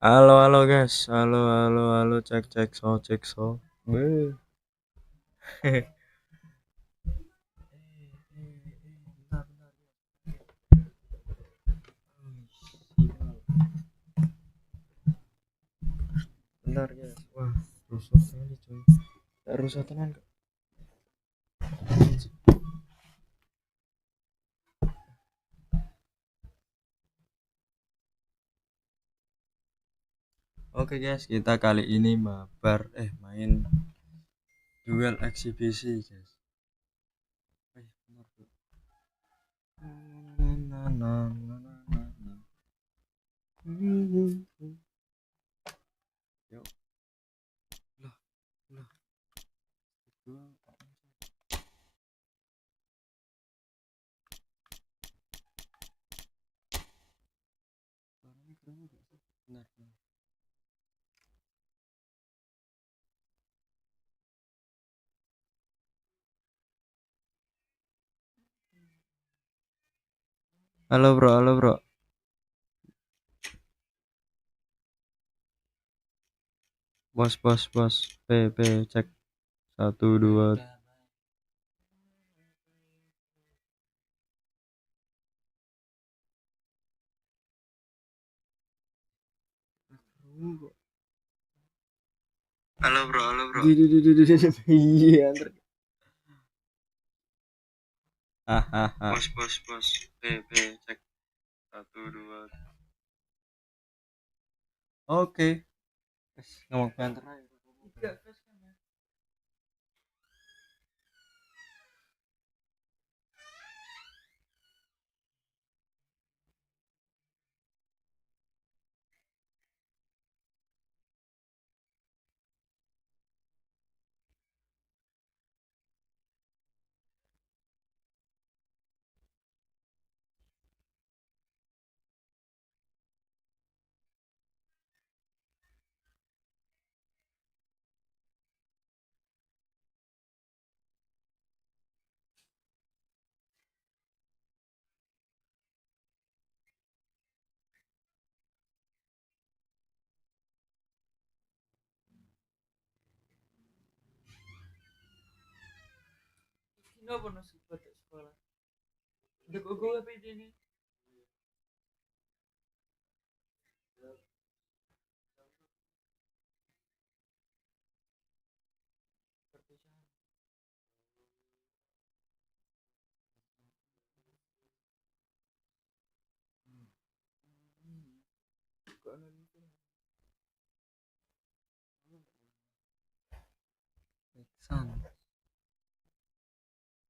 Halo, halo guys. Halo, halo, halo. Cek, cek, so, cek, so. Beuh. Bentar, bentar. Bentar guys. Wah, rusuh sekali coy. Tak rusuh tenan kok. Oke guys, kita kali ini main duel eksibisi guys. Bentar, bro. Na, na, na, na, na, na. Yuk, lah, lah. Dua, suaranya keren gak sih? Bentar, bentar. Halo bro, halo bro. Bos, bos, bos. P, cek. Satu, dua. Halo bro, halo bro. Iya, antar. Bos, bos, bos. Cek. Satu, dua. Oke. Wes, ngomong banter aja. Iya, wes kan ya. Kenapa nasi buat sekolah? Udah gue apa ini? Perpisahan. Kok nanti? San.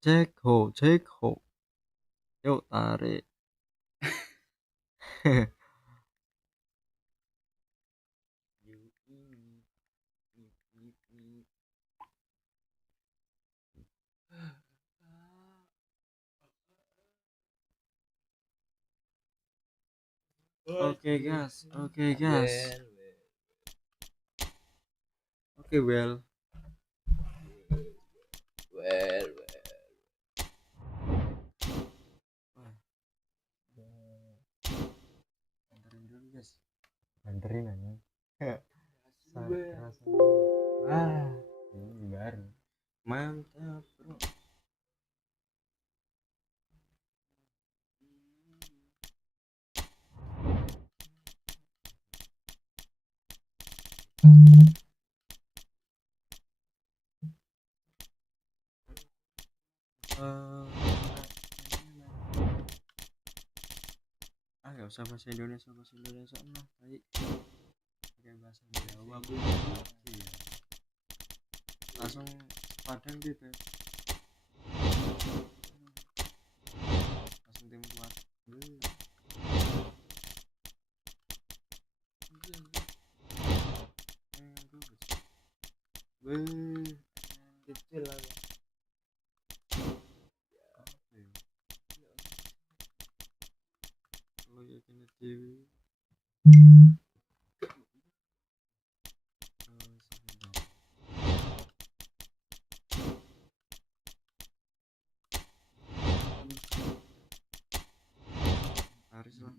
Cek ho. Yuk tarik. Oke gas, oke gas. Oke well. Well. Wah, anterin dulu guys. Anterin aja. Rasa dulu. Wah, ini baru. Mantap bro. Gak usah bahasa Indonesia nah baik pakai bahasa Jawa bu. Iya. Langsung Padang gitu ya. Langsung tim kuat. Kecil lah. Kalau ya kena TV. Haris lah.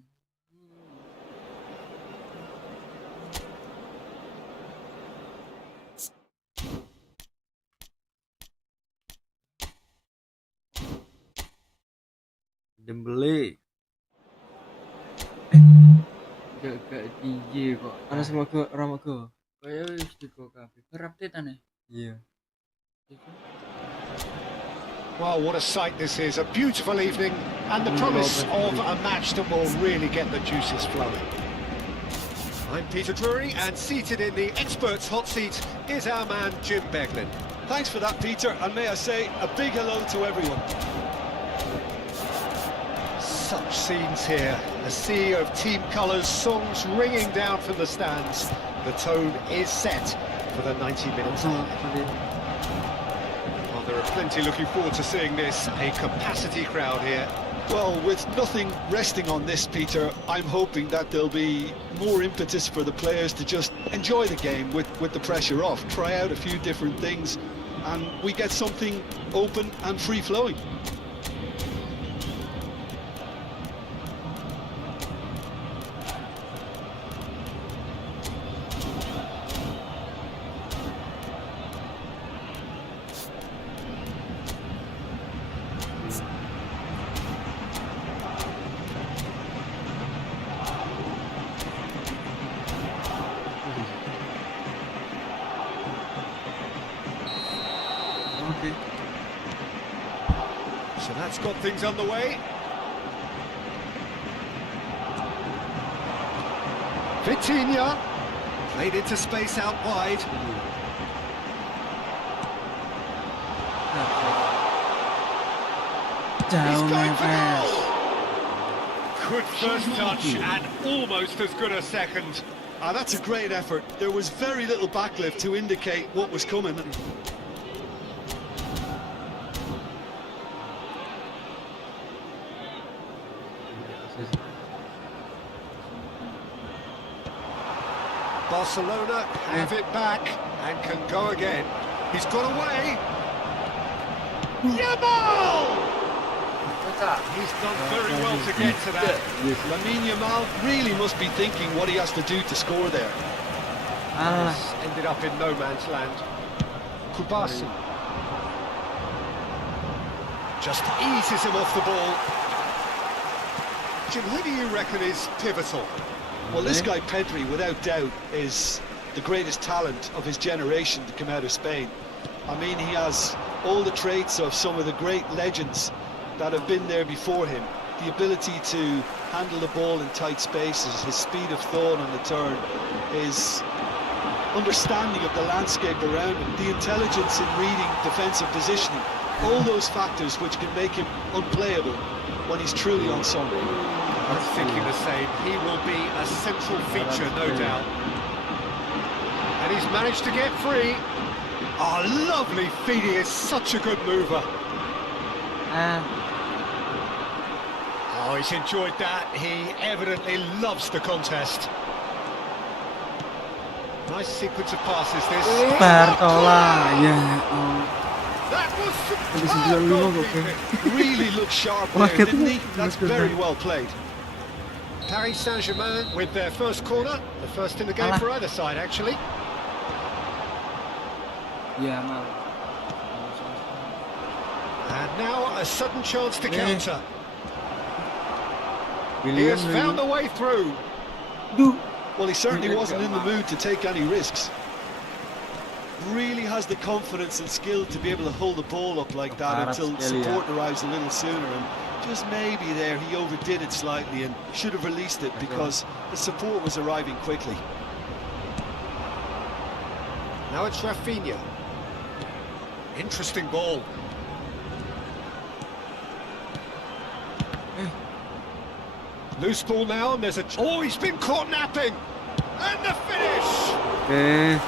Dembele. Gak DJ kok. Ana semoga Ramogo. Kayak wis diko kabeh. Berupdatean ya? Iya. Well, what a sight this is. A beautiful evening and the promise of a match that will really get the juices flowing. I'm Peter Drury, and seated in the experts' hot seat is our man Jim Beglin. Thanks for that, Peter, and may I say a big hello to everyone. Such scenes here. A sea of team colours, songs ringing down from the stands. The tone is set for the 90 minutes. Well, there are plenty looking forward to seeing this. A capacity crowd here. Well, with nothing resting on this, Peter, I'm hoping that there'll be more impetus for the players to just enjoy the game with the pressure off, try out a few different things, and we get something open and free-flowing. Okay. So that's got things underway. Vitinha played into space out wide. He's going for goal! Good first touch and almost as good a second. That's a great effort. There was very little backlift to indicate what was coming. Barcelona have it back and can go again. He's got away. Yamal! He's done very well to get to that. Lamine Yamal really must be thinking what he has to do to score there. This ended up in no man's land. Kubasi just eases him off the ball. Jim, who do you reckon is pivotal? Well, this guy Pedri, without doubt, is the greatest talent of his generation to come out of Spain. I mean, he has all the traits of some of the great legends that have been there before him. The ability to handle the ball in tight spaces, his speed of thought on the turn, his understanding of the landscape around him, the intelligence in reading defensive positioning, all those factors which can make him unplayable when he's truly on song. I'm thinking the same. He will be a central feature, no doubt. And he's managed to get free. Oh, lovely feed. He is such a good mover. Oh, he's enjoyed that. He evidently loves the contest. Nice sequence of passes, this. Bartola, That was superb goalkeeping. Really looked sharp there, didn't he? That's very well played. Paris Saint-Germain with their first corner, the first in the game for either side, actually. Iya, mal. And now a sudden chance to counter. He has found the way through. Well, he certainly wasn't in the mood to take any risks. Really has the confidence and skill to be able to hold the ball up like that until support arrives a little sooner, and just maybe there he overdid it slightly and should have released it because the support was arriving quickly. Now it's Rafinha. Interesting ball. Loose ball now, and there's a... Oh, he's been caught napping! And the finish! A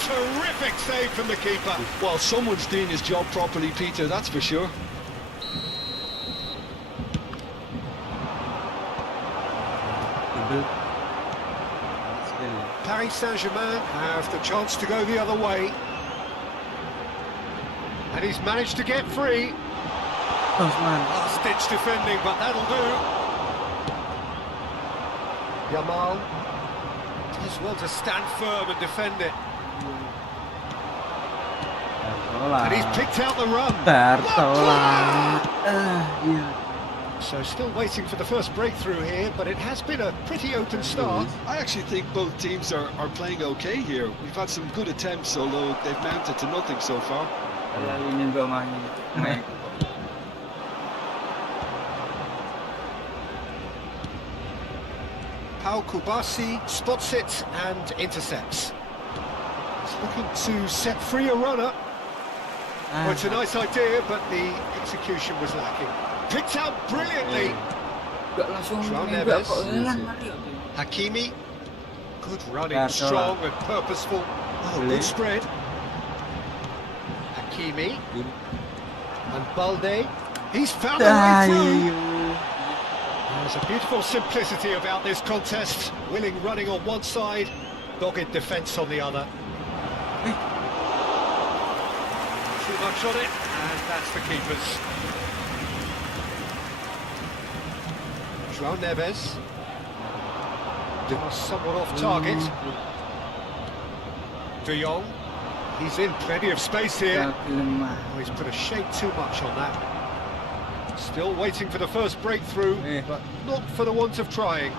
terrific save from the keeper. Well, someone's doing his job properly, Peter, that's for sure. Paris Saint-Germain have the chance to go the other way. And he's managed to get free. Last-ditch defending, but that'll do. Yamal does well to stand firm and defend it. And he's picked out the run. So still waiting for the first breakthrough here, but it has been a pretty open start. I actually think both teams are playing okay here. We've had some good attempts, although they've mounted to nothing so far. Kalau ini gak main. Pau Kubasi spots it and intercepts. He's looking to set free a runner. Well, it's a nice idea, but the execution was lacking. Picked out brilliantly. Gak langsung João nembak Neves. kok hilang Mario. Hakimi. Good running, Bartola. strong and purposeful. Oh, BELIIN. good spread. Hakimi. And Balde. He's found a way through. There's a beautiful simplicity about this contest. Willing running on one side, dogged defence on the other. Too much on it, and that's the keepers. João Neves. Somewhat off target. De Jong. He's in plenty of space here. Oh, he's put a shade too much on that. Still waiting for the first breakthrough, but not for the want of trying.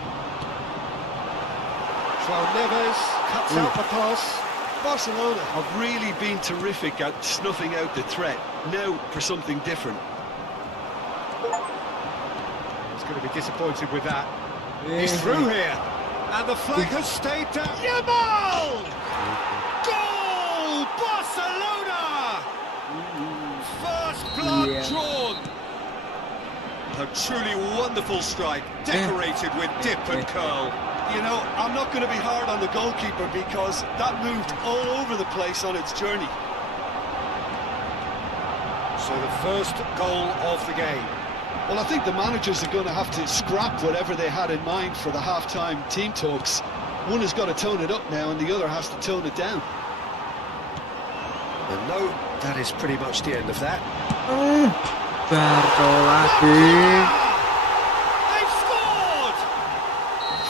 João Neves cuts out the pass. Barcelona have really been terrific at snuffing out the threat. Now for something different. He's going to be disappointed with that. He's through here, and the flag has stayed down. Yamal! Goal! Barcelona! First blood drawn. A truly wonderful strike, decorated with dip and curl. You know, I'm not going to be hard on the goalkeeper because that moved all over the place on its journey. So the first goal of the game. Well, I think the managers are going to have to scrap whatever they had in mind for the half-time team talks. One has got to tone it up now and the other has to tone it down. And no, that is pretty much the end of that. Bartola. They've scored!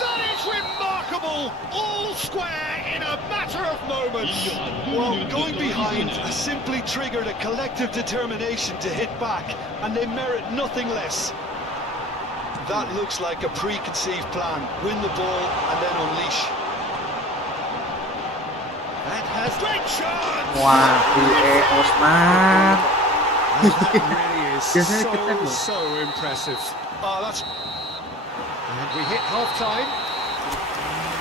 That is remarkable! All square in a matter of moments. Well, going behind has simply triggered a collective determination to hit back, and they merit nothing less. That looks like a preconceived plan. Win the ball and then unleash. That has great chance! Wah, Osman. That really is Biasanya kita loh. so impressive. Oh, that's... And we hit half-time.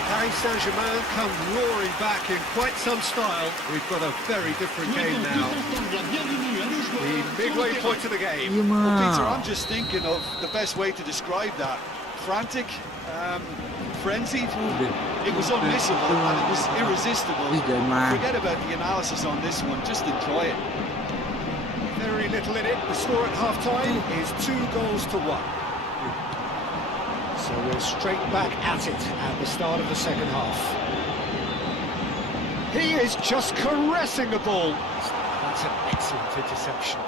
Paris Saint-Germain come roaring back in quite some style. We've got a very different game now. The midway point of the game. Well, Peter, I'm just thinking of the best way to describe that. Frantic, frenzied. It was unmissable and it was irresistible. Forget about the analysis on this one, just enjoy it. Very little in it. The score at half-time is 2-1. So we're straight back at it at the start of the second half. He is just caressing the ball. That's an excellent interception.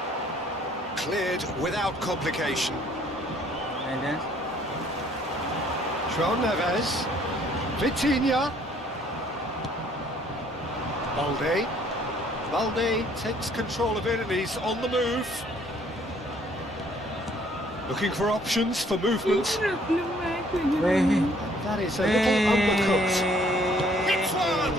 Cleared without complication. João Neves. Vitinha. Balde. Balde takes control of it and he's on the move. Looking for options for movement. That is a little undercooked. It's one!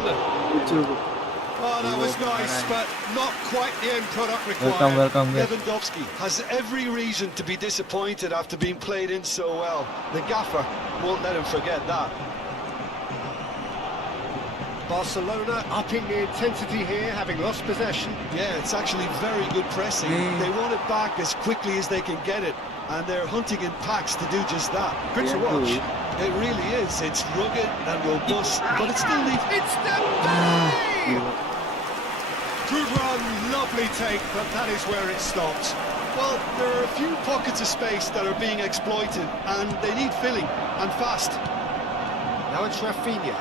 Oh, that was nice, but not quite the end product required. Welcome. Lewandowski has every reason to be disappointed after being played in so well. The gaffer won't let him forget that. Barcelona upping the intensity here, having lost possession. Yeah, it's actually very good pressing. They want it back as quickly as they can get it, and they're hunting in packs to do just that. Good to watch. It really is. It's rugged and robust, but it still needs... It's Dembele! Good run, lovely take, but that is where it stopped. Well, there are a few pockets of space that are being exploited, and they need filling, and fast. Now it's Rafinha.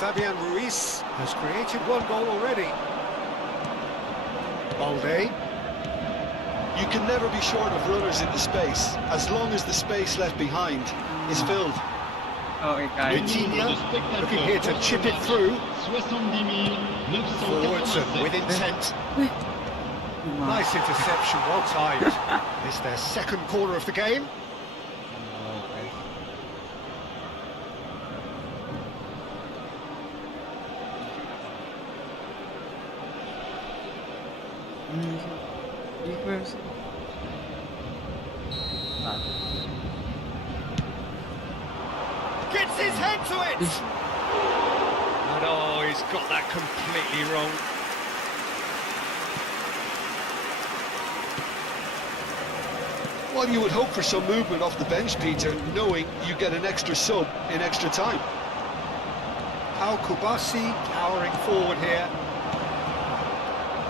Fabian Ruiz has created one goal already. Balde. You can never be short of runners in the space, as long as the space left behind is filled. Vitinha looking here to chip it through. Forwards and with intent. Nice interception, well timed. It's their second corner of the game. Defense. Gets his head to it! And oh, he's got that completely wrong. Well, you would hope for some movement off the bench, Peter, knowing you get an extra sub in extra time. Kubasi powering forward here.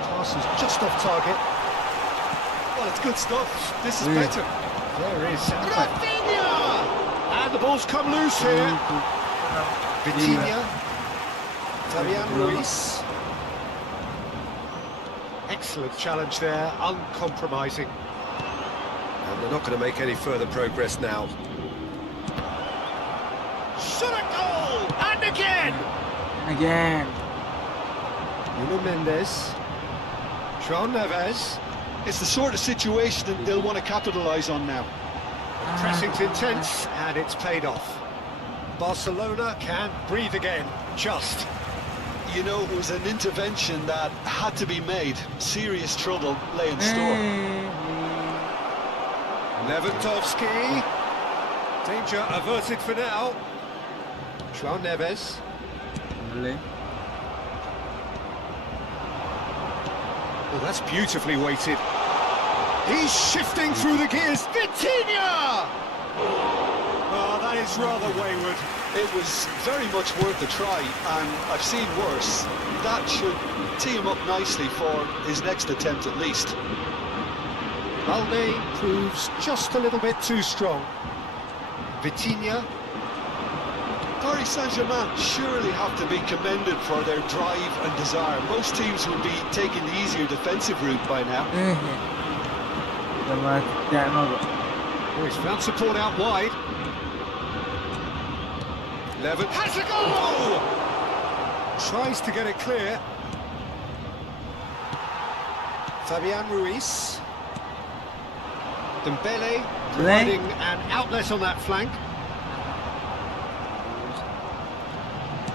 Pass is just off target. Well, it's good stuff. This is better. There is Rafinha! And the ball's come loose here. Vitinha. Fabian Ruiz. Excellent challenge there, uncompromising. And they're not going to make any further progress now. Shot a goal! And again! Again. Nuno Mendes. João Neves. It's the sort of situation that they'll want to capitalise on now. Pressing's intense, and it's paid off. Barcelona can breathe again, just. You know, it was an intervention that had to be made. Serious trouble lay in store. Lewandowski. Danger averted for now. João Neves. Really? Oh, that's beautifully weighted. He's shifting through the gears. Vitinha! Oh, that is rather wayward. It was very much worth a try, and I've seen worse. That should tee him up nicely for his next attempt at least. Balde proves just a little bit too strong. Vitinha. Paris Saint-Germain surely have to be commended for their drive and desire. Most teams would be taking the easier defensive route by now. Oh, he's found support out wide. Levin has a goal! Tries to get it clear. Fabian Ruiz. Dembele providing an outlet on that flank.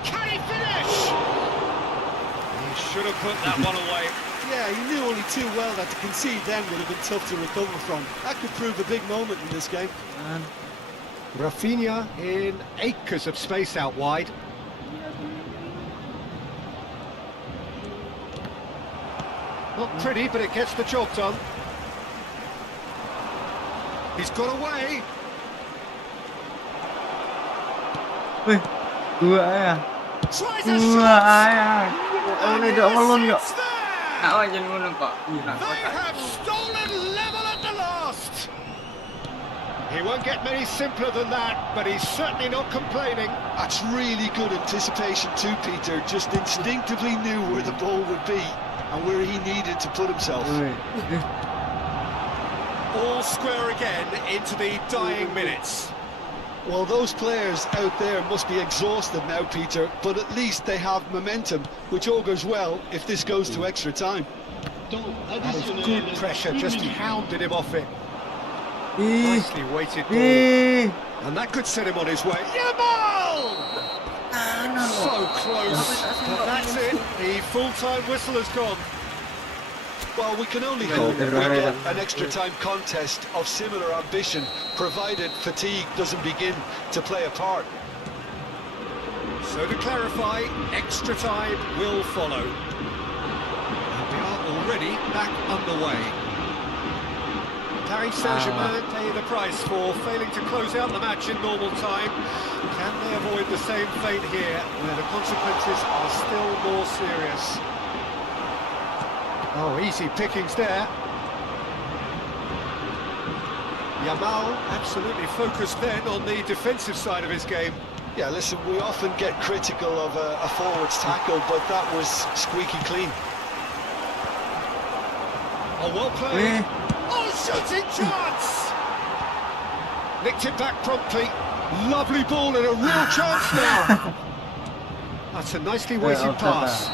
Can he finish? He should have put that one away. Yeah, he knew only too well that to concede then would have been tough to recover from. That could prove a big moment in this game. Rafinha in acres of space out wide. Not pretty, but it gets the job done. He's got away. Tries a shot. And Ini it dok melon is kok. there. Nak aja ngono kok. They have stolen level at the last. He won't get many simpler than that, but he's certainly not complaining. That's really good anticipation too, Peter. Just instinctively knew where the ball would be and where he needed to put himself. All square again into the dying minutes. Well, those players out there must be exhausted now, Peter, but at least they have momentum, which augurs well if this goes to extra time. That is good pressure, just hounded him off it. Nicely weighted ball. And that could set him on his way. Yamal! So close. But that's it. The full-time whistle has gone. Well, we can only hope we get an extra-time contest of similar ambition, provided fatigue doesn't begin to play a part. So to clarify, extra time will follow. And we are already back underway. Paris Saint-Germain pay the price for failing to close out the match in normal time. Can they avoid the same fate here, where the consequences are still more serious? Oh, easy pickings there. Yamal absolutely focused then on the defensive side of his game. Yeah, listen, we often get critical of a forward's tackle, but that was squeaky clean. Oh, well played. Oh, shooting chance! Nicked it back promptly. Lovely ball and a real chance now. That's a nicely weighted pass.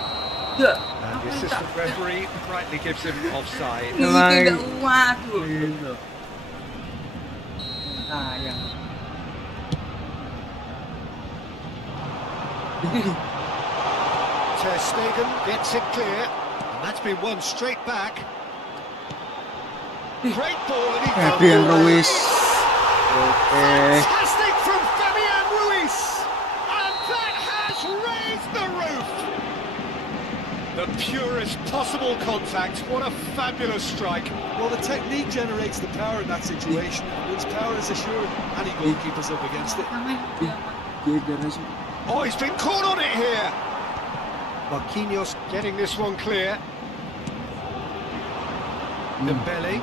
Ya, And the assistant referee rightly gives him offside. ini tidak waduh. Gitu. Sayang. Ter Stegen gets it clear, and that's been won straight back. Great ball, and he found Fabian the way. Ruiz. Oke. Fantastic from Fabian Ruiz, and that has raised the roof. The purest possible contact. What a fabulous strike. Well, the technique generates the power in that situation. Once power is assured, any goalkeeper's up against it. Dia garasi. Oh, he's been caught on it here. Marquinhos getting this one clear. Dembele.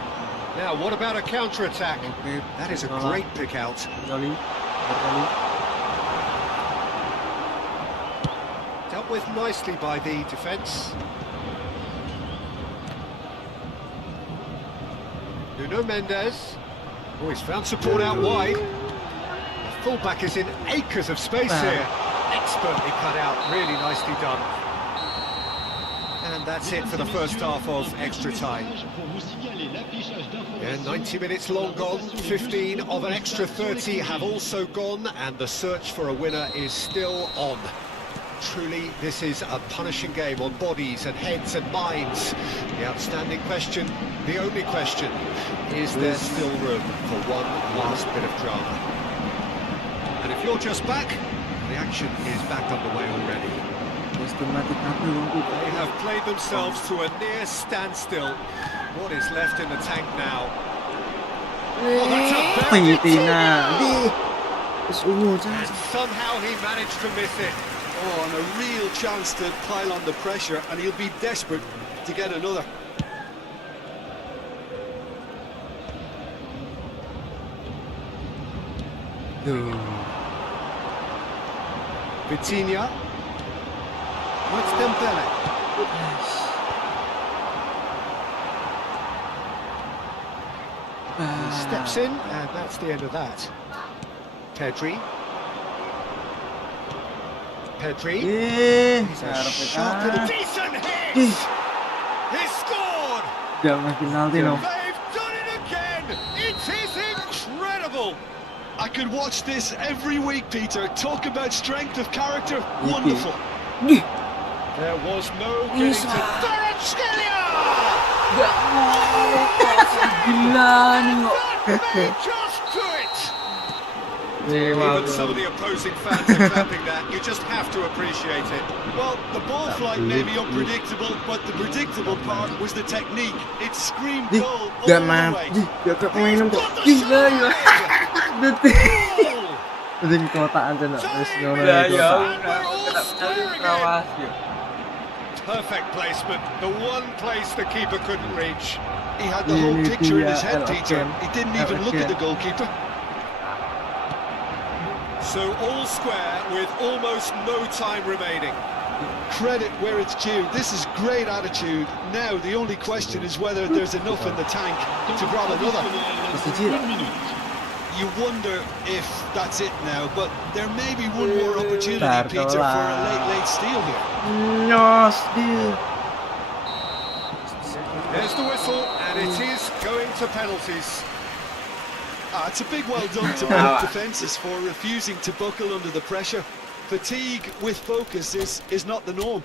Now, what about a counter-attack? Oke. That is a Salah. great pick out. Kali. Kali. Dealt with nicely by the defence. Nuno Mendes. Oh, he's found support out wide. The fullback is in acres of space here. Expertly cut out, really nicely done. And that's it for the first half of extra time. Yeah, 90 minutes long gone, 15 of an extra 30 have also gone, and the search for a winner is still on. Truly, this is a punishing game on bodies and heads and minds. The outstanding question, the only question, is there still room for one last bit of drama? And if you're just back, the action is back underway already. Sistematik apa bangku? They have played themselves to a near standstill. What is left in the tank now? Oh, that's a very good Pengitina. tackle! Di. Terus And somehow he managed to miss it. Oh, and a real chance to pile on the pressure, and he'll be desperate to get another. Duh. Vitinha. What's Dembele? He steps in, and that's the end of that. Pedri. Pedri. He's a shot and a decent hit! He scored! Gak main penalti no. They've done it again! It is incredible! I could watch this every week, Peter. Talk about strength of character. Wonderful. There was no getting to Kvaratskhelia! Ya Allah, gila nih kok. That may just do it! Iya, Even some of the opposing fans are clapping that. You just have to appreciate it. Well, the ball flight may be unpredictable, but the predictable part was the technique. It screamed Di. goal all Gak the main. way. Di. Gak kemainin kok. Gila ya. Detik. Goal! Detik kotaan tuh nak. Terus ngono Ya itu. ya, And we're all kena square penalti again. terawas ya. Perfect placement. The one place the keeper couldn't reach. He had the whole Ini picture in dia his head, El Peter. Aken. He didn't even El look at Aken. the goalkeeper. So all square with almost no time remaining. Credit where it's due. This is great attitude. Now the only question is whether there's enough in the tank to grab another. Setuju. You wonder if that's it now, but there may be one more opportunity, Bentar, Peter, for a tolak. late steal here. Nyos dia. There's the whistle, and it is going to penalties. It's a big well done to both defences for refusing to buckle under the pressure. Fatigue with focus is not the norm.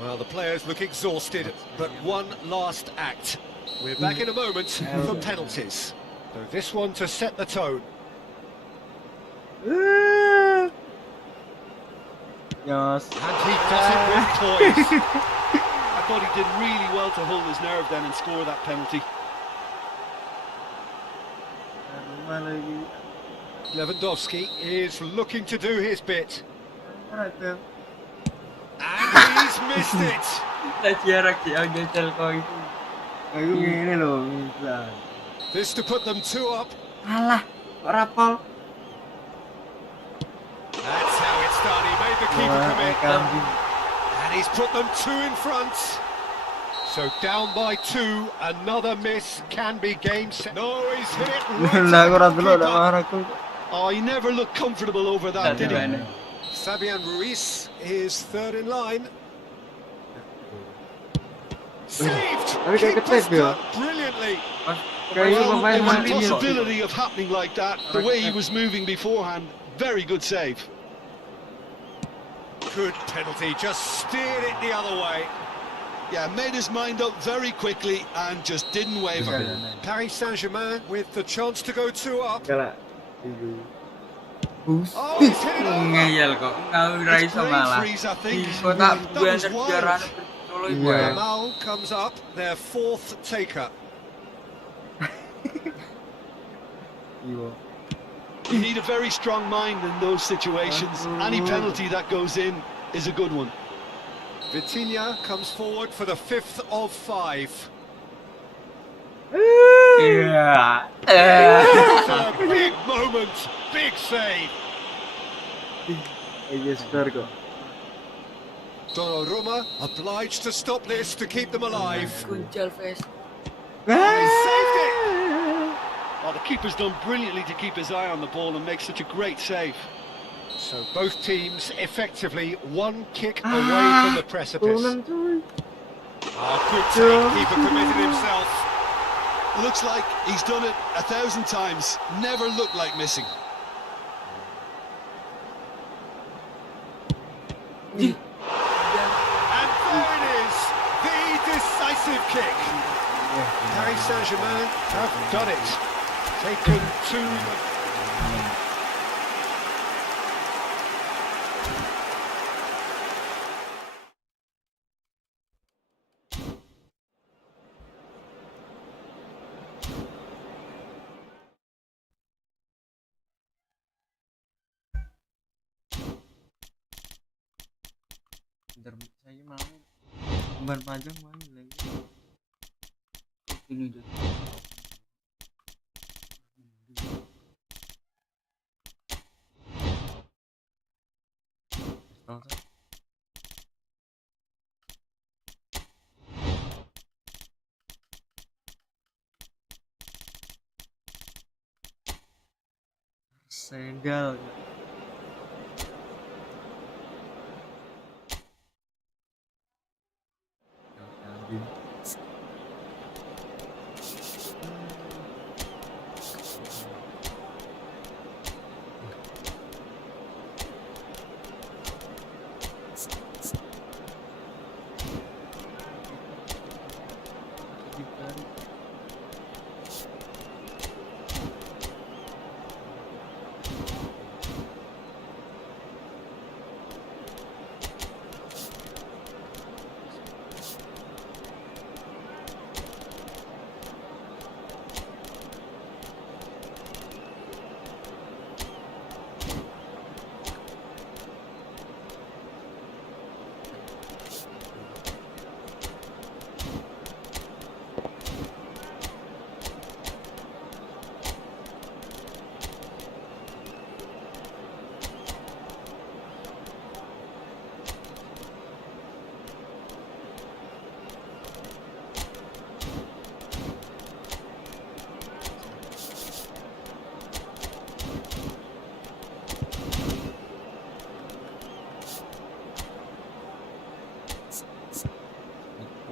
Well, the players look exhausted, but one last act. We're back in a moment for penalties. So this one to set the tone. Nyos. And he does it with poise. I thought he did really well to hold his nerve then and score that penalty. Rumah lagi. Lewandowski is looking to do his bit. Mana tuh? And he's missed it. Kita jarak sih, agak celko itu. Kayak gini loh, bisa. This to put them two up. Alah, kok rapol? That's how it's done. He made the keeper Wah, commit. kambing. And he's put them two in front. So down by two, another miss can be game set. No, he's hit it right Lah, aku at the dulu udah goalkeeper. marah aku. Oh, he never looked comfortable over that, did he? Fabian Ruiz is third in line. Saved! Tapi kayak Keeper's ketep ya. done brilliantly. Kayak itu Well, there pemain was a ini loh. possibility of happening like that. The way he was moving beforehand, very good save. Good penalty, just steered it the other way. Yeah, made his mind up very quickly and just didn't waver. Paris Saint-Germain with the chance to go 2 up. Enggak lah. Oh, he's hit it over. Ngeyel kok, ngawurai It's sama brain lah. freeze, I think. Kota That buan was wild. sejarah Solo iku Iya. ya. Jamal comes up, their 4th taker. Iya. You need a very strong mind in those situations. Any penalty that goes in is a good one. Vitinha comes forward for the 5th of 5. Iya. It's a big moment, big save. Iya sebentar kok. Donnarumma obliged to stop this to keep them alive. Kuncal face. He saved it. Oh, the keeper's done brilliantly to keep his eye on the ball and make such a great save. So both teams effectively 1 kick away from the precipice. Turunan cuy. Oh, good save, keeper committed himself. Looks like he's done it 1,000 times. Never looked like missing. And there it is, the decisive kick. Paris Saint-Germain have done it. Taken to the... Bentar, saya mau gambar panjang main lagi. Ini deh. Segal.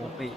Kopi.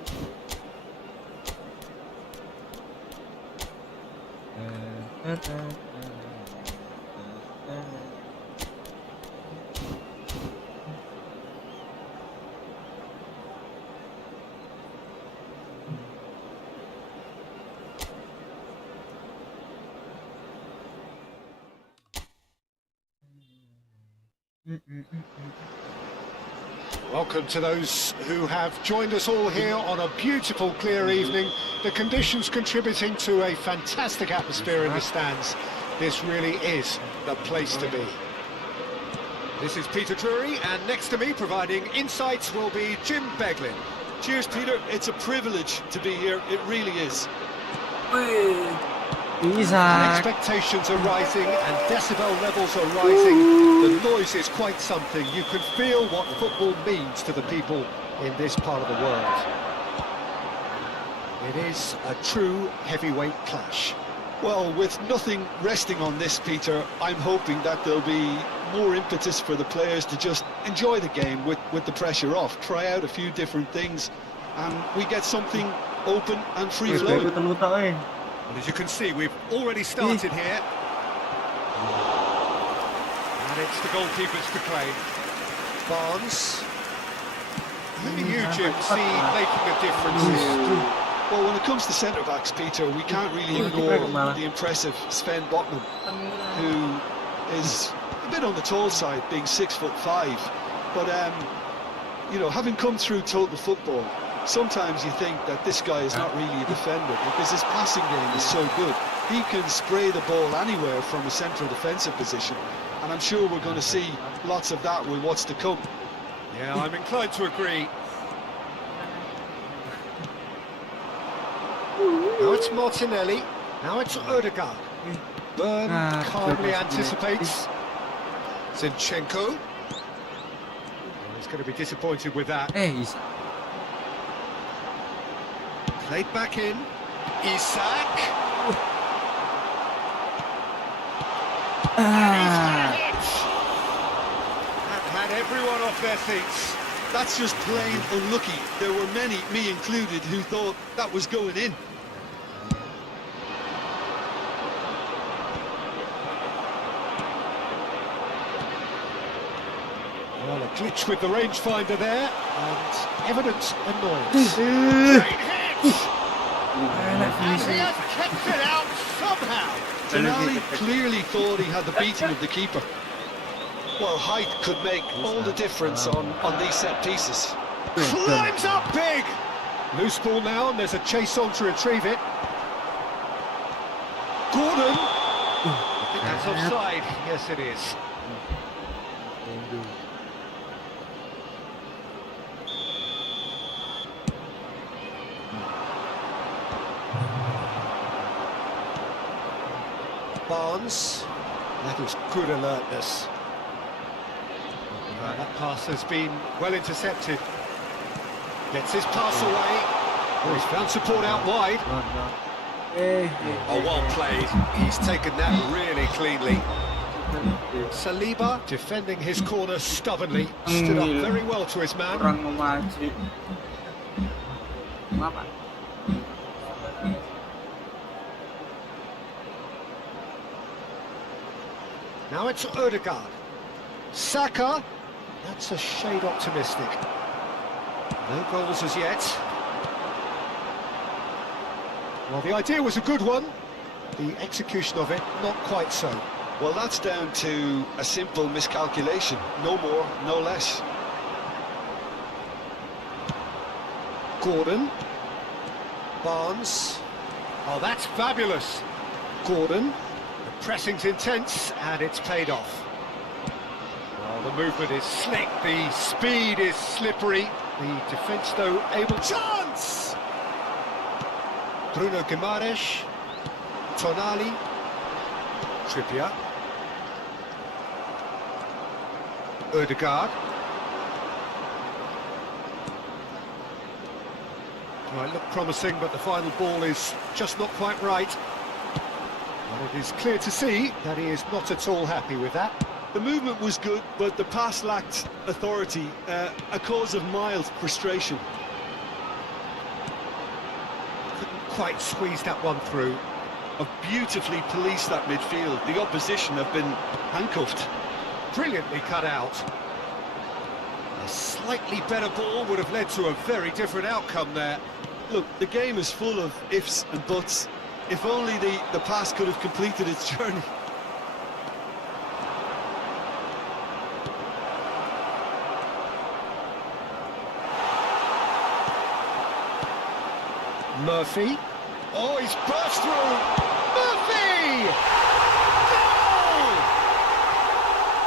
Welcome to those who have joined us all here on a beautiful, clear evening. The conditions contributing to a fantastic atmosphere in the stands. This really is the place to be. This is Peter Drury, and next to me, providing insights, will be Jim Beglin. Cheers, Peter. It's a privilege to be here. It really is. Isaac. Expectations are rising and decibel levels are rising. The noise is quite something. You can feel what football means to the people in this part of the world. It is a true heavyweight clash. Well, with nothing resting on this, Peter, I'm hoping that there'll be more impetus for the players to just enjoy the game with the pressure off, try out a few different things, and we get something open and free Wih, flowing. kayak luta eh. Well, as you can see, we've already started here. And it's the goalkeepers to claim. Barnes. Who do you, Jim, see making a difference here? Well, when it comes to centre-backs, Peter, we can't really ignore the impressive Sven Botman, who is a bit on the tall side, being 6'5". But, you know, having come through total football, sometimes you think that this guy is not really a defender because his passing game is so good. He can spray the ball anywhere from a central defensive position, and I'm sure we're going to see lots of that with what's to come. Yeah, I'm inclined to agree. Now it's Martinelli. Now it's Odegaard. Byrne calmly anticipates. Zinchenko. He's going to be disappointed with that. Isa. Played back in. Isak. That had everyone off their seats. That's just plain unlucky. There were many, me included, who thought that was going in. Well, a glitch with the rangefinder there, and evident annoyance. Great hit! And he has kept it out somehow. Tonali clearly thought he had the beating of the keeper. Well, height could make all the difference on these set pieces. Climbs up big! Loose ball now, and there's a chase on to retrieve it. Gordon! I think that's offside. Yes, it is. Barnes. That was good alertness. That pass has been well intercepted. Gets his pass away. Oh, he's found support out wide. Oh, well played. He's taken that really cleanly. Saliba defending his corner stubbornly. Stood up very well to his man. Kurang memacu. Kenapa? Now it's Odegaard. Saka. That's a shade optimistic. No goals as yet. Well, the idea was a good one. The execution of it, not quite so. Well, that's down to a simple miscalculation. No more, no less. Gordon. Barnes. Oh, that's fabulous. Gordon. The pressing's intense, and it's paid off. Well, the movement is slick, the speed is slippery. The defence, though, able... Chance! Bruno Guimaraes. Tonali. Trippier. Odegaard. Well, it looked promising, but the final ball is just not quite right. And it is clear to see that he is not at all happy with that. The movement was good, but the pass lacked authority, a cause of mild frustration. Couldn't quite squeeze that one through. Have beautifully policed that midfield. The opposition have been handcuffed. Brilliantly cut out. A slightly better ball would have led to a very different outcome there. Look, the game is full of ifs and buts. If only the pass could have completed its journey. Murphy. Oh, he's burst through. Murphy! Goal!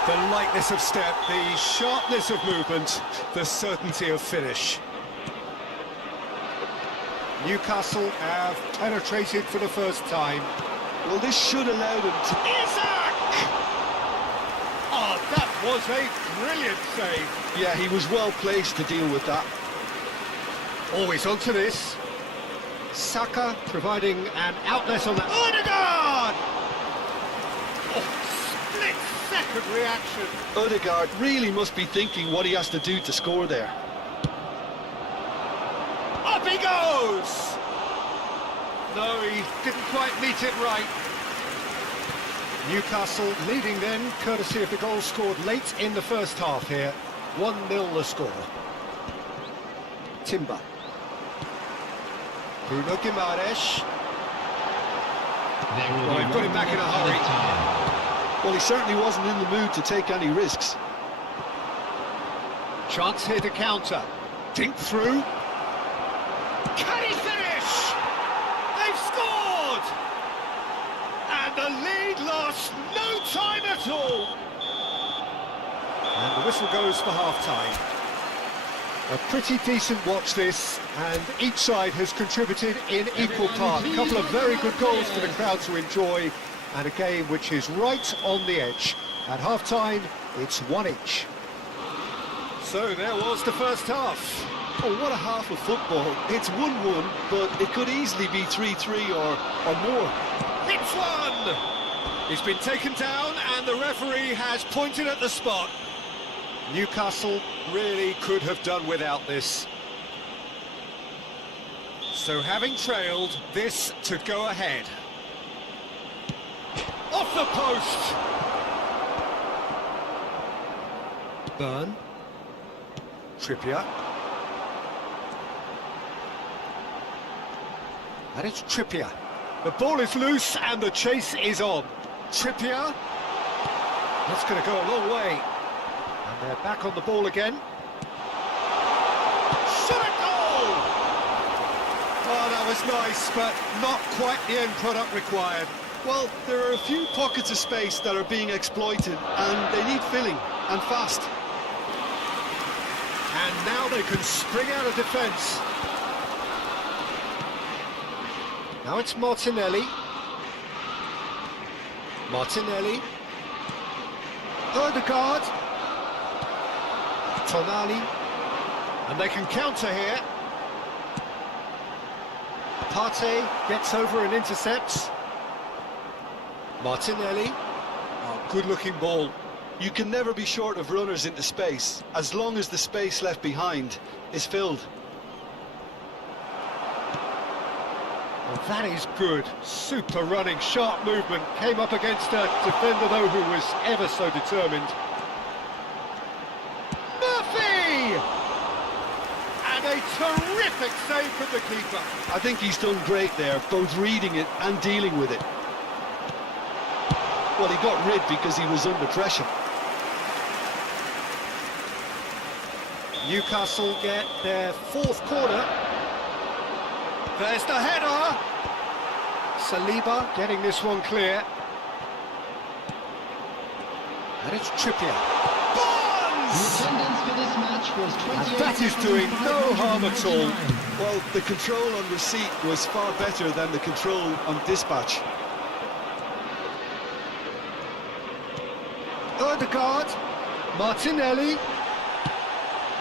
The lightness of step, the sharpness of movement, the certainty of finish. Newcastle have penetrated for the first time. Well, this should allow them to... Isak! Oh, that was a brilliant save. Yeah, he was well placed to deal with that. Always onto this. Saka providing an outlet on that. Odegaard! Oh, split-second reaction. Odegaard really must be thinking what he has to do to score there. goes! No, he didn't quite meet it right. Newcastle leading then, courtesy of the goal scored late in the first half here. 1-0 the score. Timber. Bruno Guimaraes. Well, he put him back in a hurry. Well, he certainly wasn't in the mood to take any risks. Chance here to counter. Dink through. Can he finish? They've scored! And the lead lost no time at all. And the whistle goes for half-time. A pretty decent watch this, and each side has contributed in equal part. A couple of very good goals for the crowd to enjoy, and a game which is right on the edge. At half-time, it's 1 each. So there was the first half. Oh, what a half of football. It's 1-1, but it could easily be 3-3 or more. Hits one! He's been taken down, and the referee has pointed at the spot. Newcastle really could have done without this. So having trailed, this to go ahead. Off the post! Burn. Trippier. And it's Trippier. The ball is loose and the chase is on. Trippier. That's going to go a long way. And they're back on the ball again. Shot a goal! Oh, that was nice, but not quite the end product required. Well, there are a few pockets of space that are being exploited, and they need filling, and fast. And now they can spring out of defence. Now it's Martinelli. Martinelli. Odegaard. Tonali. And they can counter here. Partey gets over and intercepts. Martinelli. Oh, good-looking ball. You can never be short of runners into space, as long as the space left behind is filled. Well, that is good. Super running, sharp movement. Came up against a defender, though, who was ever so determined. Murphy! And a terrific save from the keeper. I think he's done great there, both reading it and dealing with it. Well, he got rid because he was under pressure. Newcastle get their fourth corner. There's the header. Saliba getting this one clear. And it's Trippier. Bonds! And that is doing no harm at all. Well, the control on receipt was far better than the control on dispatch. Odegaard. Martinelli.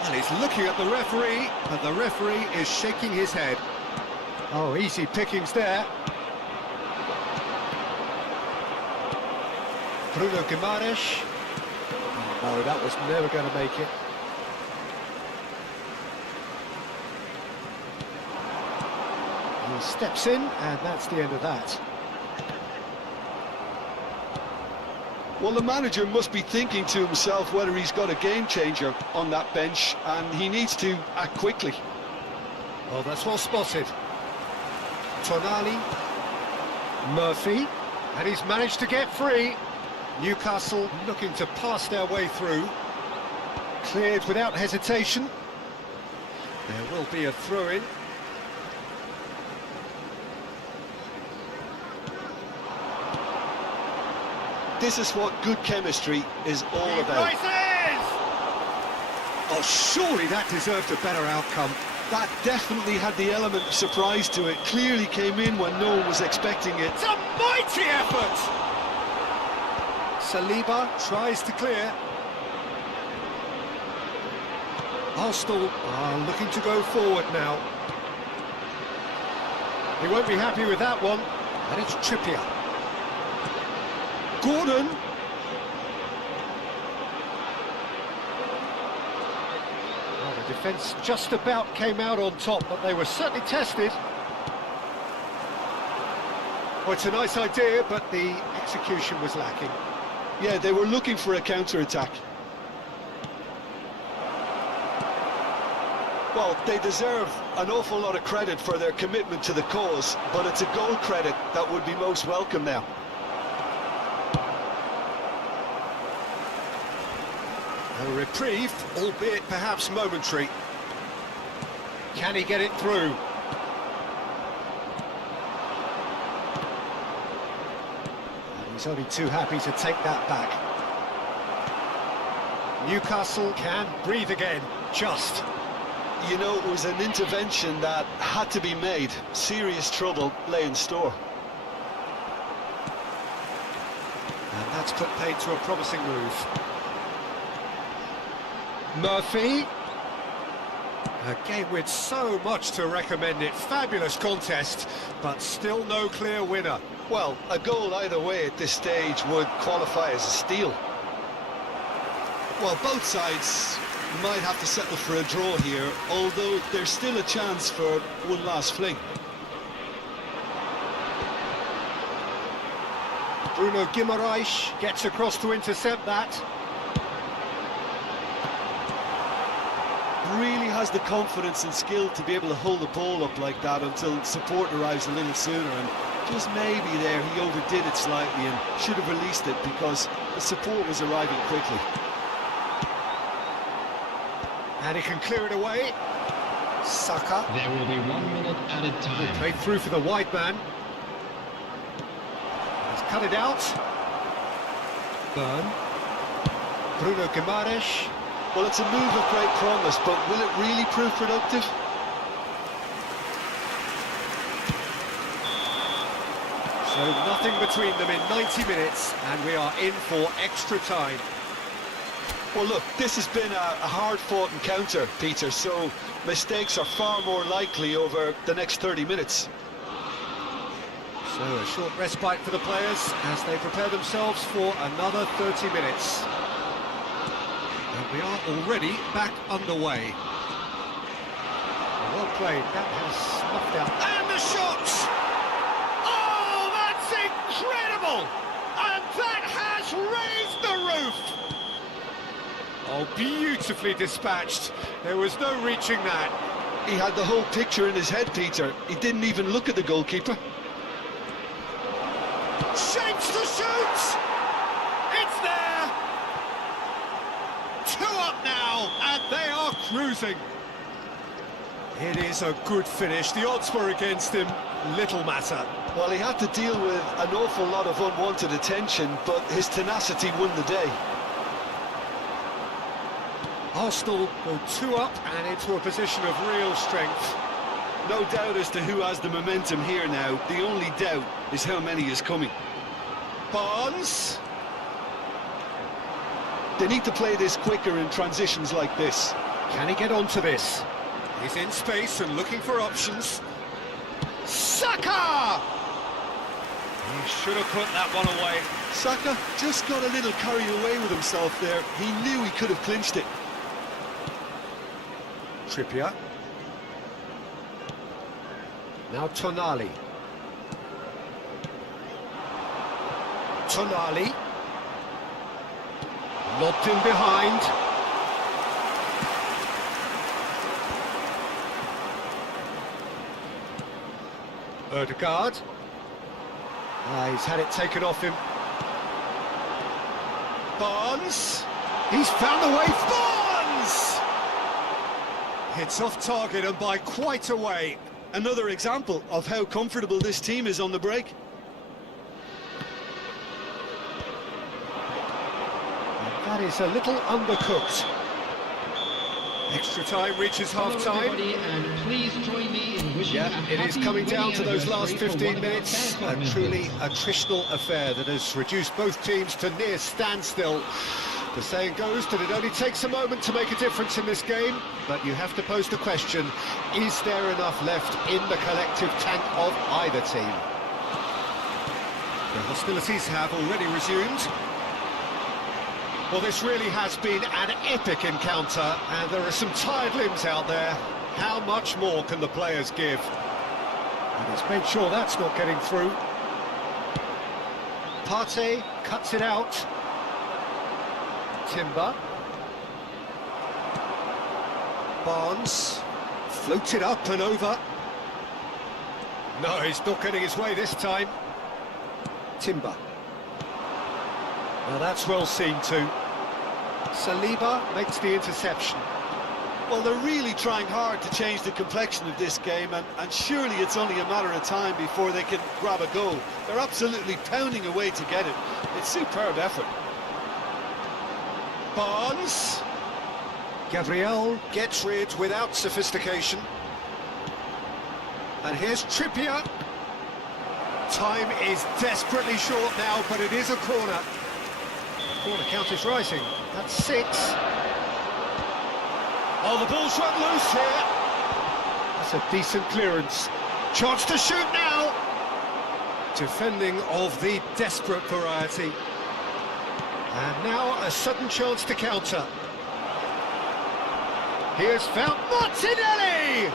And he's looking at the referee, and the referee is shaking his head. Oh, easy pickings there. Bruno Guimaraes. Oh, no, that was never going to make it. He steps in, and that's the end of that. Well, the manager must be thinking to himself whether he's got a game changer on that bench, and he needs to act quickly. Oh, that's well spotted. Tonali. Murphy. And he's managed to get free. Newcastle looking to pass their way through. Cleared without hesitation. There will be a throw-in. This is what good chemistry is all about. Oh, surely that deserved a better outcome. That definitely had the element of surprise to it. Clearly came in when no one was expecting it. It's a mighty effort! Saliba tries to clear. Arsenal are looking to go forward now. He won't be happy with that one. And it's Trippier. Gordon. Oh, the defence just about came out on top, but they were certainly tested. Well, it's a nice idea, but the execution was lacking. Yeah, they were looking for a counter-attack. Well, they deserve an awful lot of credit for their commitment to the cause, but it's a goal credit that would be most welcome now. A reprieve, albeit perhaps momentary. Can he get it through? And he's only too happy to take that back. Newcastle can breathe again, just. You know, it was an intervention that had to be made. Serious trouble lay in store. And that's put paid to a promising move. Murphy. A game with so much to recommend it. Fabulous contest, but still no clear winner. Well, a goal either way at this stage would qualify as a steal. Well, both sides might have to settle for a draw here, although there's still a chance for one last fling. Bruno Guimaraes gets across to intercept that. Really has the confidence and skill to be able to hold the ball up like that until support arrives a little sooner, and just maybe there he overdid it slightly and should have released it because the support was arriving quickly. And he can clear it away. Saka. There will be 1 minute added time. Played through for the wide man. He's cut it out. Burn. Bruno Guimaraes. Well, it's a move of great promise, but will it really prove productive? So nothing between them in 90 minutes, and we are in for extra time. Well, look, this has been a hard-fought encounter, Peter, so mistakes are far more likely over the next 30 minutes. So a short respite for the players as they prepare themselves for another 30 minutes. And we are already back underway. Well played, that has snuffed out. And the shot! Oh, that's incredible! And that has raised the roof! Oh, beautifully dispatched. There was no reaching that. He had the whole picture in his head, Peter. He didn't even look at the goalkeeper. Shapes to shoot! It's there! 2 up now, and they are cruising. It is a good finish. The odds were against him. Little matter. Well, he had to deal with an awful lot of unwanted attention, but his tenacity won the day. Arsenal go 2 up and into a position of real strength. No doubt as to who has the momentum here now. The only doubt is how many is coming. Barnes. They need to play this quicker in transitions like this. Can he get onto this? He's in space and looking for options. Saka! He should have put that one away. Saka just got a little carried away with himself there. He knew he could have clinched it. Trippier. Now Tonali. Tonali. Lobbed in behind. Ødegaard. He's had it taken off him. Barnes. He's found the way. Barnes! Hits off target and by quite a way. Another example of how comfortable this team is on the break. That is a little undercooked. Extra time reaches half-time. And please join me in wishing Yeah, it is coming down to those last 15 minutes. A truly attritional affair that has reduced both teams to near standstill. The saying goes that it only takes a moment to make a difference in this game, but you have to pose the question, is there enough left in the collective tank of either team? The hostilities have already resumed. Well, this really has been an epic encounter, and there are some tired limbs out there. How much more can the players give? And he's made sure that's not getting through. Partey cuts it out. Timber. Barnes floats it up and over. No, he's not getting his way this time. Timber. Now that's well seen too. Saliba makes the interception. Well, they're really trying hard to change the complexion of this game, and surely it's only a matter of time before they can grab a goal. They're absolutely pounding away to get it. It's superb effort. Barnes. Gabriel gets rid without sophistication. And here's Trippier. Time is desperately short now, but it is a corner. Corner count is rising. That's 6. Oh, the ball's run loose here. That's a decent clearance. Chance to shoot now. Defending of the desperate variety. And now a sudden chance to counter. Here's found Martinelli!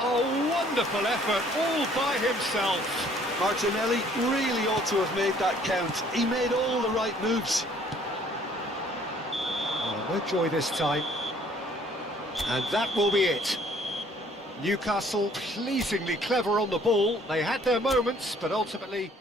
A wonderful effort, all by himself. Martinelli really ought to have made that count. He made all the right moves. Oh, no joy this time. And that will be it. Newcastle pleasingly clever on the ball. They had their moments, but ultimately...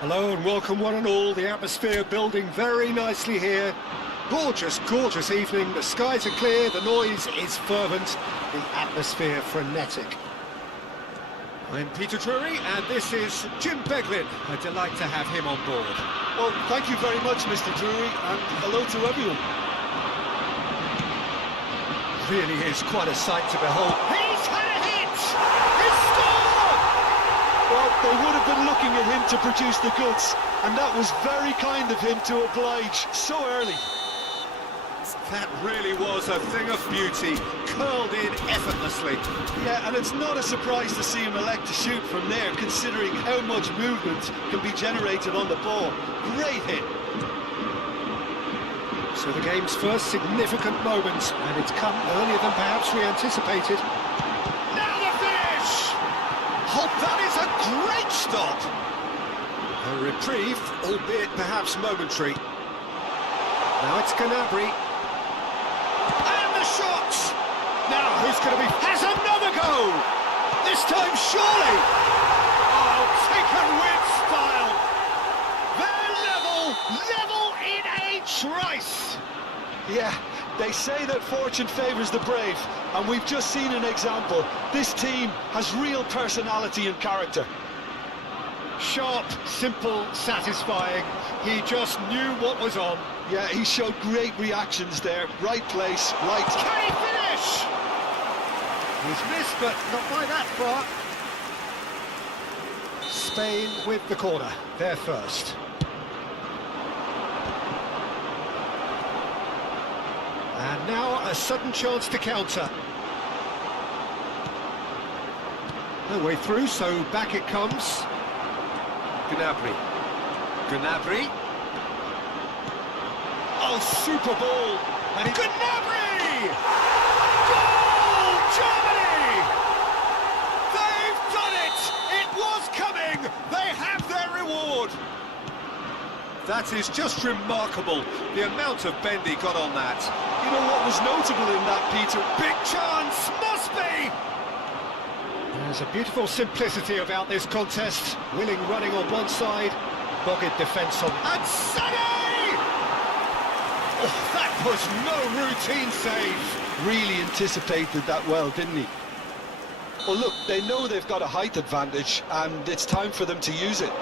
Hello and welcome one and all. The atmosphere building very nicely here. Gorgeous, gorgeous evening. The skies are clear, the noise is fervent, the atmosphere frenetic. I'm Peter Drury and this is Jim Beglin. A delight to have him on board. Well, thank you very much, Mr. Drury, and hello to everyone. Really is quite a sight to behold. He's had a hit! He's scored! Well, they would have been looking at him to produce the goods, and that was very kind of him to oblige so early. That really was a thing of beauty, curled in effortlessly. Yeah, and it's not a surprise to see him elect to shoot from there, considering how much movement can be generated on the ball. Great hit. So the game's first significant moment, and it's come earlier than perhaps we anticipated. Now the finish! Oh, that is a great stop! A reprieve, albeit perhaps momentary. Now it's Gnabry. And the shot! Now who's going to be... Has another go! This time surely! Oh, taken with style! They're level in a trice! Yeah, they say that fortune favours the brave, and we've just seen an example. This team has real personality and character. Sharp, simple, satisfying. He just knew what was on. Yeah, he showed great reactions there. Right place, right... Can he finish? He's missed, but not by that far. Spain with the corner. They're first. And now a sudden chance to counter. No way through, so back it comes. Gnabry. Gnabry. Oh, super ball! And he... Gnabry! Goal! Germany! They've done it! It was coming! They have their reward! That is just remarkable, the amount of bend he got on that. You know what was notable in that, Peter? Big chance! Must be! There's a beautiful simplicity about this contest. Willing running on one side, dogged defence on... And Sané! Oh, that was no routine save. Really anticipated that well, didn't he? Well, look, they know they've got a height advantage, and it's time for them to use it.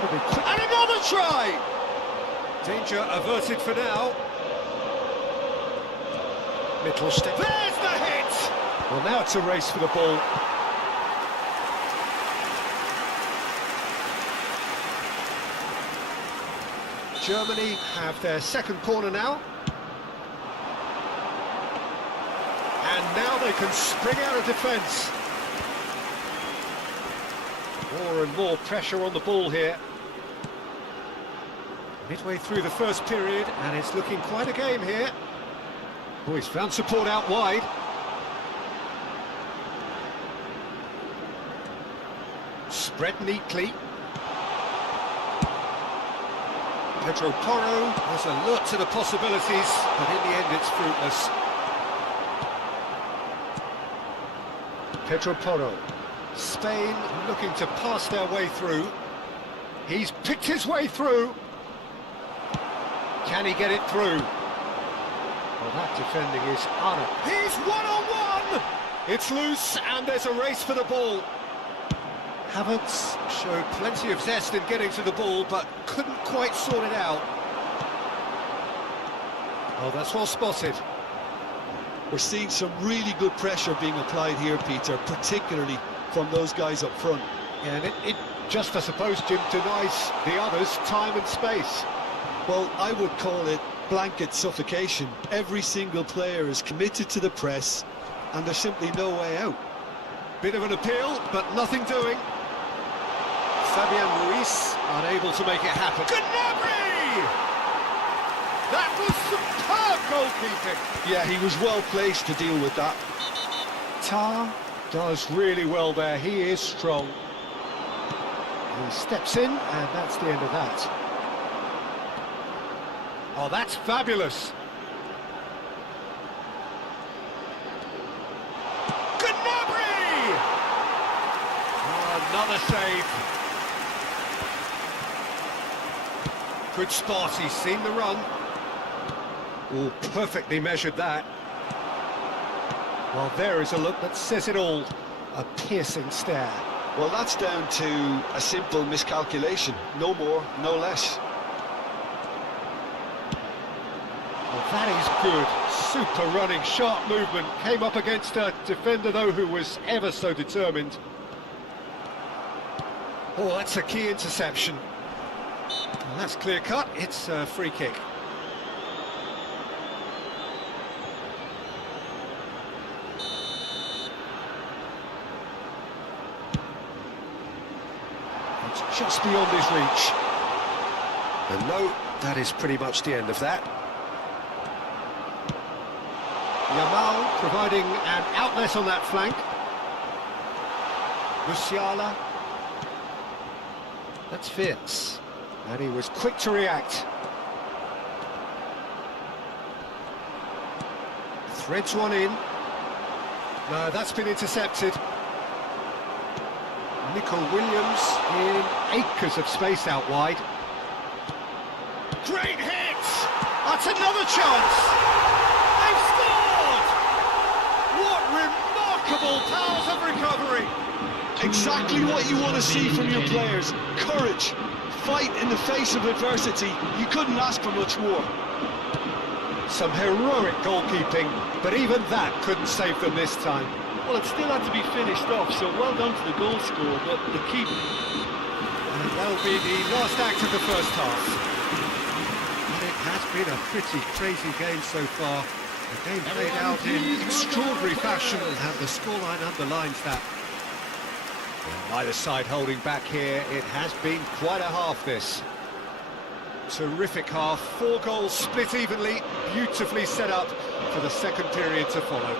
And another try! Danger averted for now. Mittelstedt. There's the hit! Well, now it's a race for the ball. Germany have their second corner now. And now they can spring out of defence. More and more pressure on the ball here. Midway through the first period, and it's looking quite a game here. Oh, he's found support out wide. Spread neatly. Pedro Porro was alert to the possibilities, but in the end it's fruitless. Pedro Porro. Spain looking to pass their way through. He's picked his way through. Can he get it through? Well, that defending is on it. He's one-on-one! It's loose, and there's a race for the ball. Havertz showed plenty of zest in getting to the ball, but couldn't quite sort it out. Oh, that's well spotted. We're seeing some really good pressure being applied here, Peter, particularly from those guys up front. Yeah, and it just, I suppose, Jim, denies the others time and space. Well, I would call it blanket suffocation. Every single player is committed to the press, and there's simply no way out. Bit of an appeal, but nothing doing. Fabian Ruiz unable to make it happen. Gnabry! That was superb goalkeeping. Yeah, he was well placed to deal with that. Tar does really well there. He is strong. He steps in, and that's the end of that. Oh, that's fabulous. Gnabry! Oh, another save. Good spot, he's seen the run. Oh, perfectly measured that. Well, there is a look that says it all. A piercing stare. Well, that's down to a simple miscalculation. No more, no less. Well, that is good. Super running, sharp movement. Came up against a defender, though, who was ever so determined. Oh, that's a key interception. Well, that's clear cut. It's a free kick. just beyond his reach. And no, that is pretty much the end of that. Yamal providing an outlet on that flank. Musiala. That's Fitz. And he was quick to react. Threads one in. No, that's been intercepted. Nico Williams in acres of space out wide. Great hit! That's another chance! They've scored! What remarkable powers of recovery! Exactly what you want to see from your players. Courage, fight in the face of adversity. You couldn't ask for much more. Some heroic goalkeeping, but even that couldn't save them this time. Well, it still had to be finished off, so well done to the goal scorer, but the keeper... And that'll be the last act of the first half. And it has been a pretty crazy game so far. The game played out in extraordinary fashion, and the scoreline underlines that. Well, neither side holding back here. It has been quite a half, this. Terrific half, 4 goals split evenly, beautifully set up for the second period to follow.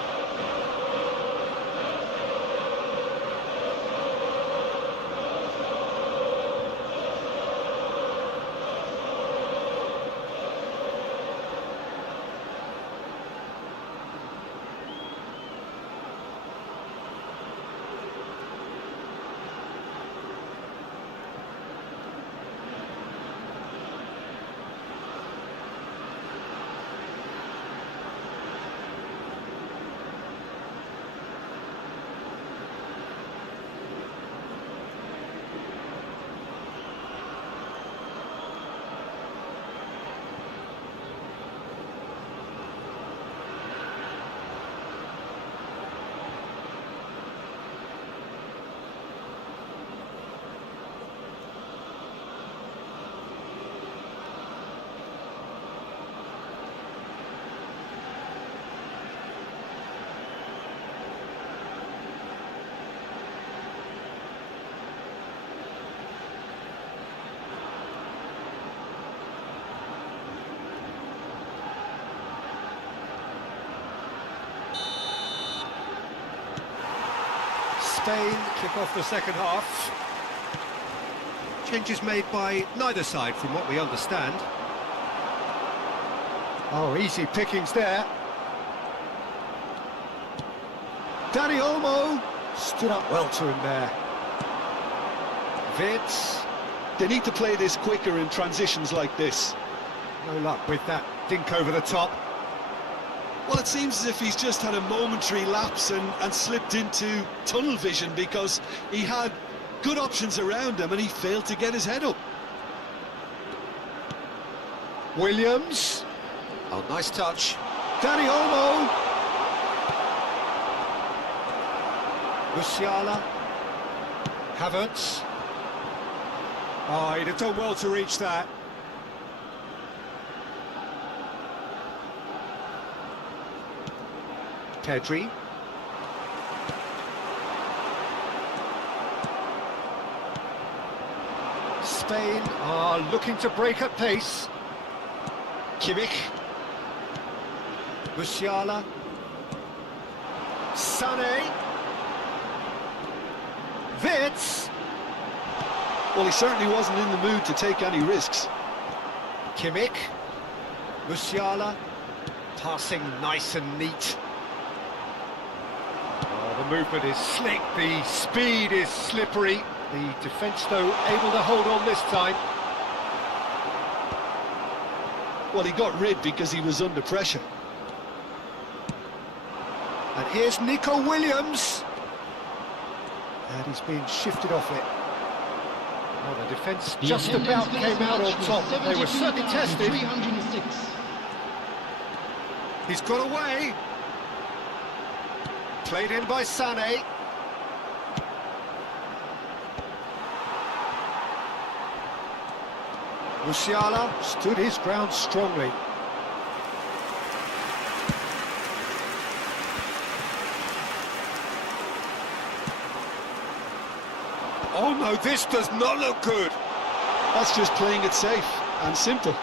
Spain kick off the second half. Changes made by neither side from what we understand. Oh, easy pickings there. Dani Olmo stood up well to him there. Vitz. They need to play this quicker in transitions like this. No luck with that dink over the top. Well, it seems as if he's just had a momentary lapse and slipped into tunnel vision, because he had good options around him and he failed to get his head up. Williams. Oh, nice touch. Dani Olmo. Musiala. Havertz. Oh, he'd have done well to reach that. Pedri. Spain are looking to break at pace. Kimmich. Musiala. Sané. Vitz. Well, he certainly wasn't in the mood to take any risks. Kimmich. Musiala. Passing nice and neat. Oh, the movement is slick, the speed is slippery. The defence, though, able to hold on this time. Well, he got rid because he was under pressure. And here's Nico Williams. And he's being shifted off it. Oh, the defence The just attendance about for this came out on match was top. They were certainly tested. 72,306. He's got away. Played in by Sané. Musiala stood his ground strongly. Oh no, this does not look good. That's just playing it safe and simple.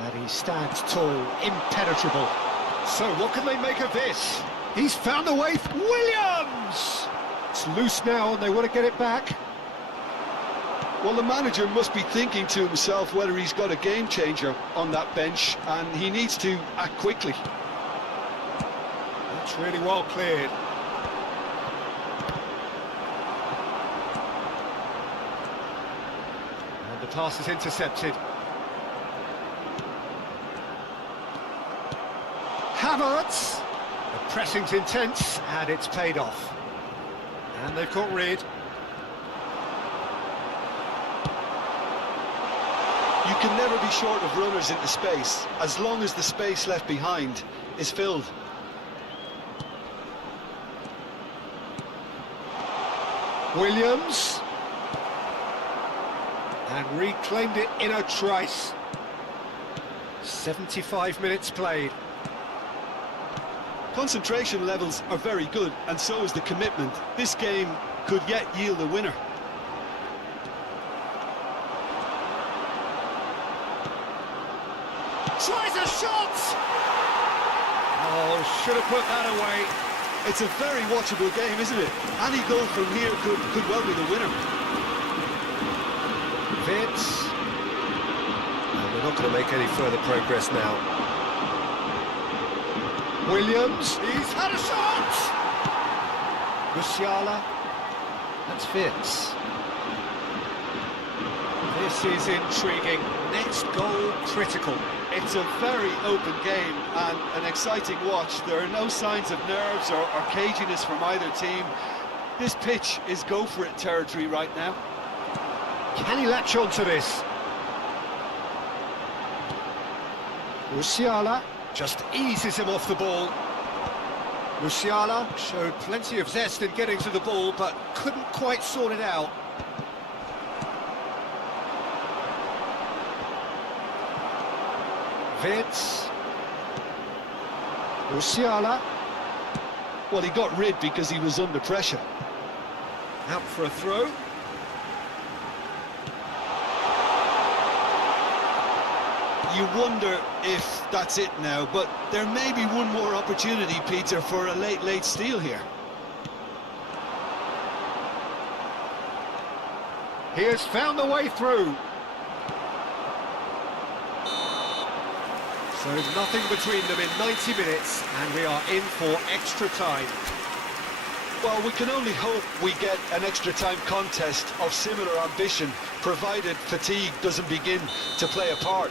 And he stands tall, impenetrable. So what can they make of this? He's found a way. Williams! It's loose now and they want to get it back. Well, the manager must be thinking to himself whether he's got a game changer on that bench, and he needs to act quickly. That's really well cleared. And the pass is intercepted. Havertz! The pressing's intense, and it's paid off. And they've got rid. You can never be short of runners into space, as long as the space left behind is filled. Williams. And reclaimed it in a trice. 75 minutes played. Concentration levels are very good, and so is the commitment. This game could yet yield a winner. Tries a shot! Oh, should have put that away. It's a very watchable game, isn't it? Any goal from here could well be the winner. Fitz. And we're not going to make any further progress now. Williams. He's had a shot! Musiala. That's Fitz. This is intriguing. Next goal critical. It's a very open game and an exciting watch. There are no signs of nerves or caginess from either team. This pitch is go-for-it territory right now. Can he latch on to this? Musiala just eases him off the ball. Musiala showed plenty of zest in getting to the ball, but couldn't quite sort it out. Vitz. Musiala. Well, he got rid because he was under pressure. Out for a throw. You wonder if that's it now, but there may be one more opportunity, Peter, for a late steal here. He has found the way through. So nothing between them in 90 minutes, and we are in for extra time. Well, we can only hope we get an extra time contest of similar ambition, provided fatigue doesn't begin to play a part.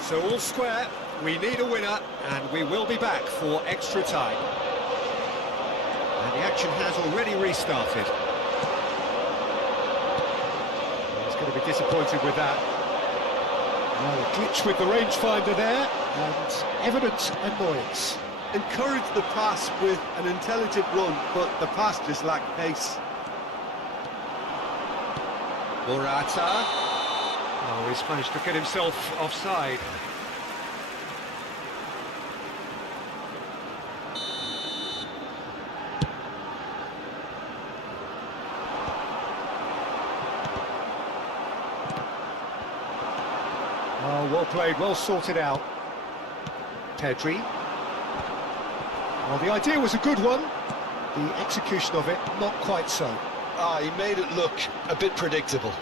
So all square, we need a winner, and we will be back for extra time. And the action has already restarted. He's going to be disappointed with that. Well, a glitch with the rangefinder there, and evident annoyance. Encouraged the pass with an intelligent run, but the pass just lacked pace. Morata. Oh, he's managed to get himself offside. Oh, well played, well sorted out. Pedri. Well, the idea was a good one. The execution of it, not quite so. He made it look a bit predictable.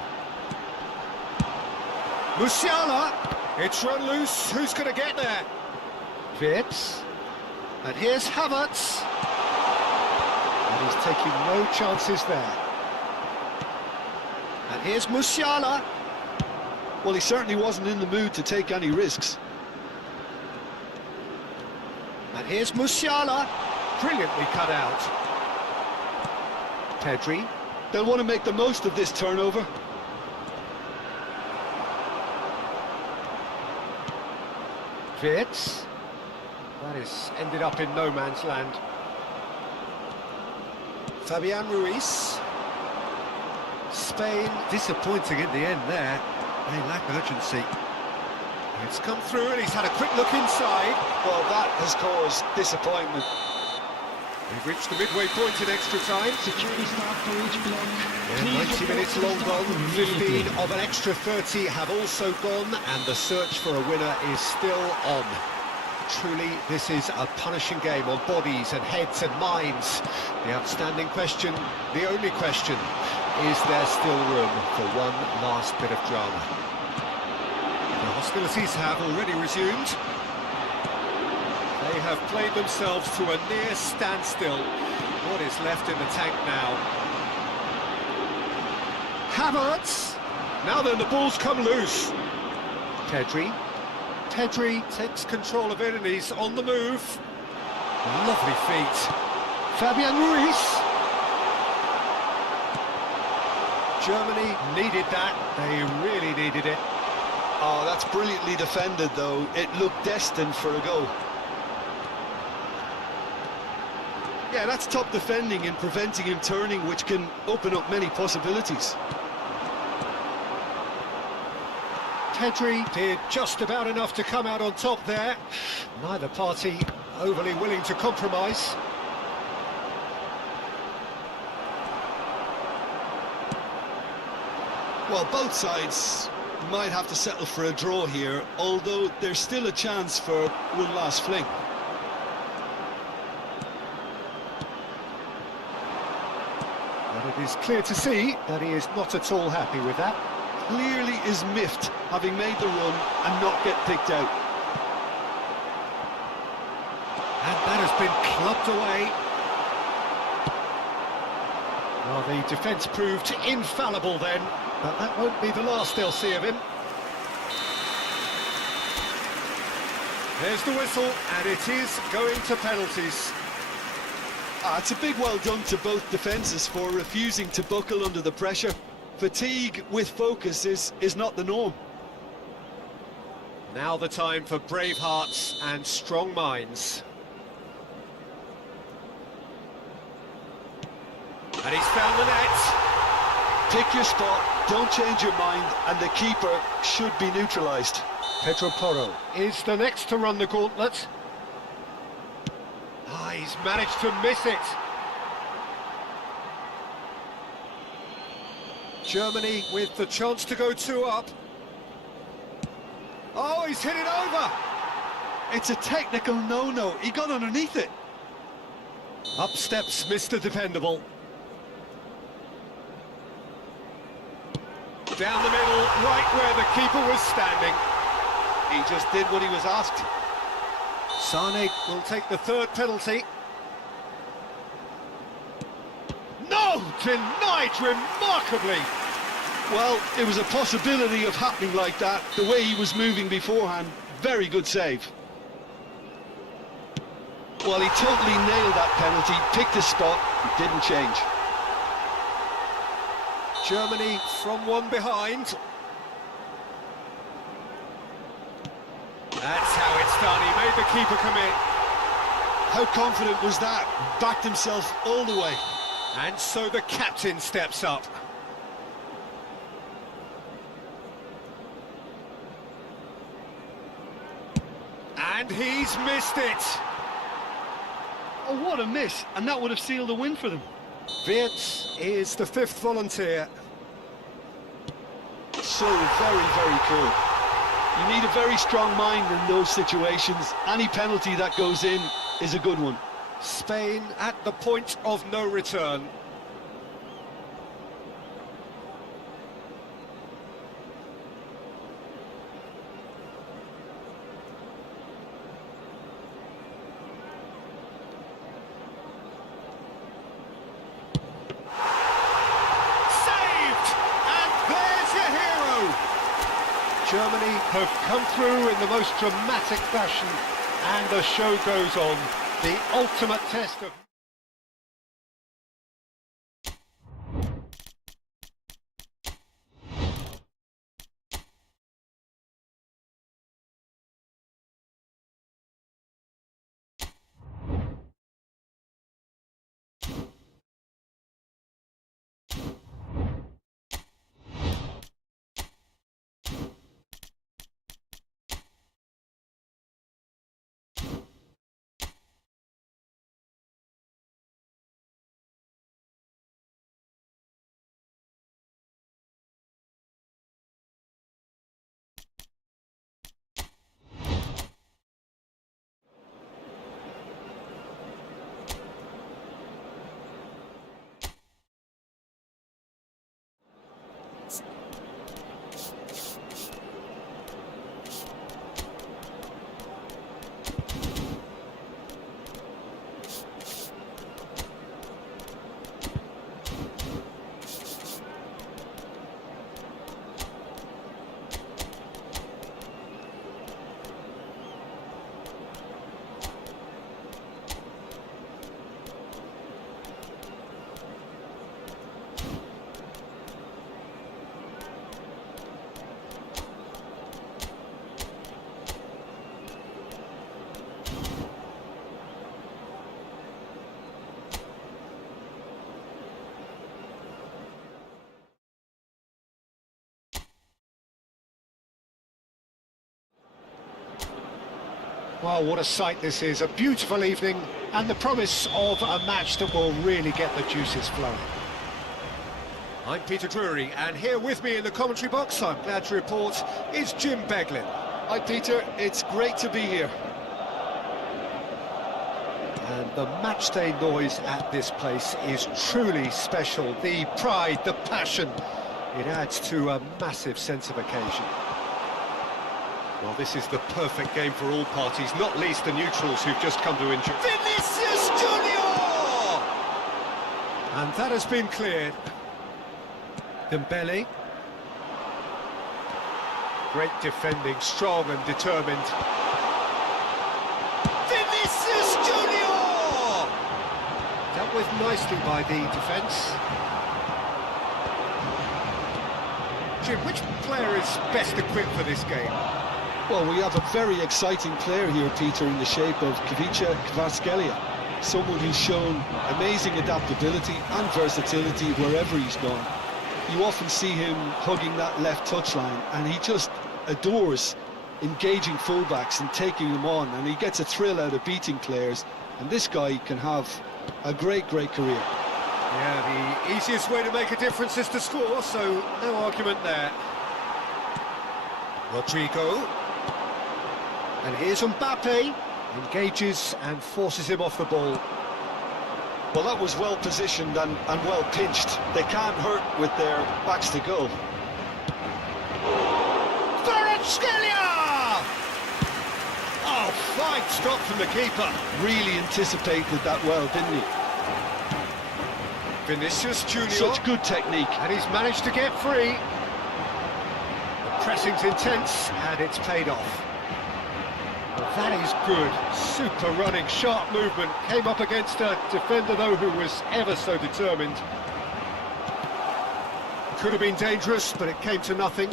Musiala, it's run loose, who's going to get there? Vitz, and here's Havertz. And he's taking no chances there. And here's Musiala. Well, he certainly wasn't in the mood to take any risks. And here's Musiala, brilliantly cut out. Pedri. They'll want to make the most of this turnover. Vitz. That is ended up in no man's land. Fabian Ruiz. Spain disappointing in the end there. They lack urgency. It's come through and he's had a quick look inside. Well, that has caused disappointment. We've reached the midway point in extra time. Security staff for each block. Yeah, Please 90 minutes report long to gone, staff 15 immediately. of an extra 30 have also gone, and the search for a winner is still on. Truly, this is a punishing game on bodies and heads and minds. The outstanding question, the only question, is there still room for one last bit of drama? The hostilities have already resumed. They have played themselves to a near standstill. What is left in the tank now? Havertz! Now then, the ball's come loose. Pedri. Pedri takes control of it and he's on the move. Lovely feet. Fabian Ruiz. Germany needed that. They really needed it. Oh, that's brilliantly defended, though. It looked destined for a goal. Yeah, that's top defending and preventing him turning, which can open up many possibilities. Pedri did just about enough to come out on top there. Neither party overly willing to compromise. Well, both sides might have to settle for a draw here, although there's still a chance for one last fling. But it is clear to see that he is not at all happy with that. Clearly is miffed, having made the run and not get picked out. And that has been clubbed away. Well, the defence proved infallible then, but that won't be the last they'll see of him. There's the whistle, and it is going to penalties. It's a big well done to both defences for refusing to buckle under the pressure. Fatigue with focus is not the norm. Now the time for brave hearts and strong minds. And he's found the net. Pick your spot, don't change your mind, and the keeper should be neutralised. Pedro Porro is the next to run the gauntlet. He's managed to miss it. Germany with the chance to go 2 up. Oh, he's hit it over. It's a technical no-no, he got underneath it. Up steps Mr. Dependable. Down the middle, right where the keeper was standing. He just did what he was asked. Sane will take the 3rd penalty. No! Denied remarkably! Well, it was a possibility of happening like that, the way he was moving beforehand. Very good save. Well, he totally nailed that penalty, picked his spot, didn't change. Germany from one behind. That's how it's done. He made the keeper commit. How confident was that? Backed himself all the way. And so the captain steps up. And he's missed it. Oh, what a miss, and that would have sealed a win for them. Wirtz is the 5th volunteer. So very, very cool. You need a very strong mind in those situations. Any penalty that goes in is a good one. Spain at the point of no return. Germany have come through in the most dramatic fashion, and the show goes on. The ultimate test of... Well, what a sight this is. A beautiful evening and the promise of a match that will really get the juices flowing. I'm Peter Drury, and here with me in the commentary box, I'm glad to report, is Jim Beglin. Hi Peter, it's great to be here. And the matchday noise at this place is truly special. The pride, the passion, it adds to a massive sense of occasion. Well, this is the perfect game for all parties, not least the neutrals who've just come to enjoy. Vinicius Junior! And that has been cleared. Dembele. Great defending, strong and determined. Vinicius Junior! Dealt with nicely by the defence. Jim, which player is best equipped for this game? Well, we have a very exciting player here, Peter, in the shape of Kvaratskhelia. Someone who's shown amazing adaptability and versatility wherever he's gone. You often see him hugging that left touchline, and he just adores engaging fullbacks and taking them on, and he gets a thrill out of beating players, and this guy can have a great career. Yeah, the easiest way to make a difference is to score, so no argument there. Rodrigo. And here's Mbappe. Engages and forces him off the ball. Well, that was well positioned and well pinched. They can't hurt with their backs to goal. Kvaratskhelia! Oh, fine stop from the keeper. Really anticipated that well, didn't he? Vinicius Junior. Such good technique. And he's managed to get free. The pressing's intense and it's paid off. Well, that is good. Super running, sharp movement. Came up against a defender, though, who was ever so determined. Could have been dangerous, but it came to nothing.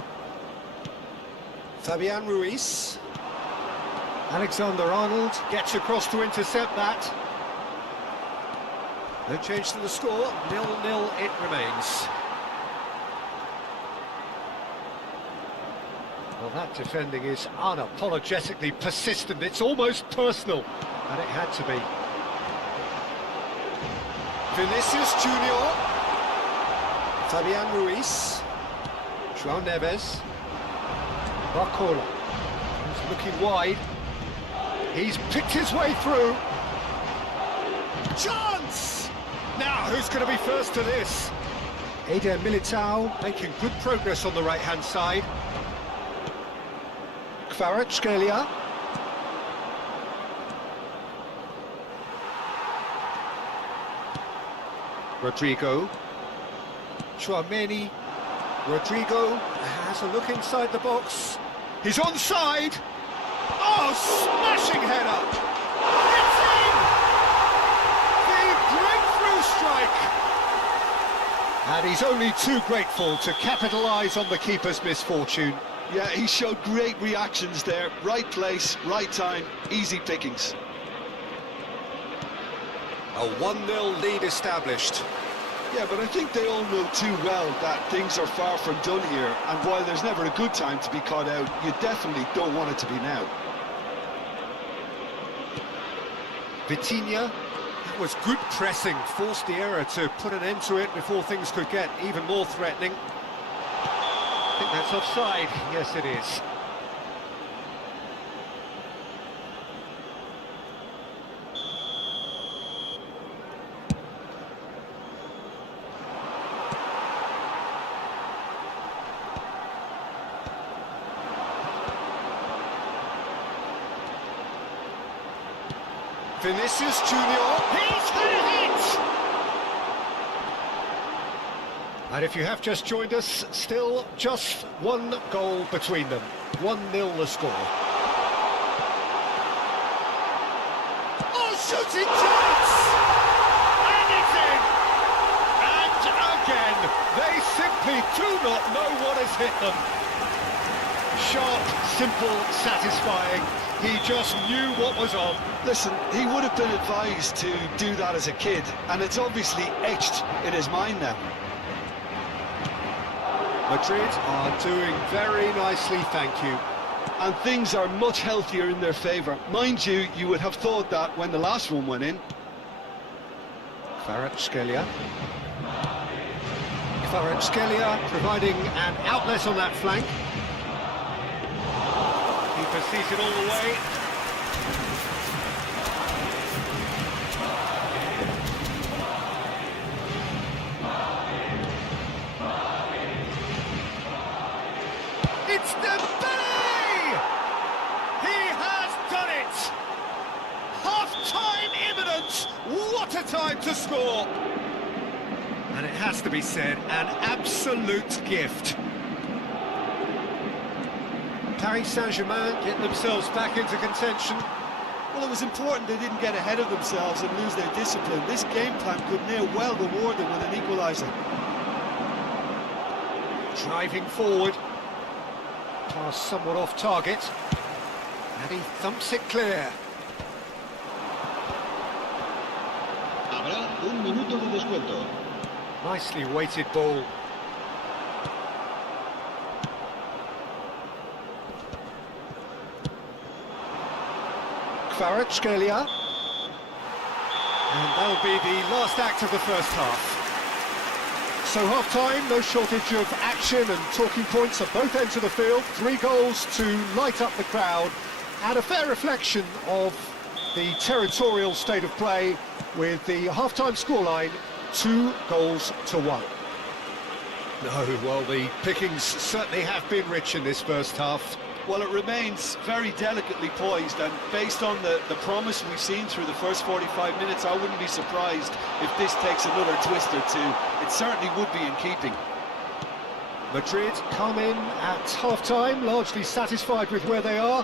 Fabian Ruiz. Alexander-Arnold gets across to intercept that. No change to the score. 0-0 it remains. Well, that defending is unapologetically persistent. It's almost personal, and it had to be. Vinicius Junior. Fabian Ruiz. João Neves. Barcola. He's looking wide. He's picked his way through. Chance! Now, who's going to be first to this? Eder Militao making good progress on the right-hand side. Kvaratskhelia. Rodrigo. Chouameni. Rodrigo has a look inside the box. He's onside. Oh, smashing header. It's in! The breakthrough strike. And he's only too grateful to capitalise on the keeper's misfortune. Yeah, he showed great reactions there. Right place, right time, easy pickings. A 1-0 lead established. Yeah, but I think they all know too well that things are far from done here, and while there's never a good time to be caught out, you definitely don't want it to be now. Vitinha, that was good pressing, forced the error to put an end to it before things could get even more threatening. I think that's offside. Yes, it is. Vinicius Junior. He's had a hit! And if you have just joined us, still just one goal between them. 1-0 the score. Oh, shooting chance! And it's in! And again, they simply do not know what has hit them. Sharp, simple, satisfying. He just knew what was on. Listen, he would have been advised to do that as a kid, and it's obviously etched in his mind now. Madrid are doing very nicely, thank you. and things are much healthier in their favour. Mind you, you would have thought that when the last one went in. Kvaratskhelia providing an outlet on that flank. Keeper sees it all the way. It's Dembele! He has done it! Half-time imminent! What a time to score! And it has to be said, an absolute gift. Paris Saint-Germain get themselves back into contention. Well, it was important they didn't get ahead of themselves and lose their discipline. This game plan could near well reward them with an equaliser. Driving forward. Pass somewhat off target. And he thumps it clear. Habrá un minuto de descuento. Nicely weighted ball. Kvaratskhelia. And that'll be the last act of the first half. So half-time, no shortage of action and talking points at both ends of the field. 3 goals to light up the crowd, and a fair reflection of the territorial state of play with the half-time scoreline 2-1. No, well, the pickings certainly have been rich in this first half. Well, it remains very delicately poised, and based on the promise we've seen through the first 45 minutes, I wouldn't be surprised if this takes another twist or two. It certainly would be in keeping. Madrid come in at half-time, largely satisfied with where they are.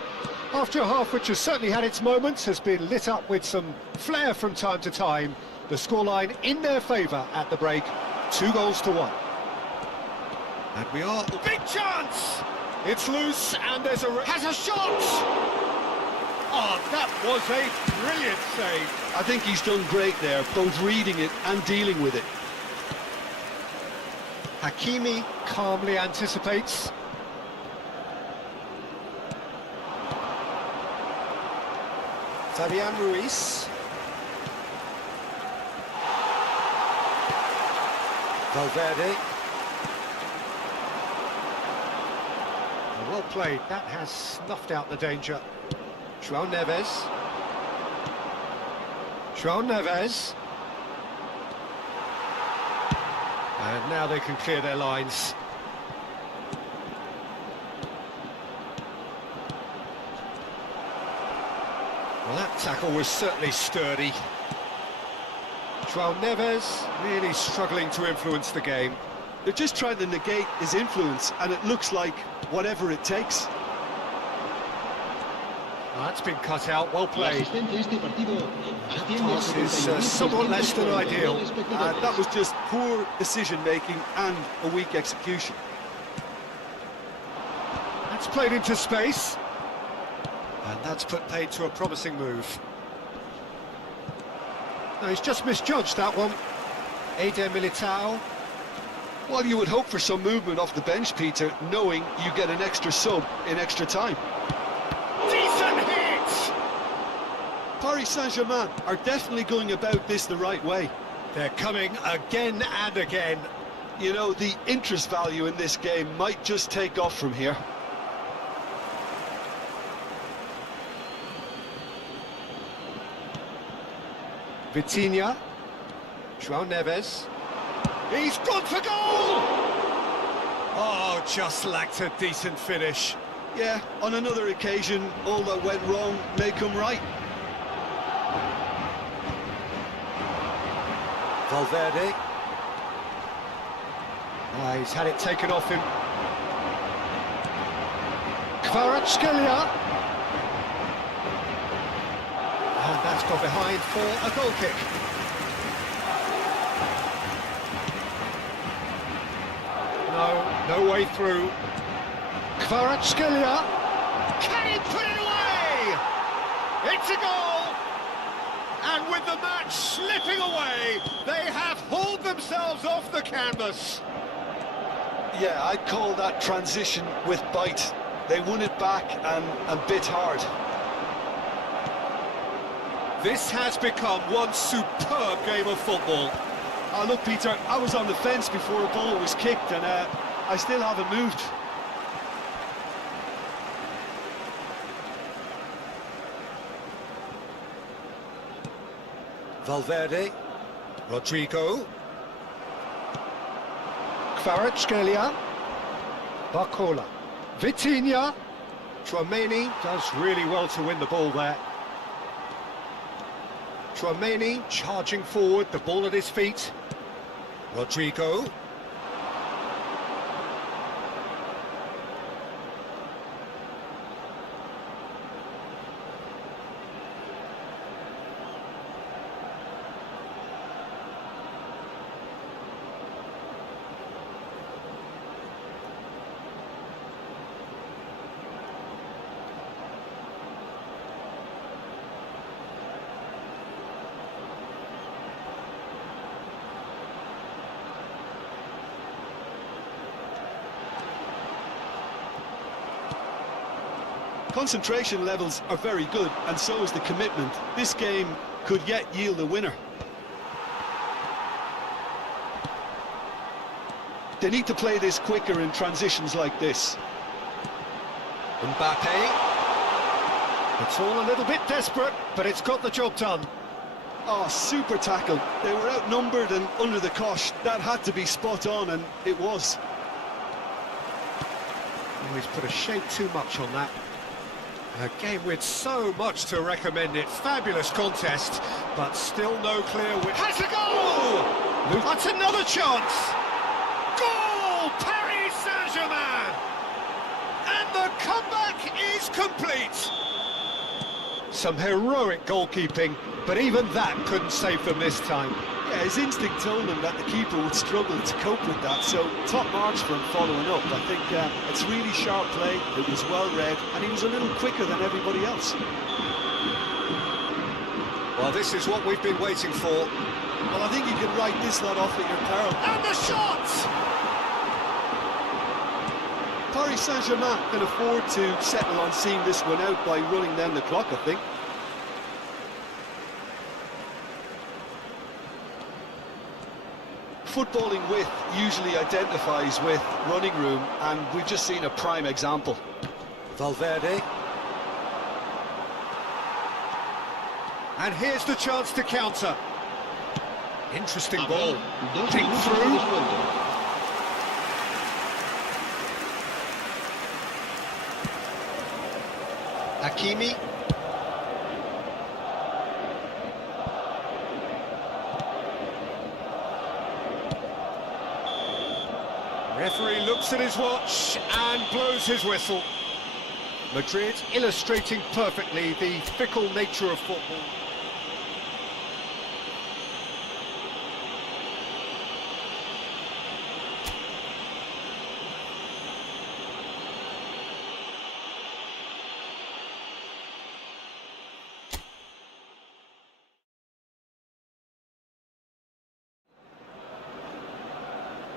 After a half which has certainly had its moments, has been lit up with some flair from time to time. The scoreline in their favour at the break, 2-1. And we are... Big chance! It's loose, and there's has a shot! Oh, that was a brilliant save. I think he's done great there, both reading it and dealing with it. Hakimi calmly anticipates. Fabian Ruiz. Valverde. Well played, that has snuffed out the danger. João Neves. And now they can clear their lines. Well, that tackle was certainly sturdy. João Neves really struggling to influence the game. They're just trying to negate his influence, and it looks like whatever it takes. That's been cut out, well played. Pass is 71 somewhat less than ideal. That was just poor decision-making and a weak execution. That's played into space. And that's put paid to a promising move. No, he's just misjudged that one. Eder Militao. Well, you would hope for some movement off the bench, Peter, knowing you get an extra sub in extra time. Decent hit! Paris Saint-Germain are definitely going about this the right way. They're coming again and again. You know, the interest value in this game might just take off from here. Vitinha. João Neves. He's gone for goal! Oh, just lacked a decent finish. Yeah, on another occasion, all that went wrong may come right. Valverde. He's had it taken off him. Kvaratskhelia. And that's gone behind for a goal kick. No way through. Kvaratskhelia. Can he put it away? It's a goal! And with the match slipping away, they have hauled themselves off the canvas. Yeah, I'd call that transition with bite. They won it back and bit hard. This has become one superb game of football. Look, Peter, I was on the fence before a ball was kicked, and I still haven't moved. Valverde, Rodrigo, Kvaratskhelia, Barcola, Vitinha, Tchouaméni does really well to win the ball there. Tchouaméni charging forward, the ball at his feet. Rodrigo. Concentration levels are very good, and so is the commitment. This game could yet yield a winner. They need to play this quicker in transitions like this. Mbappe. It's all a little bit desperate, but it's got the job done. Oh, super tackle. They were outnumbered and under the cosh. That had to be spot on, and it was. Oh, he's put a shade too much on that. A game with so much to recommend it. Fabulous contest, but still no clear win. Has a goal! That's another chance! Goal! Paris Saint-Germain! And the comeback is complete! Some heroic goalkeeping, but even that couldn't save them this time. Yeah, his instinct told him that the keeper would struggle to cope with that, so top marks for him following up. I think it's really sharp play, it was well read, and he was a little quicker than everybody else. Well, this is what we've been waiting for. Well, I think you can write this lot off at your peril. And the shot! Paris Saint-Germain can afford to settle on seeing this one out by running down the clock, I think. Footballing width usually identifies with running room, and we've just seen a prime example. Valverde. And here's the chance to counter. Interesting ball. Deep through. Hakimi. Referee looks at his watch and blows his whistle. Madrid illustrating perfectly the fickle nature of football.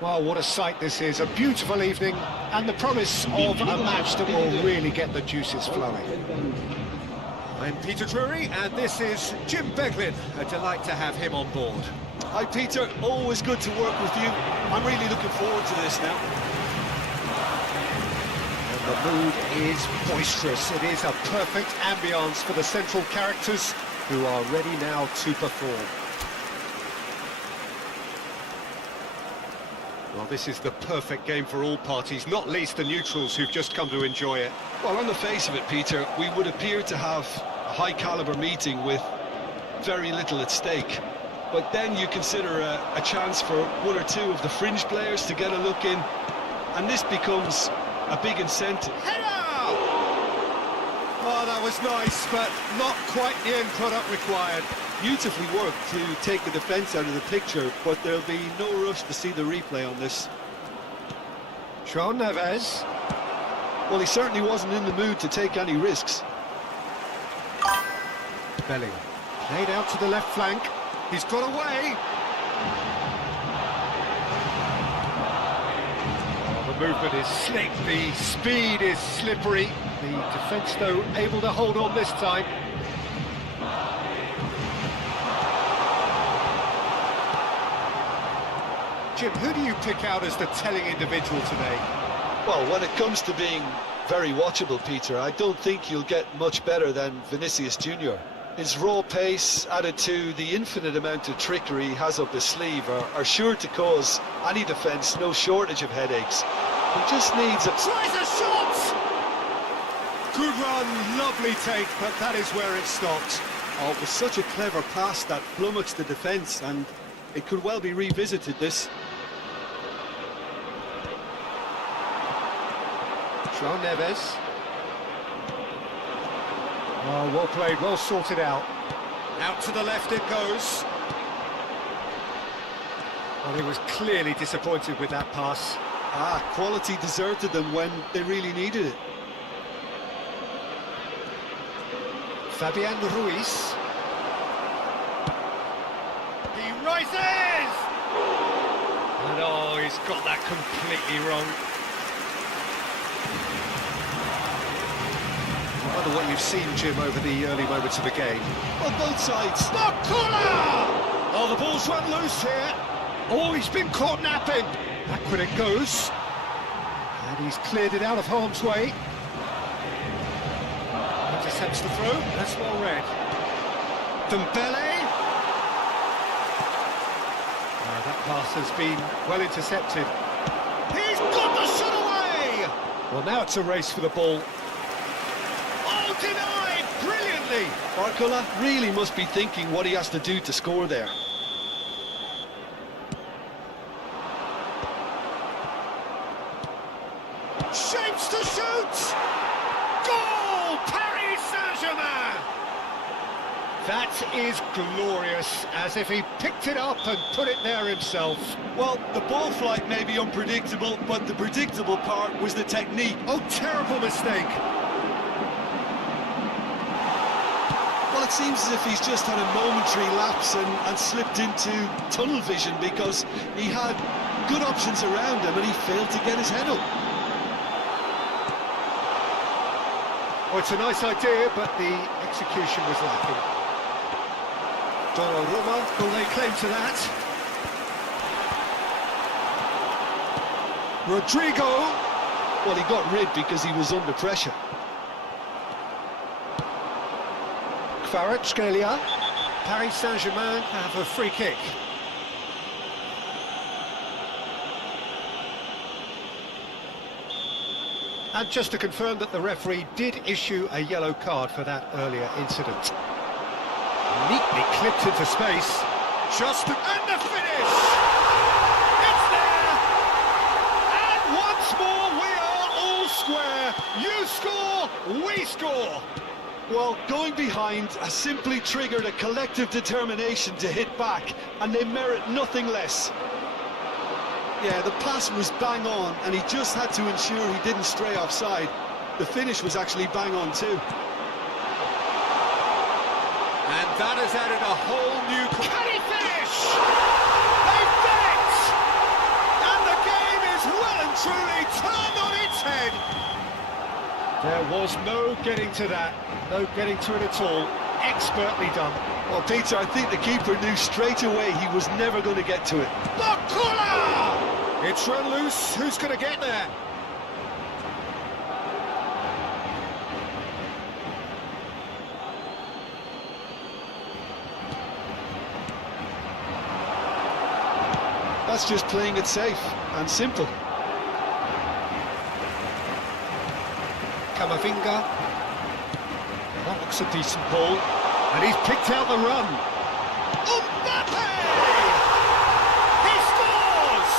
Well, what a sight this is. A beautiful evening and the promise of a match that will really get the juices flowing. I'm Peter Drury and this is Jim Beglin. A delight to have him on board. Hi Peter, always good to work with you. I'm really looking forward to this now. And the mood is boisterous. It is a perfect ambience for the central characters who are ready now to perform. Well, this is the perfect game for all parties, not least the neutrals who've just come to enjoy it. Well, on the face of it, Peter, we would appear to have a high-caliber meeting with very little at stake. But then you consider a chance for one or two of the fringe players to get a look in, and this becomes a big incentive. Header! Oh, that was nice, but not quite the end product required. Beautifully worked to take the defence out of the picture, but there'll be no rush to see the replay on this. João Neves. Well, he certainly wasn't in the mood to take any risks. BELIIN. Played out to the left flank. He's got away. Oh, the movement is slick, the speed is slippery. The defence, though, able to hold on this time. Jim, who do you pick out as the telling individual today? Well, when it comes to being very watchable, Peter, I don't think you'll get much better than Vinicius Junior. His raw pace, added to the infinite amount of trickery he has up his sleeve, are sure to cause any defence no shortage of headaches. He just needs a... Tries a shot! Good run, lovely take, but that is where it stopped. Oh, it was such a clever pass that flummoxed the defence, and it could well be revisited, this. João Neves. Oh, well played, well sorted out. Out to the left it goes. Well, he was clearly disappointed with that pass. Quality deserted them when they really needed it. Fabian Ruiz. He rises! And oh, he's got that completely wrong. I wonder what you've seen, Jim, over the early moments of the game. On both sides. Bakula! Oh, the ball's run loose here. Oh, he's been caught napping. Back when it goes. And he's cleared it out of harm's way. Intercepts the throw. That's well read. Dembele. That pass has been well intercepted. He's got the shot away! Well, now it's a race for the ball. Oh, denied! Brilliantly! Barcola really must be thinking what he has to do to score there. Shapes to shoot! Goal! Paris Saint-Germain! That is glorious, as if he picked it up and put it there himself. Well, the ball flight may be unpredictable, but the predictable part was the technique. Oh, terrible mistake! Well, it seems as if he's just had a momentary lapse and slipped into tunnel vision, because he had good options around him and he failed to get his head up. Well, it's a nice idea, but the execution was lacking. Donnarumma will lay claim to that. Rodrigo. Well, he got rid because he was under pressure. Kvaratskhelia. Paris Saint-Germain have a free kick. And just to confirm that the referee did issue a yellow card for that earlier incident. Neatly clipped into space. And the finish! It's there! And once more we are all square. You score, we score. Well, going behind has simply triggered a collective determination to hit back, and they merit nothing less. Yeah, the pass was bang on, and he just had to ensure he didn't stray offside. The finish was actually bang on too. And that has added a whole new... Can he finish? They've done it! And the game is well and truly turned on its head. There was no getting to that. No getting to it at all. Expertly done. Well, Peter, I think the keeper knew straight away he was never going to get to it. Bakula! It's run loose. Who's going to get there? That's just playing it safe and simple. Camavinga. That looks a decent ball. And he's picked out the run. Mbappe! He scores!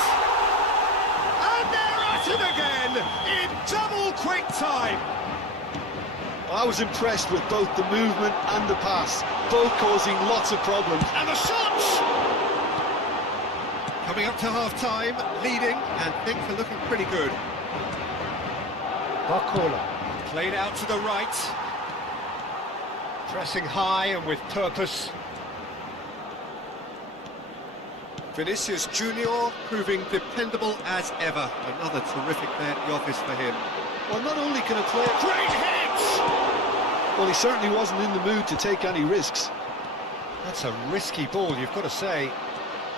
And they're at it again in double quick time. I was impressed with both the movement and the pass, both causing lots of problems. And the shots! Coming up to half-time, leading, and things are looking pretty good. Bakula played out to the right. Pressing high and with purpose. Vinicius Junior proving dependable as ever. Another terrific day at the office for him. Well, not only can a player... Great hit! Well, he certainly wasn't in the mood to take any risks. That's a risky ball, you've got to say.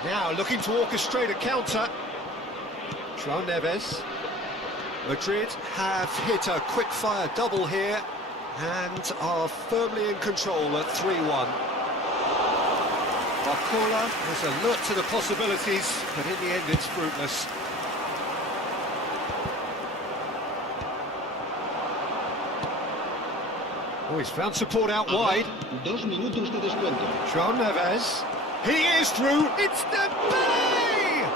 Now looking to orchestrate a counter. João Neves. Madrid have hit a quick-fire double here and are firmly in control at 3-1. Barcola is alert to the possibilities, but in the end it's fruitless. Oh, he's found support out wide. 2 minutos de descuento. João Neves. He is through. It's Dembele!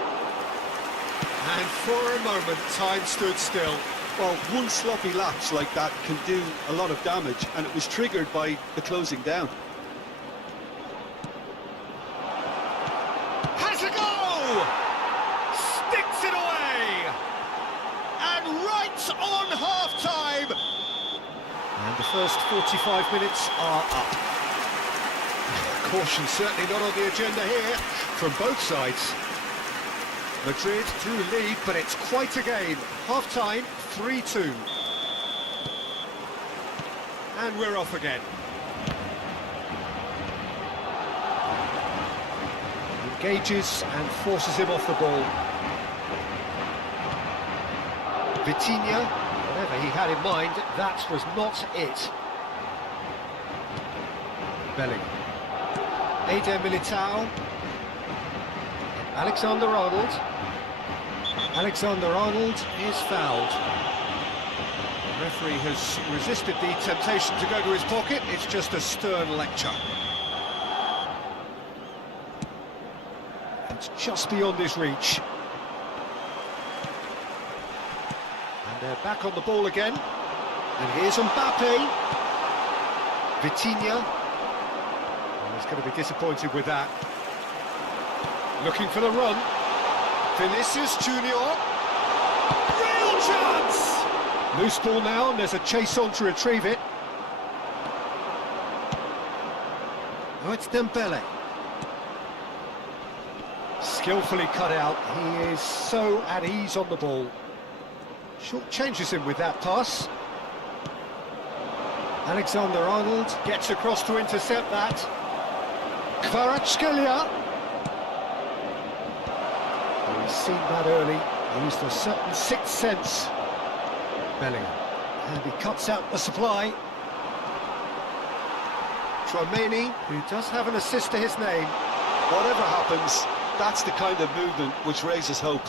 And for a moment, time stood still. Well, one sloppy lapse like that can do a lot of damage, and it was triggered by the closing down. Has a go! Sticks it away! And right on half-time! And the first 45 minutes are up. Caution certainly not on the agenda here from both sides. Madrid through lead, but it's quite a game. Half-time, 3-2. And we're off again. Engages and forces him off the ball. Vitinha, whatever he had in mind, that was not it. BELIIN. Eder Militao. Alexander-Arnold. Alexander-Arnold is fouled. The referee has resisted the temptation to go to his pocket. It's just a stern lecture. It's just beyond his reach. And they're back on the ball again. And here's Mbappe. Vitinha. He's going to be disappointed with that. Looking for the run. Vinicius Junior. Real chance! Loose ball now, and there's a chase on to retrieve it. Oh, it's Dembele. Skillfully cut out. He is so at ease on the ball. Short changes him with that pass. Alexander-Arnold gets across to intercept that. Kvaratskhelia. He's seen that early. Used a certain sixth sense. BELIIN. And he cuts out the supply. Tchouaméni, who does have an assist to his name. Whatever happens, that's the kind of movement which raises hope.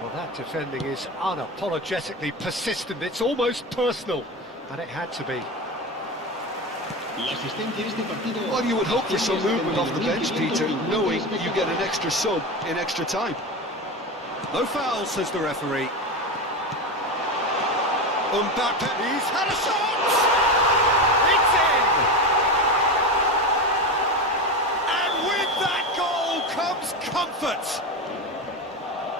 Well, that defending is unapologetically persistent. It's almost personal, and it had to be. Well, you would hope for some movement off the bench, Peter, knowing you get an extra sub in extra time. No foul, says the referee. Mbappe, he's had a shot! It's in! And with that goal comes comfort.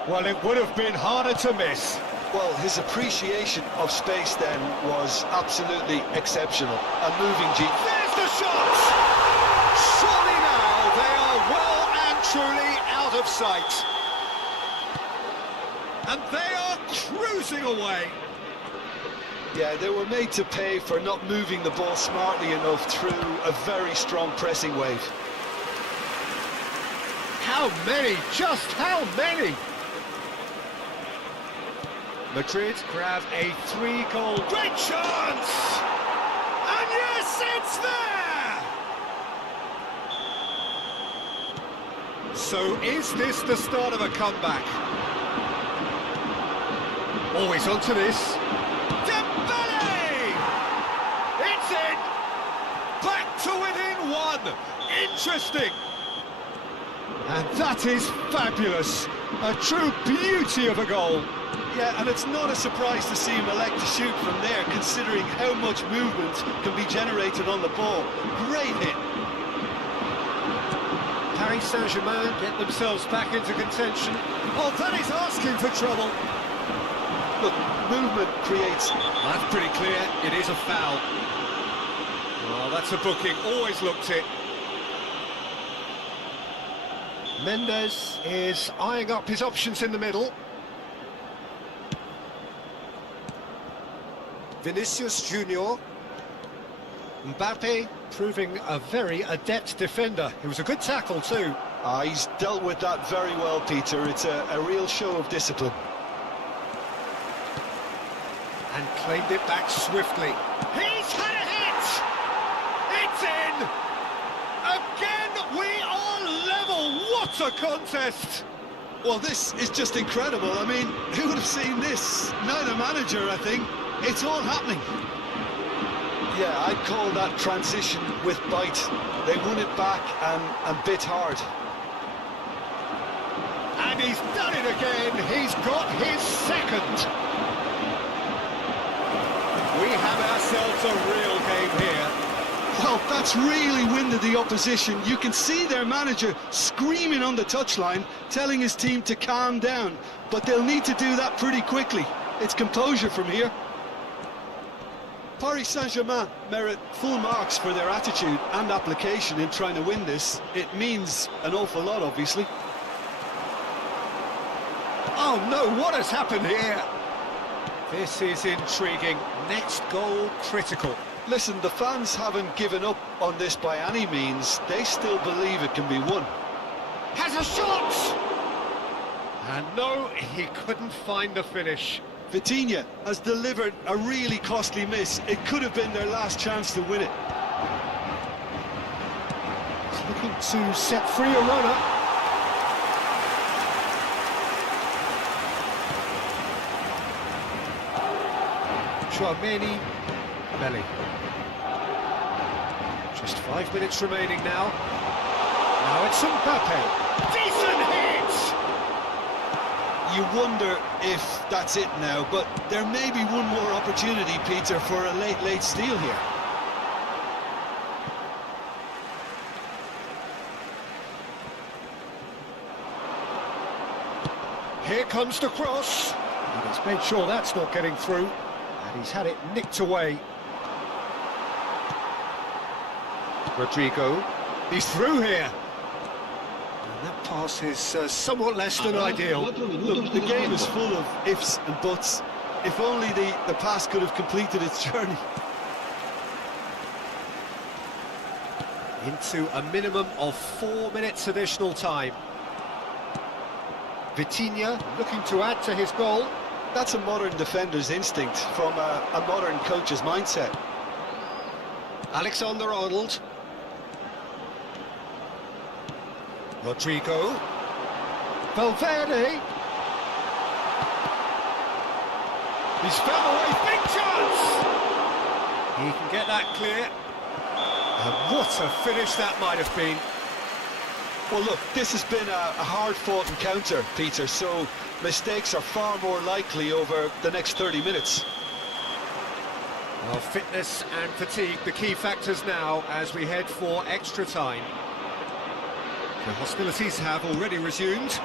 Well, it would have been harder to miss. Well, his appreciation of space then was absolutely exceptional. A moving G. There's the shot! Surely now they are well and truly out of sight. And they are cruising away. Yeah, they were made to pay for not moving the ball smartly enough through a very strong pressing wave. How many? Just how many? Madrid grab a 3-goal great chance! And yes, it's there! So is this the start of a comeback? Always onto this. Dembele! It's in! Back to within one! Interesting! And that is fabulous! A true beauty of a goal! Yeah, and it's not a surprise to see him elect to shoot from there, considering how much movement can be generated on the ball. Great hit. Paris Saint-Germain get themselves back into contention. Oh, that is asking for trouble. Look, movement creates... That's pretty clear. It is a foul. Oh, that's a booking. Always looked it. Mendes is eyeing up his options in the middle. Vinicius Junior. Mbappe proving a very adept defender. It was a good tackle too. He's dealt with that very well, Peter. It's a real show of discipline. And claimed it back swiftly. He's had a hit! It's in! Again, we are level! What a contest! Well, this is just incredible. I mean, who would have seen this? Neither manager, I think. It's all happening. Yeah, I'd call that transition with bite. They won it back and bit hard. And he's done it again. He's got his second. We have ourselves a real game here. Well, that's really winded the opposition. You can see their manager screaming on the touchline, telling his team to calm down. But they'll need to do that pretty quickly. It's composure from here. Paris Saint-Germain merit full marks for their attitude and application in trying to win this. It means an awful lot, obviously. Oh no, what has happened here? This is intriguing. Next goal critical. Listen, the fans haven't given up on this by any means. They still believe it can be won. Has a shot! And no, he couldn't find the finish. Vitinha has delivered a really costly miss. It could have been their last chance to win it. He's looking to set free a runner. Chouameni, Belly. Just 5 minutes remaining now. Now it's Mbappe. Decent hit! You wonder if that's it now, but there may be one more opportunity, Peter, for a late steal here. Here comes the cross. And he's made sure that's not getting through. And he's had it nicked away. Rodrigo. He's through here. And that pass is somewhat less than ideal. Look, the game is full of ifs and buts. If only the pass could have completed its journey. Into a minimum of 4 minutes additional time. Vitinha looking to add to his goal. That's a modern defender's instinct from a modern coach's mindset. Alexander-Arnold. Rodrigo. Valverde. He's found a way, big chance! He can get that clear. And what a finish that might have been. Well, look, this has been a hard-fought encounter, Peter, so mistakes are far more likely over the next 30 minutes. Well, fitness and fatigue, the key factors now as we head for extra time. The hostilities have already resumed.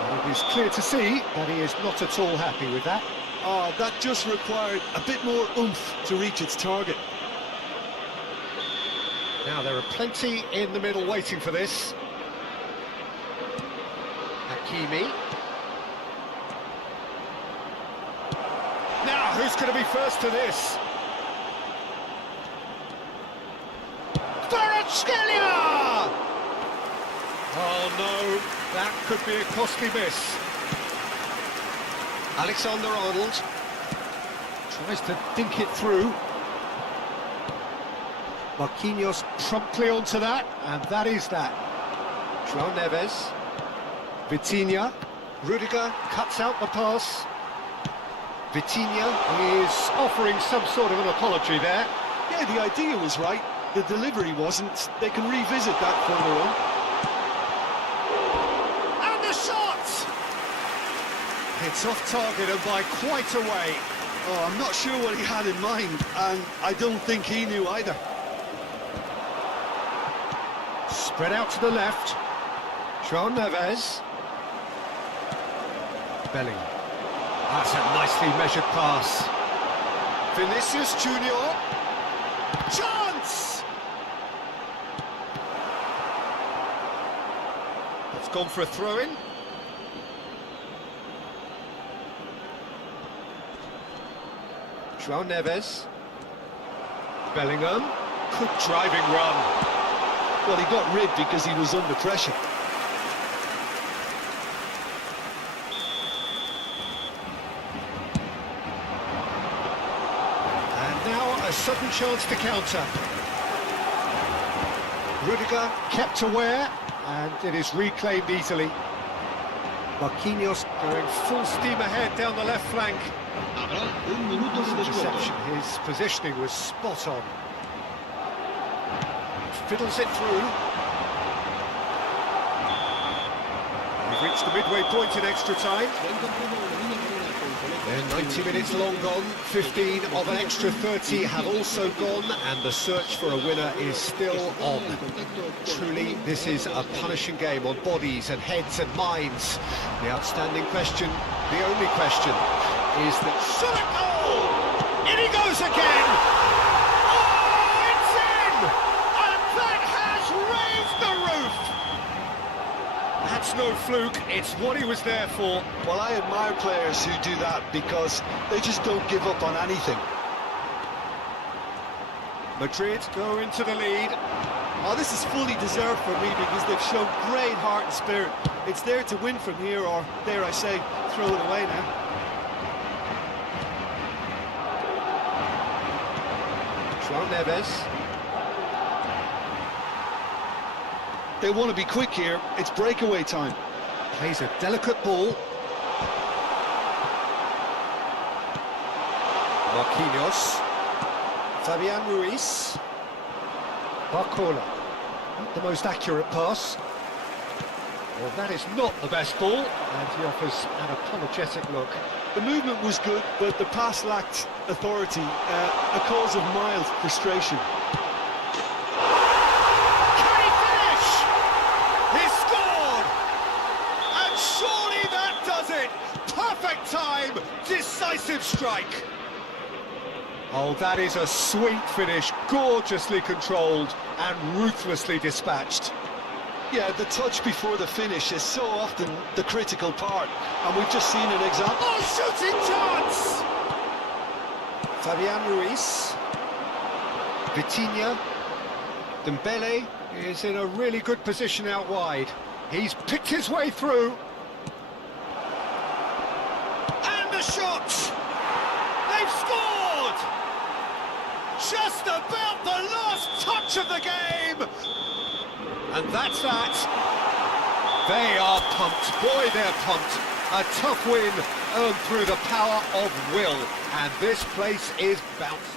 And it is clear to see that he is not at all happy with that. Oh, that just required a bit more oomph to reach its target. Now, there are plenty in the middle waiting for this. Hakimi. Now, who's going to be first to this? Kvaratskhelia! Oh no, that could be a costly miss. Alexander-Arnold tries to dink it through. Marquinhos promptly onto that, and that is that. João Neves. Vitinha. Rudiger cuts out the pass. Vitinha is offering some sort of an apology there. Yeah, the idea was right. The delivery wasn't. They can revisit that further on. And the shot! It's off target and by quite a way. Oh, I'm not sure what he had in mind, and I don't think he knew either. Spread out to the left. João Neves. Belling. That's a nicely measured pass. Vinicius Junior. Chance! It's gone for a throw-in. João Neves. Bellingham. Good driving run. Well, he got rid because he was under pressure. And now a sudden chance to counter. Rudiger kept aware, and it is reclaimed easily. Marquinhos going full steam ahead down the left flank. Habrá un minuto de descuento. Reception, his positioning was spot on. Fiddles it through. We've reached the midway point in extra time. And 90 minutes long gone, 15 of an extra 30 have also gone, and the search for a winner is still on. Truly, this is a punishing game on bodies and heads and minds. The outstanding question, the only question, is that... Solid goal! In he goes again! Oh, it's in! And that has raised the roof! That's no fluke, it's what he was there for. Well, I admire players who do that because they just don't give up on anything. Madrid go into the lead. Oh, this is fully deserved for me because they've shown great heart and spirit. It's there to win from here, or dare I say, throw it away now. João Neves. They want to be quick here. It's breakaway time. Plays a delicate ball. Marquinhos. Fabian Ruiz. Barcola. Not the most accurate pass. Well, that is not the best ball, and he offers an apologetic look. The movement was good, but the pass lacked authority, a cause of mild frustration. Can he finish? He scored! And surely that does it! Perfect time, decisive strike. Oh, that is a sweet finish, gorgeously controlled and ruthlessly dispatched. Yeah, the touch before the finish is so often the critical part, and we've just seen an example. Oh, shooting chance! Fabian Ruiz. Vitinha. Dembele is in a really good position out wide. He's picked his way through. And the shot! They've scored! Just about the last touch of the game! And that's that. They are pumped. Boy, they're pumped. A tough win earned through the power of will. And this place is bouncing.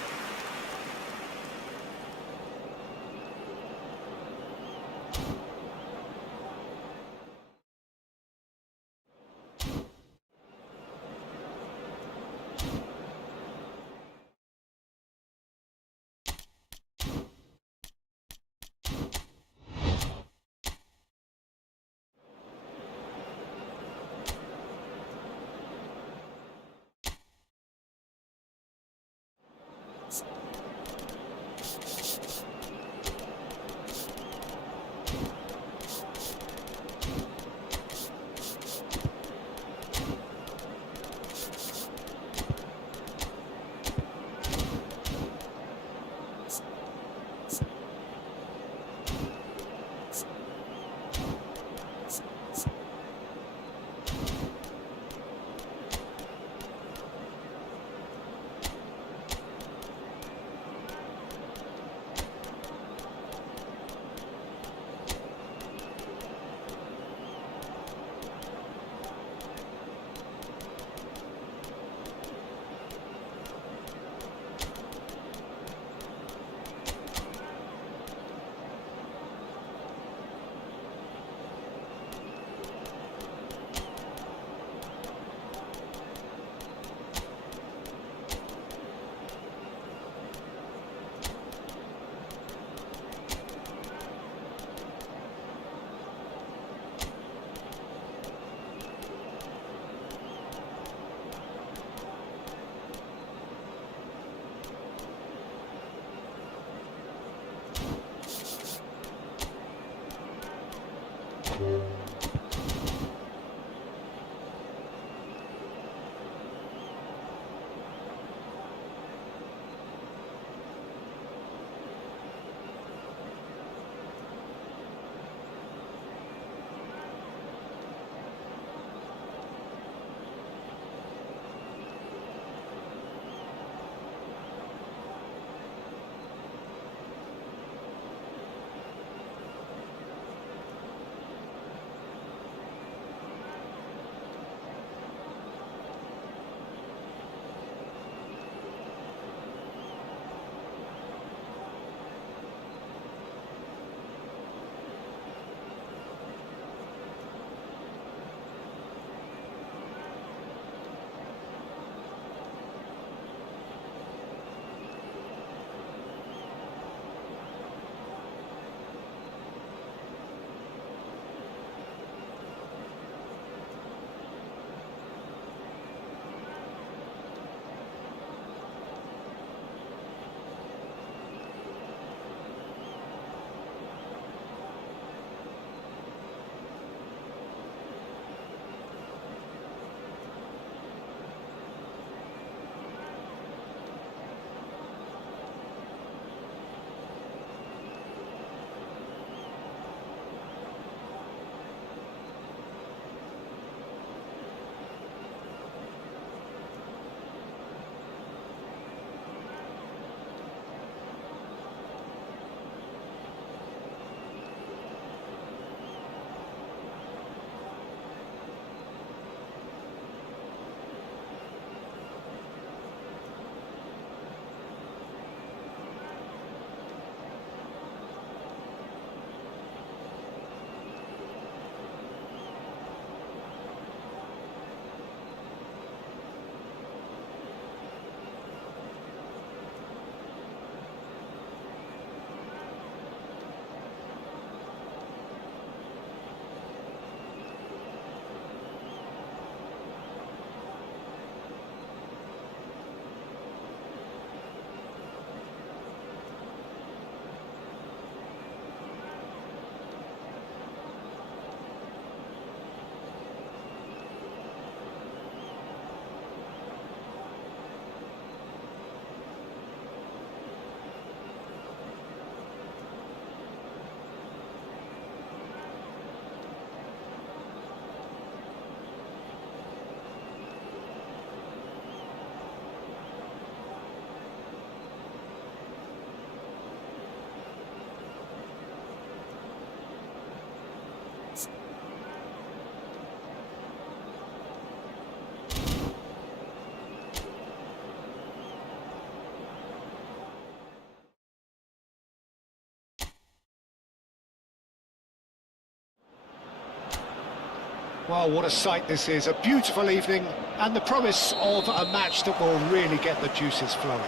Well, what a sight this is. A beautiful evening and the promise of a match that will really get the juices flowing.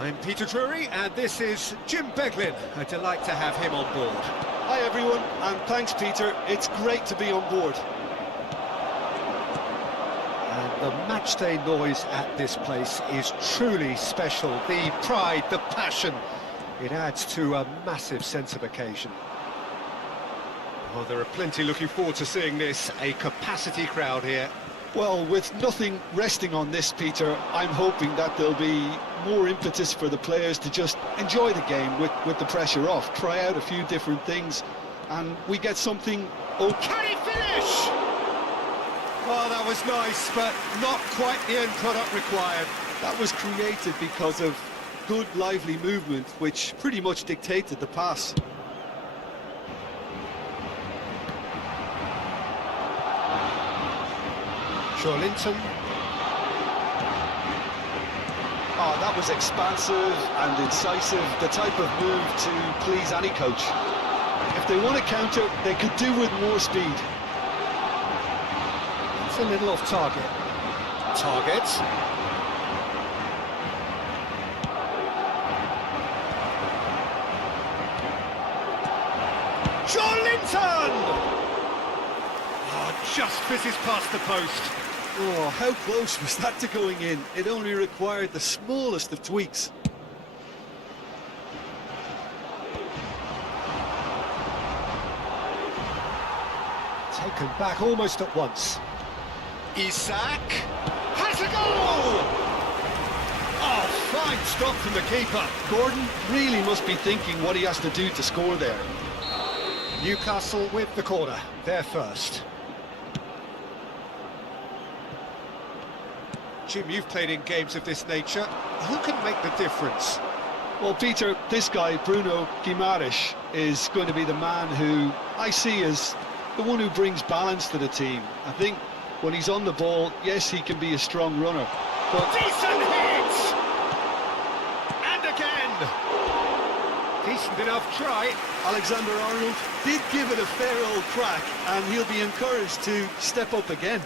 I'm Peter Drury and this is Jim Beglin. A delight to have him on board. Hi everyone, and thanks Peter, it's great to be on board. And the matchday noise at this place is truly special. The pride, the passion, it adds to a massive sense of occasion. Oh, there are plenty looking forward to seeing this. A capacity crowd here. Well, with nothing resting on this, Peter, I'm hoping that there'll be more impetus for the players to just enjoy the game with the pressure off, try out a few different things, and we get something okay. Can he finish? Oh, that was nice, but not quite the end product required. That was created because of good, lively movement, which pretty much dictated the pass. Linton. Oh, that was expansive and incisive, the type of move to please any coach. If they want to counter, they could do with more speed. It's a little off target. Target. Linton! Oh, just fizzes past the post. Oh, how close was that to going in? It only required the smallest of tweaks. Taken back almost at once. Isak has a goal! Oh, fine stop from the keeper. Gordon really must be thinking what he has to do to score there. Newcastle with the corner, they're first. Jim, you've played in games of this nature. Who can make the difference? Well, Peter, this guy, Bruno Guimaraes, is going to be the man who I see as the one who brings balance to the team. I think when he's on the ball, yes, he can be a strong runner, but... Decent hit! And again! Decent enough try. Alexander-Arnold did give it a fair old crack, and he'll be encouraged to step up again.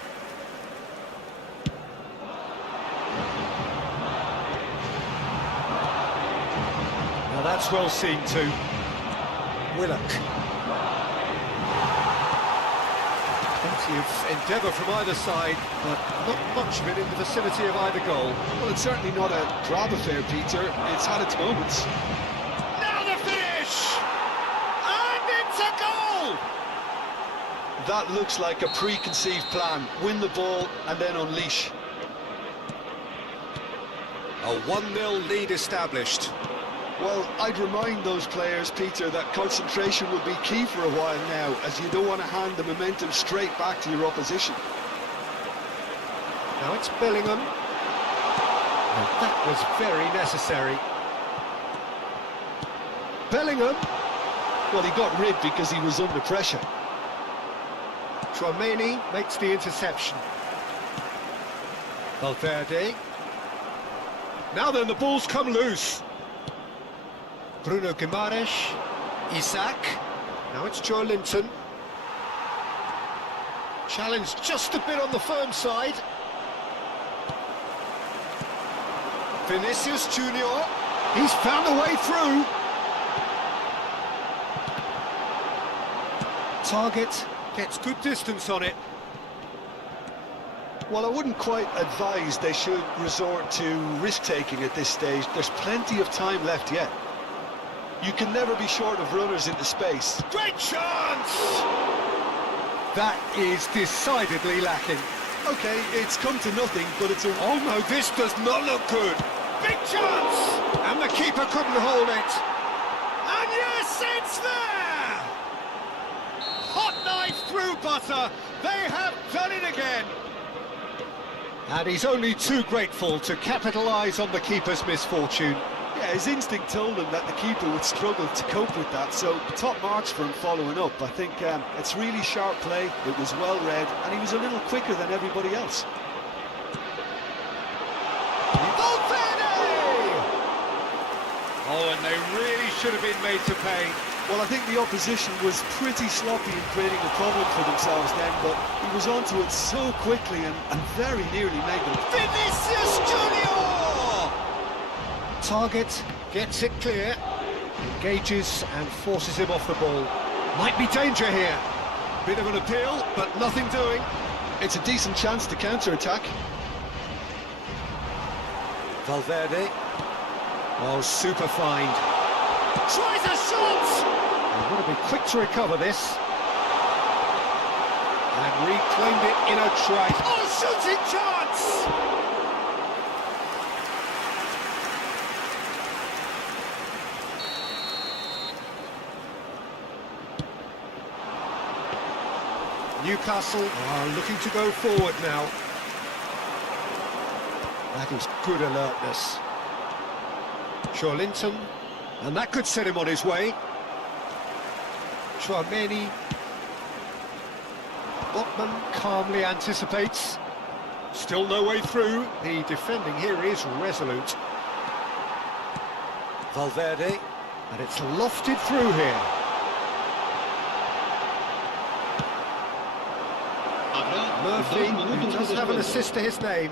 Now that's well seen too. Willock. Plenty of endeavour from either side, but not much of it in the vicinity of either goal. Well, it's certainly not a grab affair, Peter. It's had its moments. Now the finish! And it's a goal! That looks like a preconceived plan. Win the ball and then unleash. A 1-0 lead established. Well, I'd remind those players, Peter, that concentration will be key for a while now, as you don't want to hand the momentum straight back to your opposition. Now it's Bellingham. And that was very necessary. Bellingham. Well, he got rid because he was under pressure. Chouameni makes the interception. Valverde. Now then, the ball's come loose. Bruno Guimaraes. Isak. Now it's Linton. Challenged just a bit on the firm side. Vinicius Junior. He's found a way through. Target gets good distance on it. Well, I wouldn't quite advise they should resort to risk-taking at this stage. There's plenty of time left yet. You can never be short of runners into space. Great chance! That is decidedly lacking. OK, it's come to nothing, but it's a... Oh no, this does not look good. Big chance! And the keeper couldn't hold it. And yes, it's there! Hot knife through butter. They have done it again. And he's only too grateful to capitalise on the keeper's misfortune. Yeah, his instinct told him that the keeper would struggle to cope with that, so top marks for him following up. I think it's really sharp play, it was well read, and he was a little quicker than everybody else. Valverde! Oh, and they really should have been made to pay. Well, I think the opposition was pretty sloppy in creating a problem for themselves then, but he was onto it so quickly and very nearly made them. Vinicius Junior! Target gets it clear, engages and forces him off the ball. Might be danger here. Bit of an appeal, but nothing doing. It's a decent chance to counter-attack. Valverde. Oh, super find. Tries a shot! They've got to be quick to recover this. And reclaimed it in a try. Oh, shooting chance! Newcastle are looking to go forward now. That is good alertness. Linton, and that could set him on his way. Chouameni. Botman calmly anticipates. Still no way through. The defending here is resolute. Valverde, and it's lofted through here. Murphy, who does have an assist to his name.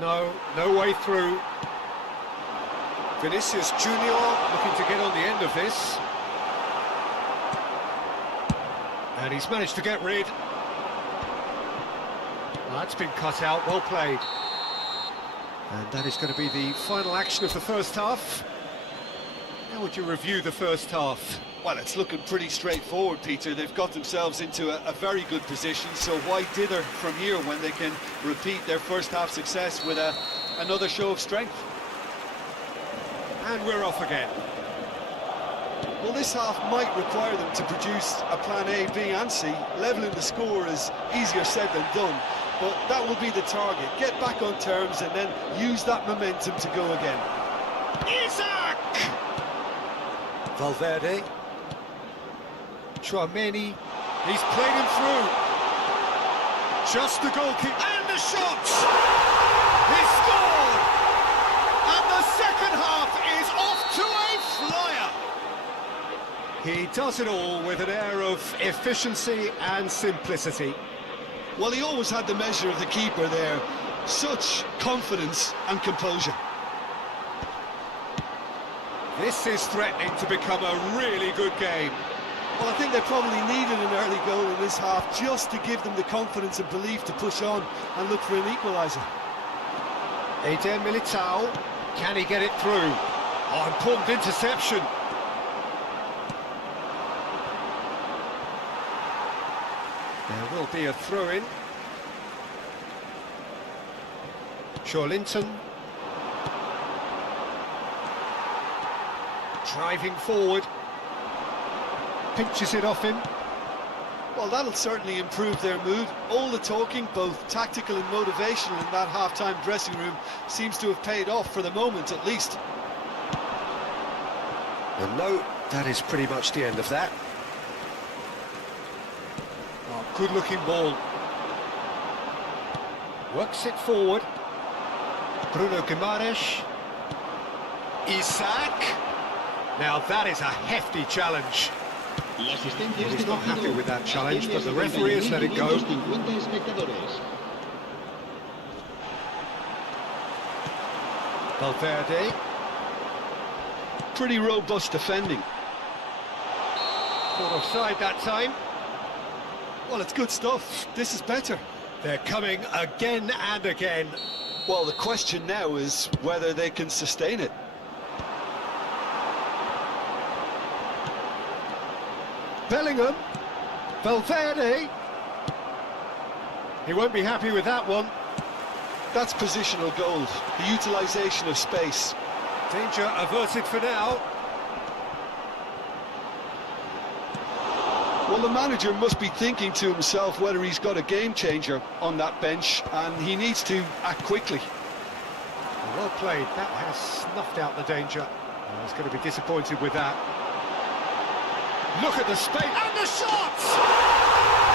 No way through. Vinicius Junior looking to get on the end of this. And he's managed to get rid. That's been cut out, well played. And that is going to be the final action of the first half. How would you review the first half? Well, it's looking pretty straightforward, Peter. They've got themselves into a very good position, so why dither from here when they can repeat their first half success with another show of strength? And we're off again. Well, this half might require them to produce a plan A, B and C. Levelling the score is easier said than done, but that will be the target. Get back on terms and then use that momentum to go again. Isaac! Valverde. Chouameni. He's played him through. Just the goalkeeper. And the shot! He scored! And the second half is off to a flyer. He does it all with an air of efficiency and simplicity. Well, he always had the measure of the keeper there. Such confidence and composure. This is threatening to become a really good game. Well, I think they probably needed an early goal in this half just to give them the confidence and belief to push on and look for an equaliser. Eden Militao, can he get it through? Oh, important interception. There will be a throw-in. Linton. Driving forward. Pinches it off him. Well, that'll certainly improve their mood. All the talking, both tactical and motivational, in that half-time dressing room seems to have paid off for the moment, at least. And no, that is pretty much the end of that. Oh, good-looking ball. Works it forward. Bruno Guimaraes. Isaac. Now that is a hefty challenge. He's not happy with that challenge, but the referee has let it go. Valverde. Pretty robust defending. Caught offside that time. Well, it's good stuff. This is better. They're coming again and again. Well, the question now is whether they can sustain it. Bellingham. Valverde. He won't be happy with that one. That's positional gold, the utilisation of space. Danger averted for now. Well, the manager must be thinking to himself whether he's got a game changer on that bench, and he needs to act quickly. Well played. That has snuffed out the danger. He's going to be disappointed with that. Look at the space and the shots!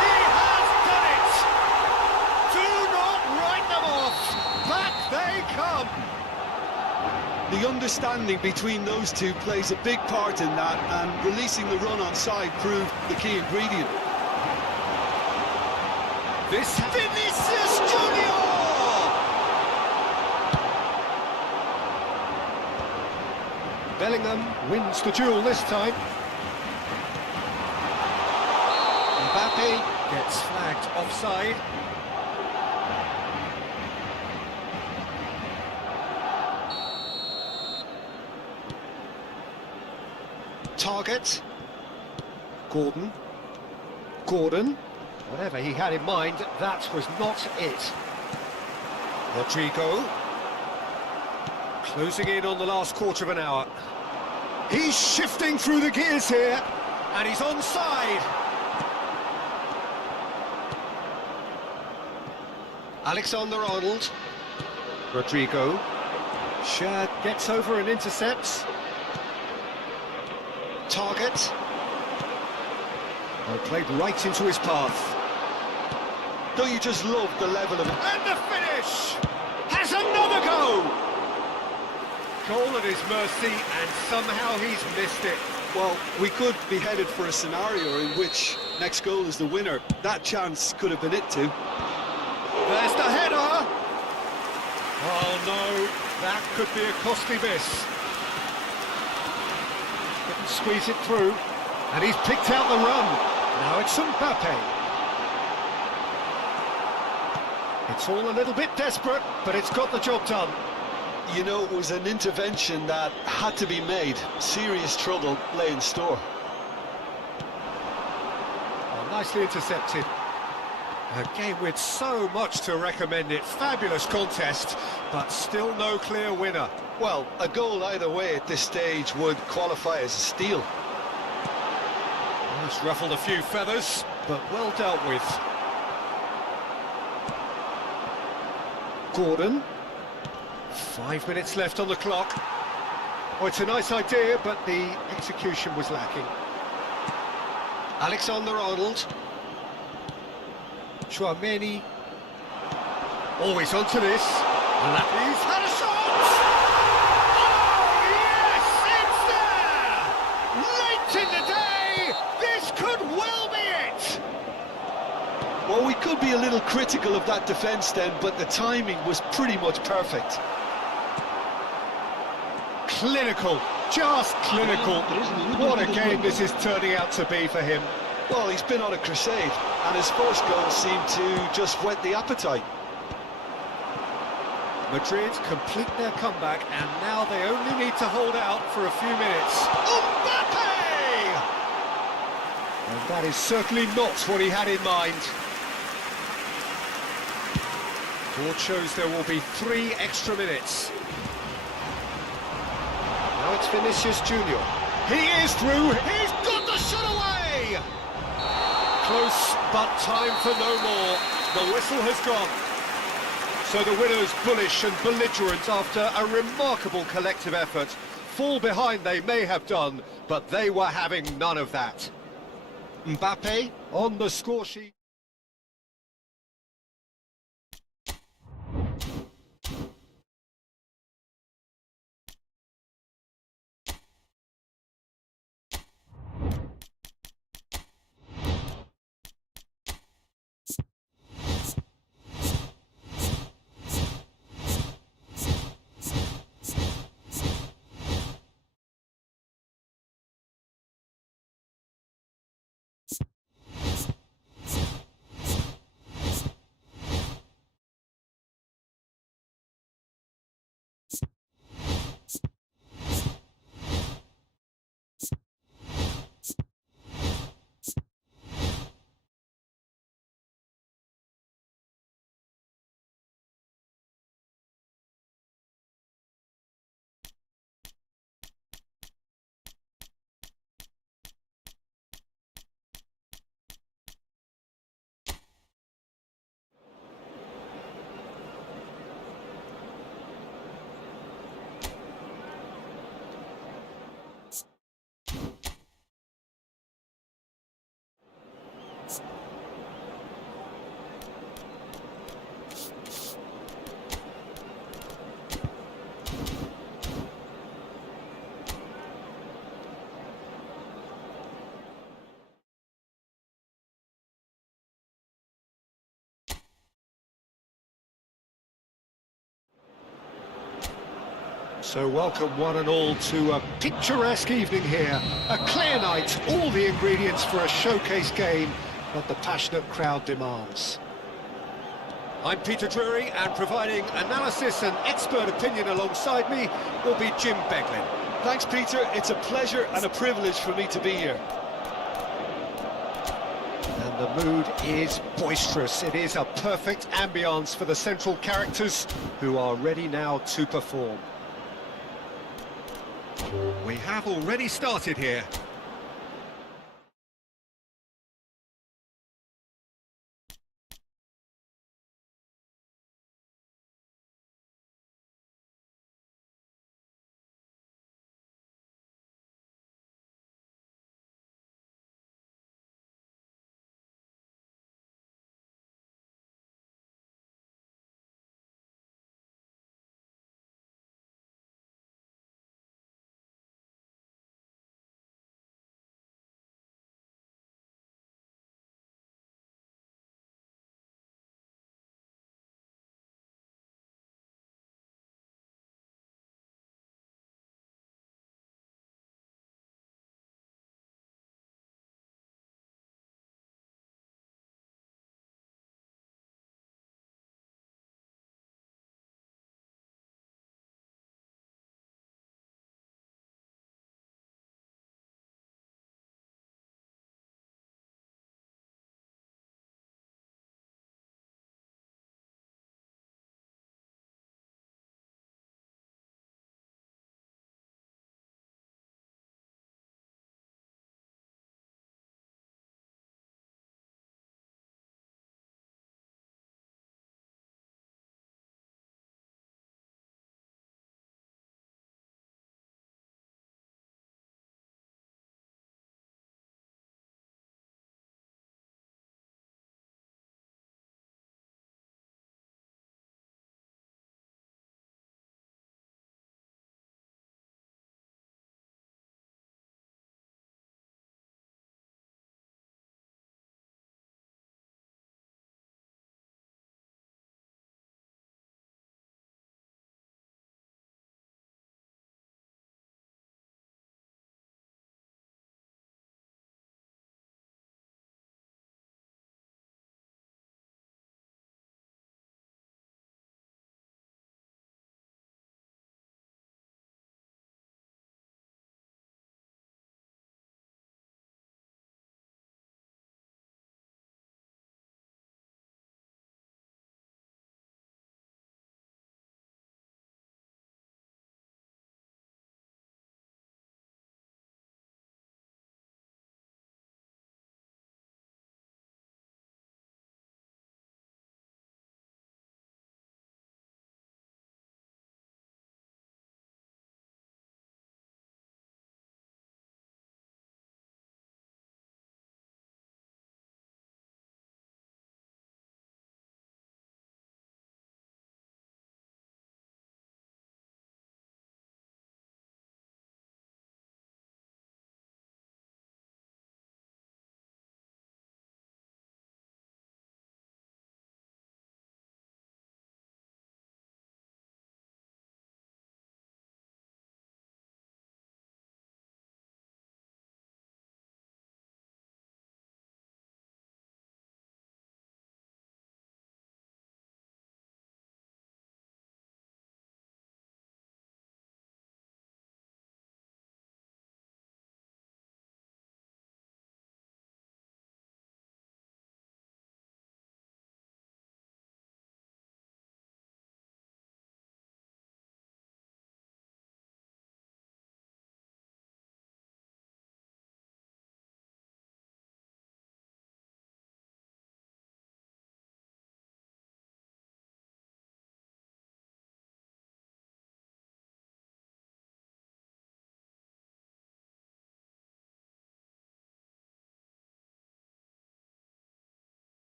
He has done it! Do not write them off! Back they come! The understanding between those two plays a big part in that, and releasing the run on side proved the key ingredient. This Vinicius Junior! Bellingham wins the duel this time. Mbappe gets flagged offside. Target. Gordon. Whatever he had in mind, that was not it. Rodrigo. Closing in on the last quarter of an hour. He's shifting through the gears here, and he's onside. Alexander-Arnold. Rodrigo. Shad gets over and intercepts. Target. Well, played right into his path. Don't you just love the level of... And the finish! Has another go! Goal at his mercy, and somehow he's missed it. Well, we could be headed for a scenario in which next goal is the winner. That chance could have been it too. There's the header! Oh no, that could be a costly miss. Couldn't squeeze it through, and he's picked out the run. Now it's Mbappe. It's all a little bit desperate, but it's got the job done. You know, it was an intervention that had to be made. Serious trouble lay in store. Oh, nicely intercepted. A game with so much to recommend it. Fabulous contest, but still no clear winner. Well, a goal either way at this stage would qualify as a steal. It's ruffled a few feathers, but well dealt with. Gordon. 5 minutes left on the clock. Oh, it's a nice idea, but the execution was lacking. Alexander-Arnold. Chouameni. Always onto this. And he's had a shot! Oh, yes! It's there! Late in the day! This could well be it! Well, we could be a little critical of that defence then, but the timing was pretty much perfect. Clinical, just clinical. What a game this is turning out to be for him. Well, he's been on a crusade, and his first goal seemed to just whet the appetite. Madrid complete their comeback, and now they only need to hold out for a few minutes. Mbappe! And that is certainly not what he had in mind. Board shows there will be 3 extra minutes. Now it's Vinicius Junior. He is through. He's got the shot away! Close, but time for no more. The whistle has gone. So the winners, bullish and belligerent after a remarkable collective effort. Fall behind they may have done, but they were having none of that. Mbappe on the score sheet. So welcome one and all to a picturesque evening here. A clear night, all the ingredients for a showcase game that the passionate crowd demands. I'm Peter Drury, and providing analysis and expert opinion alongside me will be Jim Beglin. Thanks, Peter. It's a pleasure and a privilege for me to be here. And the mood is boisterous. It is a perfect ambience for the central characters who are ready now to perform. We have already started here.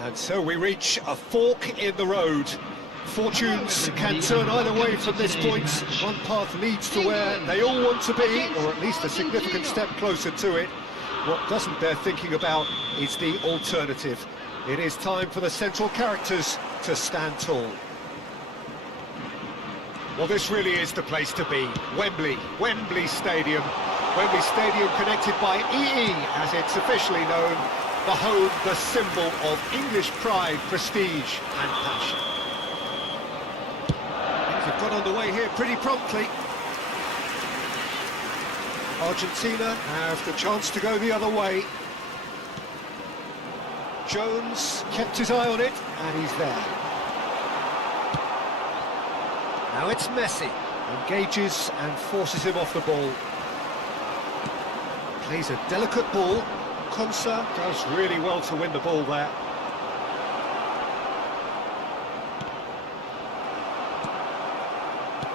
And so we reach a fork in the road. Fortunes can turn either way from this point. One path leads to where they all want to be, or at least a significant step closer to it. What doesn't bear thinking about is the alternative. It is time for the central characters to stand tall. Well, this really is the place to be. Wembley Stadium. Wembley Stadium connected by EE, as it's officially known. The home, the symbol of English pride, prestige and passion. Things have got underway here pretty promptly. Argentina have the chance to go the other way. Jones kept his eye on it, and he's there. Now it's Messi. Engages and forces him off the ball. Plays a delicate ball. Konsa does really well to win the ball there.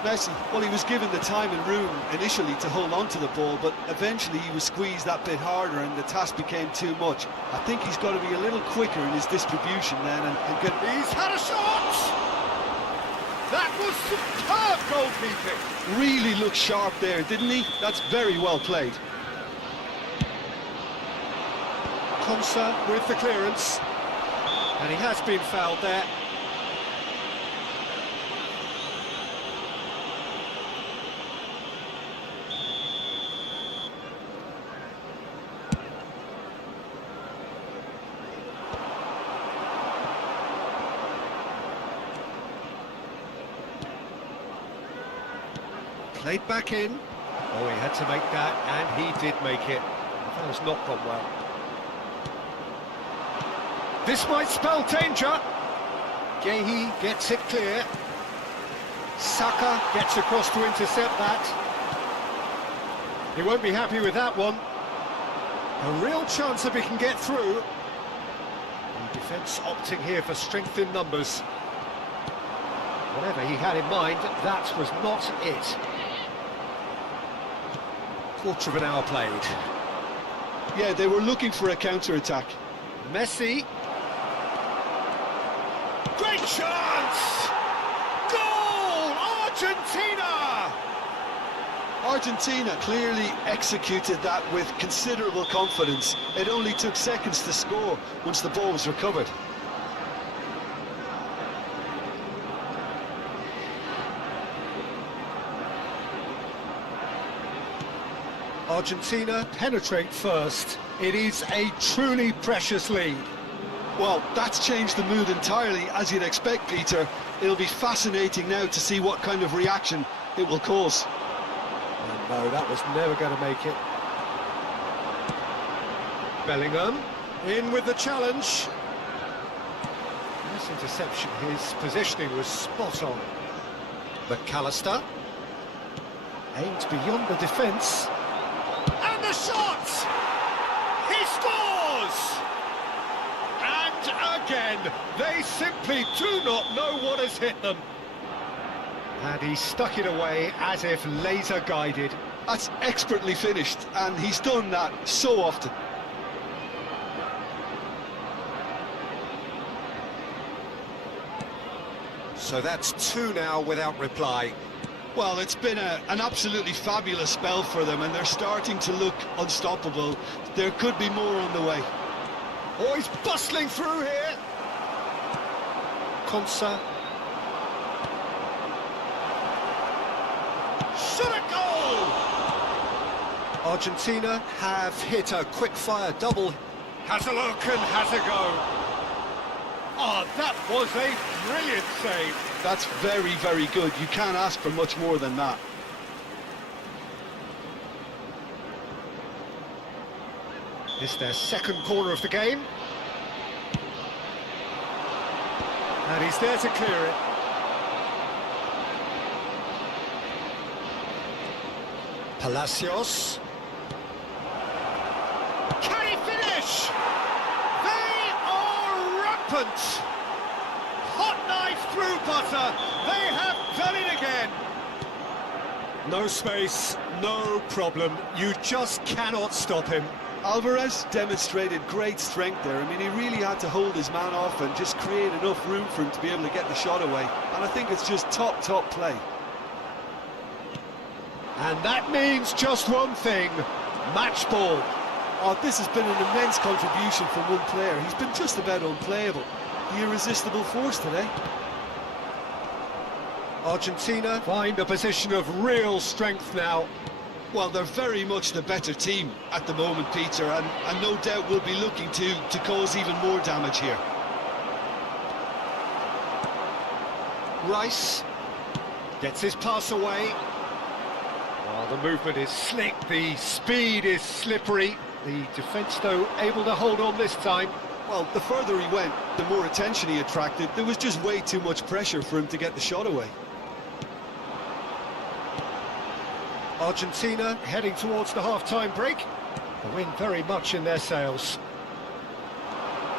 Messi, well, he was given the time and room initially to hold on to the ball, but eventually he was squeezed that bit harder and the task became too much. I think he's got to be a little quicker in his distribution then and get... He's had a shot! That was superb goalkeeping! Really looked sharp there, didn't he? That's very well played. Konsa with the clearance. And he has been fouled there. Played back in. Oh, he had to make that, and he did make it. That has not gone well. This might spell danger. Gehi gets it clear. Saka gets across to intercept that. He won't be happy with that one. A real chance if he can get through. The defence opting here for strength in numbers. Whatever he had in mind, that was not it. Quarter of an hour played. Yeah, they were looking for a counter-attack. Messi. Great chance! Goal! Argentina! Argentina clearly executed that with considerable confidence. It only took seconds to score once the ball was recovered. Argentina penetrate first. It is a truly precious lead. Well, that's changed the mood entirely, as you'd expect, Peter. It'll be fascinating now to see what kind of reaction it will cause. And no, that was never going to make it. Bellingham in with the challenge. Nice interception. His positioning was spot on. McAllister aimed beyond the defence. And the shot! He scores! And again, they simply do not know what has hit them. And he stuck it away as if laser guided. That's expertly finished, and he's done that so often. So that's two now without reply. Well, it's been an absolutely fabulous spell for them, and they're starting to look unstoppable. There could be more on the way. Oh, he's bustling through here. Konsa. Shot a goal! Argentina have hit a quick-fire double. Has a look and has a go. Oh, that was a brilliant save. That's very, very good. You can't ask for much more than that. It's their second corner of the game. And he's there to clear it. Palacios. Can he finish? They are rampant. Hot knife through butter. They have done it again. No space, no problem. You just cannot stop him. Alvarez demonstrated great strength there. I mean, he really had to hold his man off and just create enough room for him to be able to get the shot away. And I think it's just top play. And that means just one thing, match ball. Oh, this has been an immense contribution from one player. He's been just about unplayable. The irresistible force today. Argentina find a position of real strength now. Well, they're very much the better team at the moment, Peter, and no doubt will be looking to cause even more damage here. Rice gets his pass away. Well, the movement is slick, the speed is slippery. The defence, though, able to hold on this time. Well, the further he went, the more attention he attracted. There was just way too much pressure for him to get the shot away. Argentina heading towards the half-time break. The wind very much in their sails.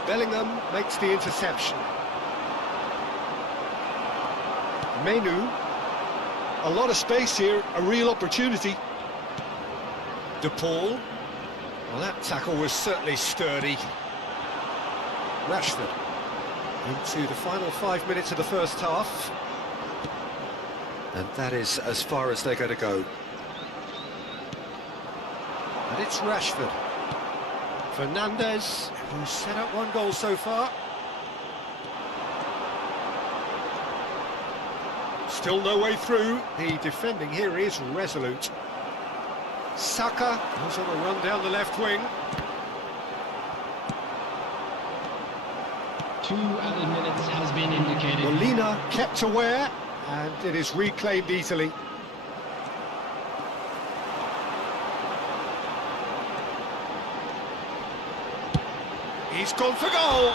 Bellingham makes the interception. Menu. A lot of space here, a real opportunity. De Paul. Well, that tackle was certainly sturdy. Rashford. Into the final 5 minutes of the first half. And that is as far as they're going to go. And it's Rashford. Fernandes, who's set up 1 goal so far. Still no way through. The defending here is resolute. Saka goes on a run down the left wing. 2 added minutes has been indicated. Molina kept aware, and it is reclaimed easily. He's gone for goal!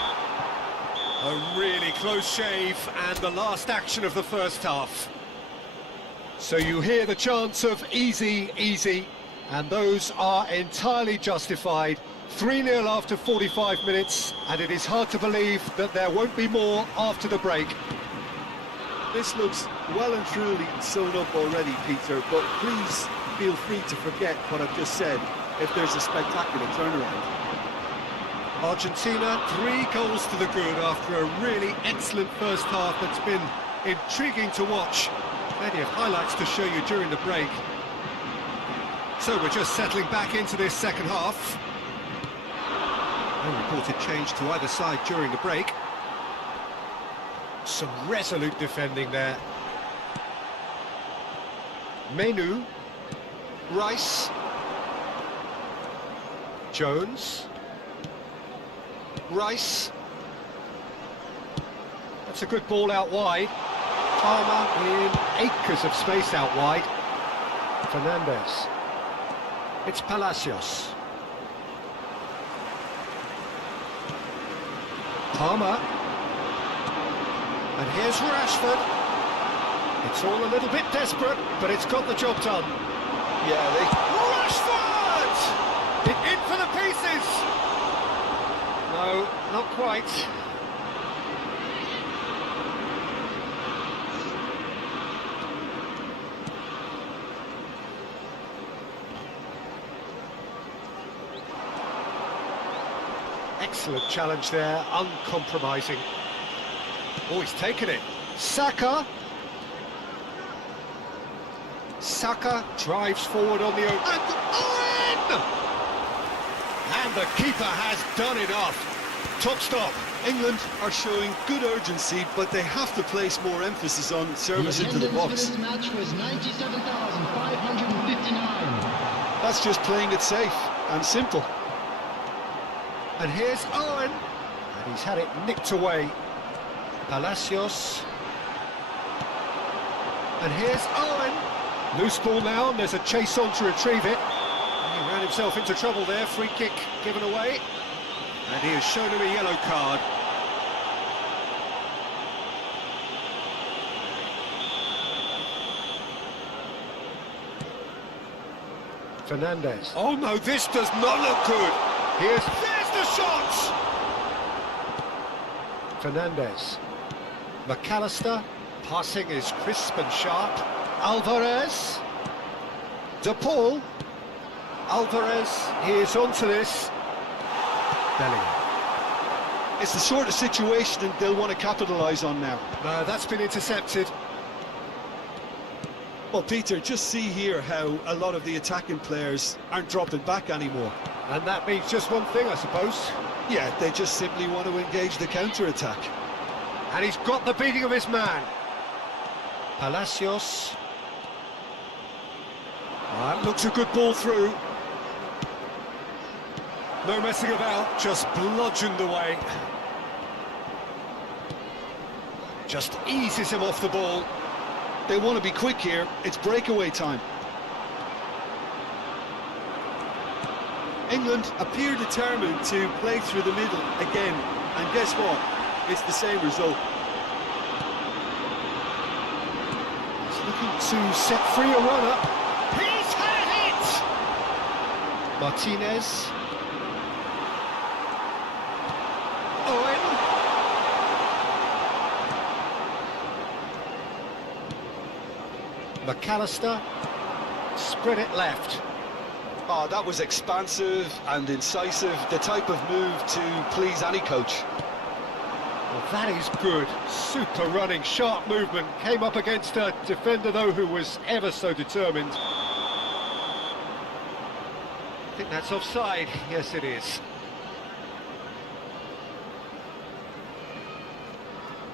A really close shave, and the last action of the first half. So you hear the chants of easy, easy, and those are entirely justified. 3-0 after 45 minutes, and it is hard to believe that there won't be more after the break. This looks well and truly sewn up already, Peter, but please feel free to forget what I've just said if there's a spectacular turnaround. Argentina, 3 goals to the good after a really excellent first half that's been intriguing to watch. Plenty of highlights to show you during the break. So we're just settling back into this second half. No reported change to either side during the break. Some resolute defending there. Menu. Rice. Jones. Rice. That's a good ball out wide. Palmer in acres of space out wide. Fernandes. It's Palacios. Palmer. And here's Rashford. It's all a little bit desperate, but it's got the job done. Yeah, Rashford! In for the pieces! No, not quite. Excellent challenge there, uncompromising. Oh, he's taken it. Saka. Saka drives forward on the open. And Owen! And the keeper has done enough. Top stop. England are showing good urgency, but they have to place more emphasis on service into the box. This match was 97,559. That's just playing it safe and simple. And here's Owen. And he's had it nicked away. Palacios. And here's Owen. Loose ball now, and there's a chase on to retrieve it. He ran himself into trouble there, free kick given away. And he has shown him a yellow card. Fernandes. Oh no, this does not look good. There's the shot! Fernandes. McAllister. Passing is crisp and sharp. Alvarez. De Paul. Alvarez, he is onto this. Bellingham. It's the sort of situation they'll want to capitalise on now. No, that's been intercepted. Well, Peter, just see here how a lot of the attacking players aren't dropping back anymore. And that means just one thing, I suppose. Yeah, they just simply want to engage the counter-attack. And he's got the beating of his man. Palacios. That looks a good ball through. No messing about, just bludgeoned away. Just eases him off the ball. They want to be quick here. It's breakaway time. England appear determined to play through the middle again. And guess what? It's the same result. He's looking to set free a runner. He's Martinez. Owen. McAllister. Spread it left. Oh, that was expansive and incisive, the type of move to please any coach. Well, that is good. Super running, sharp movement. Came up against a defender, though, who was ever so determined. I think that's offside. Yes, it is.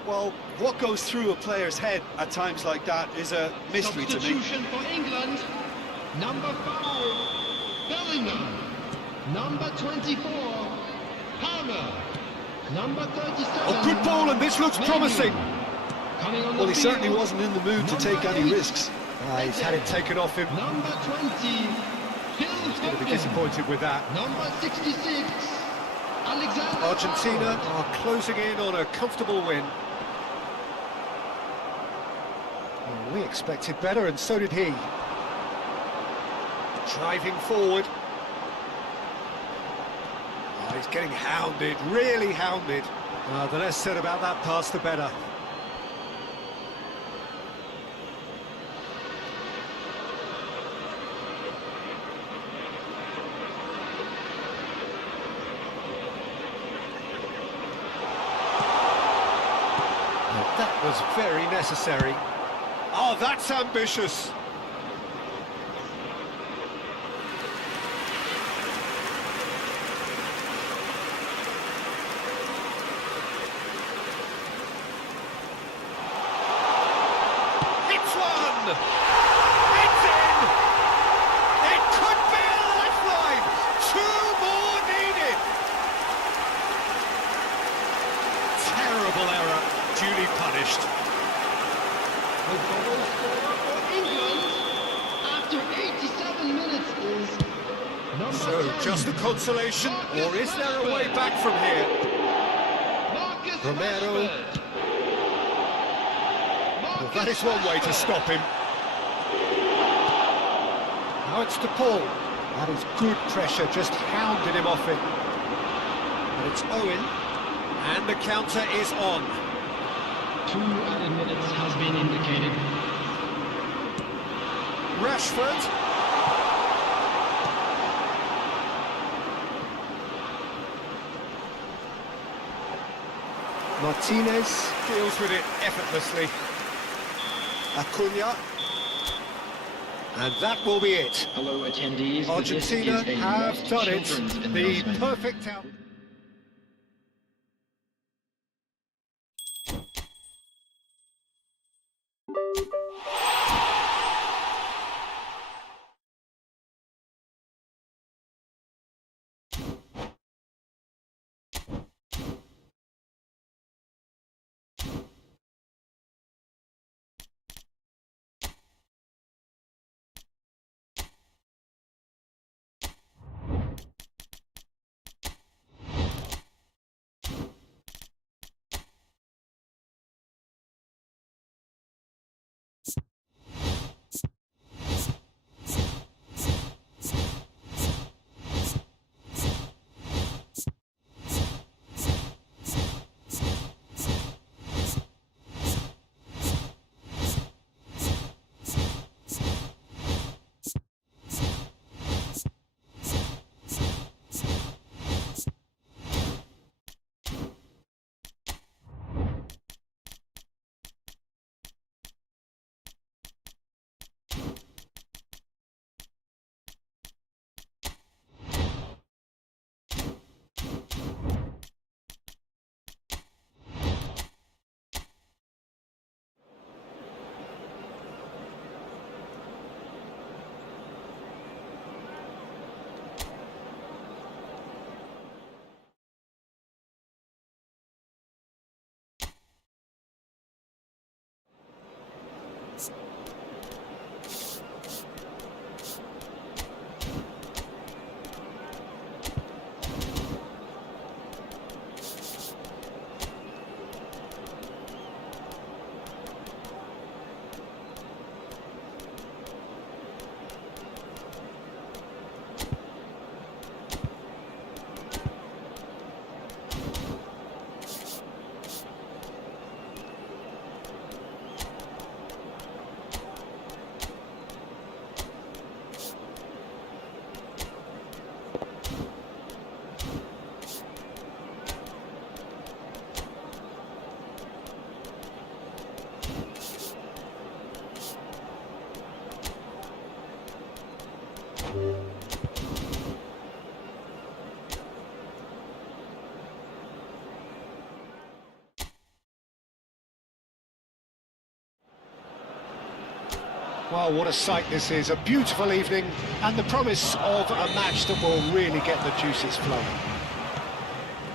Well, what goes through a player's head at times like that is a mystery to me. Substitution for England. Number 5, Bellingham. Number 24, Hammer. Number 37. Oh, good ball, and this looks promising. Coming on Well, the he certainly field, wasn't in the mood to take any risks. He's had it taken off him. Number 20, Phil Going to be Foden. disappointed with that. Number 66, Alexander Argentina Arnold. are closing in on a comfortable win. Well, we expected better, and so did he. Driving forward. Oh, he's getting hounded, really hounded. The less said about that pass, the better. That was very necessary. Oh, that's ambitious. It's one! It's in! It could be a lifeline! 2 more needed! Terrible error, duly punished. The goal scorer for England after 87 minutes is number So, 10, just a consolation, or is there a way back from here? Marcus Romero. Rashford. Well, that is one way to stop him. Now it's to Paul. That is good pressure, just hounded him off it. And it's Owen, and the counter is on. 2 added minutes has been indicated. Rashford. Martinez deals with it effortlessly. Acuna. And that will be it. Hello attendees, Argentina this is a have Lost done it. Children's The announcement. perfect out. Well, what a sight this is, a beautiful evening, and the promise of a match that will really get the juices flowing.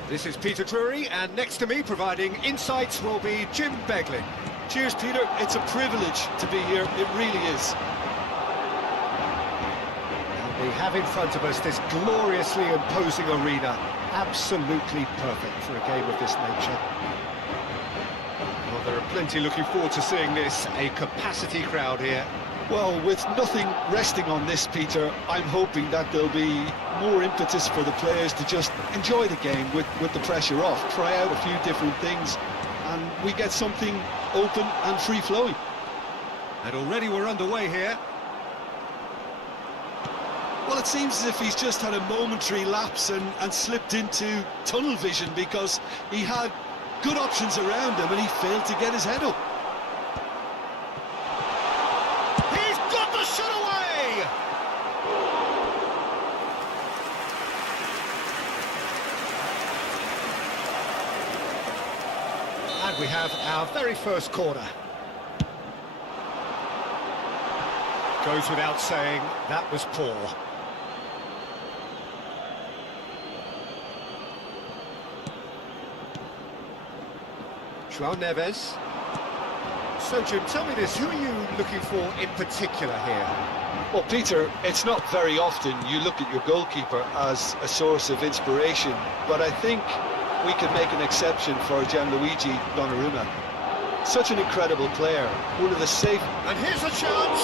This is Peter Drury, and next to me, providing insights, will be Jim Beglin. Cheers, Peter. It's a privilege to be here. It really is. And we have in front of us this gloriously imposing arena, absolutely perfect for a game of this nature. Well, there are plenty looking forward to seeing this, a capacity crowd here. Well, with nothing resting on this, Peter, I'm hoping that there'll be more impetus for the players to just enjoy the game with the pressure off, try out a few different things, and we get something open and free-flowing. And already we're underway here. Well, it seems as if he's just had a momentary lapse and slipped into tunnel vision, because he had good options around him and he failed to get his head up. He's got the shot away! And we have our very first corner. Goes without saying, that was poor. João Neves. So, Jim, tell me this, who are you looking for in particular here? Well, Peter, it's not very often you look at your goalkeeper as a source of inspiration, but I think we could make an exception for Gianluigi Donnarumma. Such an incredible player, one of the safe... And here's a chance!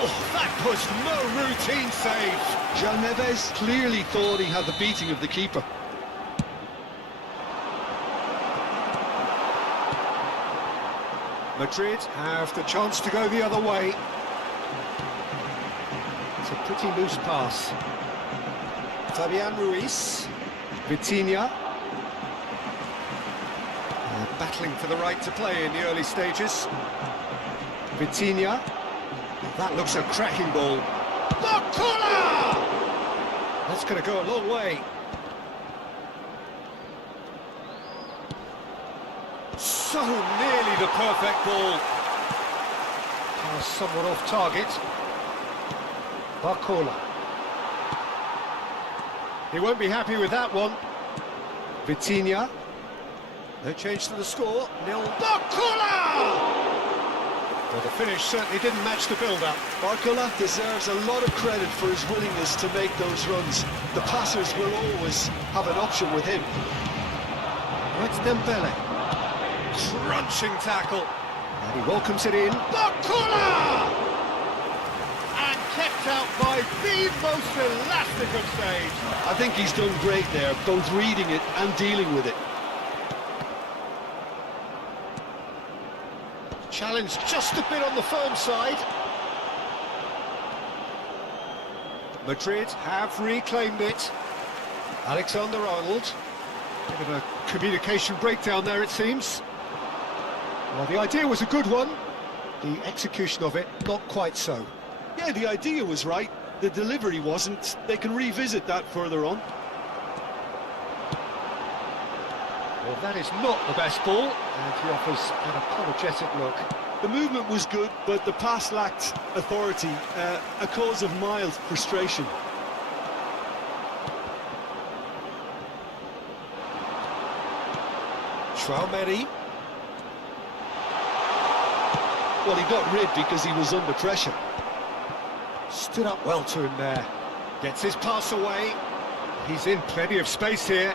Oh, that was no routine save! João Neves clearly thought he had the beating of the keeper. Madrid have the chance to go the other way. It's a pretty loose pass. Fabian Ruiz. Vitinha. Battling for the right to play in the early stages. Vitinha. That looks a cracking ball. Bakula! That's going to go a long way. So nearly the perfect ball. Somewhat off target. Bakula. He won't be happy with that one. Vitinha. No change to the score. Nil. Bakula! Well, the finish certainly didn't match the build-up. Barcola deserves a lot of credit for his willingness to make those runs. The passers will always have an option with him. That's Dembele. Crunching tackle. And he welcomes it in. Bakula! And kept out by the most elastic of saves. I think he's done great there, both reading it and dealing with it. Challenge just a bit on the firm side. Madrid have reclaimed it. Alexander-Arnold. Bit of a communication breakdown there, it seems. Well, the idea was a good one. The execution of it, not quite so. Yeah, the idea was right. The delivery wasn't. They can revisit that further on. Well, that is not the best ball, and he offers an apologetic look. The movement was good, but the pass lacked authority, a cause of mild frustration. Traumeri. Well, he got rid because he was under pressure. Stood up well to him there. Gets his pass away. He's in plenty of space here.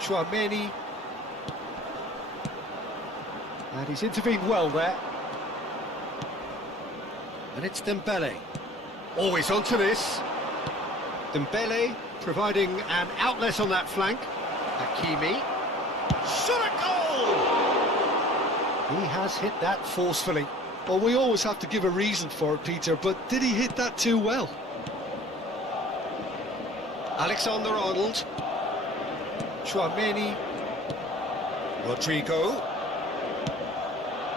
Chouameni. And he's intervened well there. And it's Dembele. Always onto this. Dembele providing an outlet on that flank. Hakimi. Shot a goal! He has hit that forcefully. Well, we always have to give a reason for it, Peter, but did he hit that too well? Alexander-Arnold. Chouameni. Rodrigo.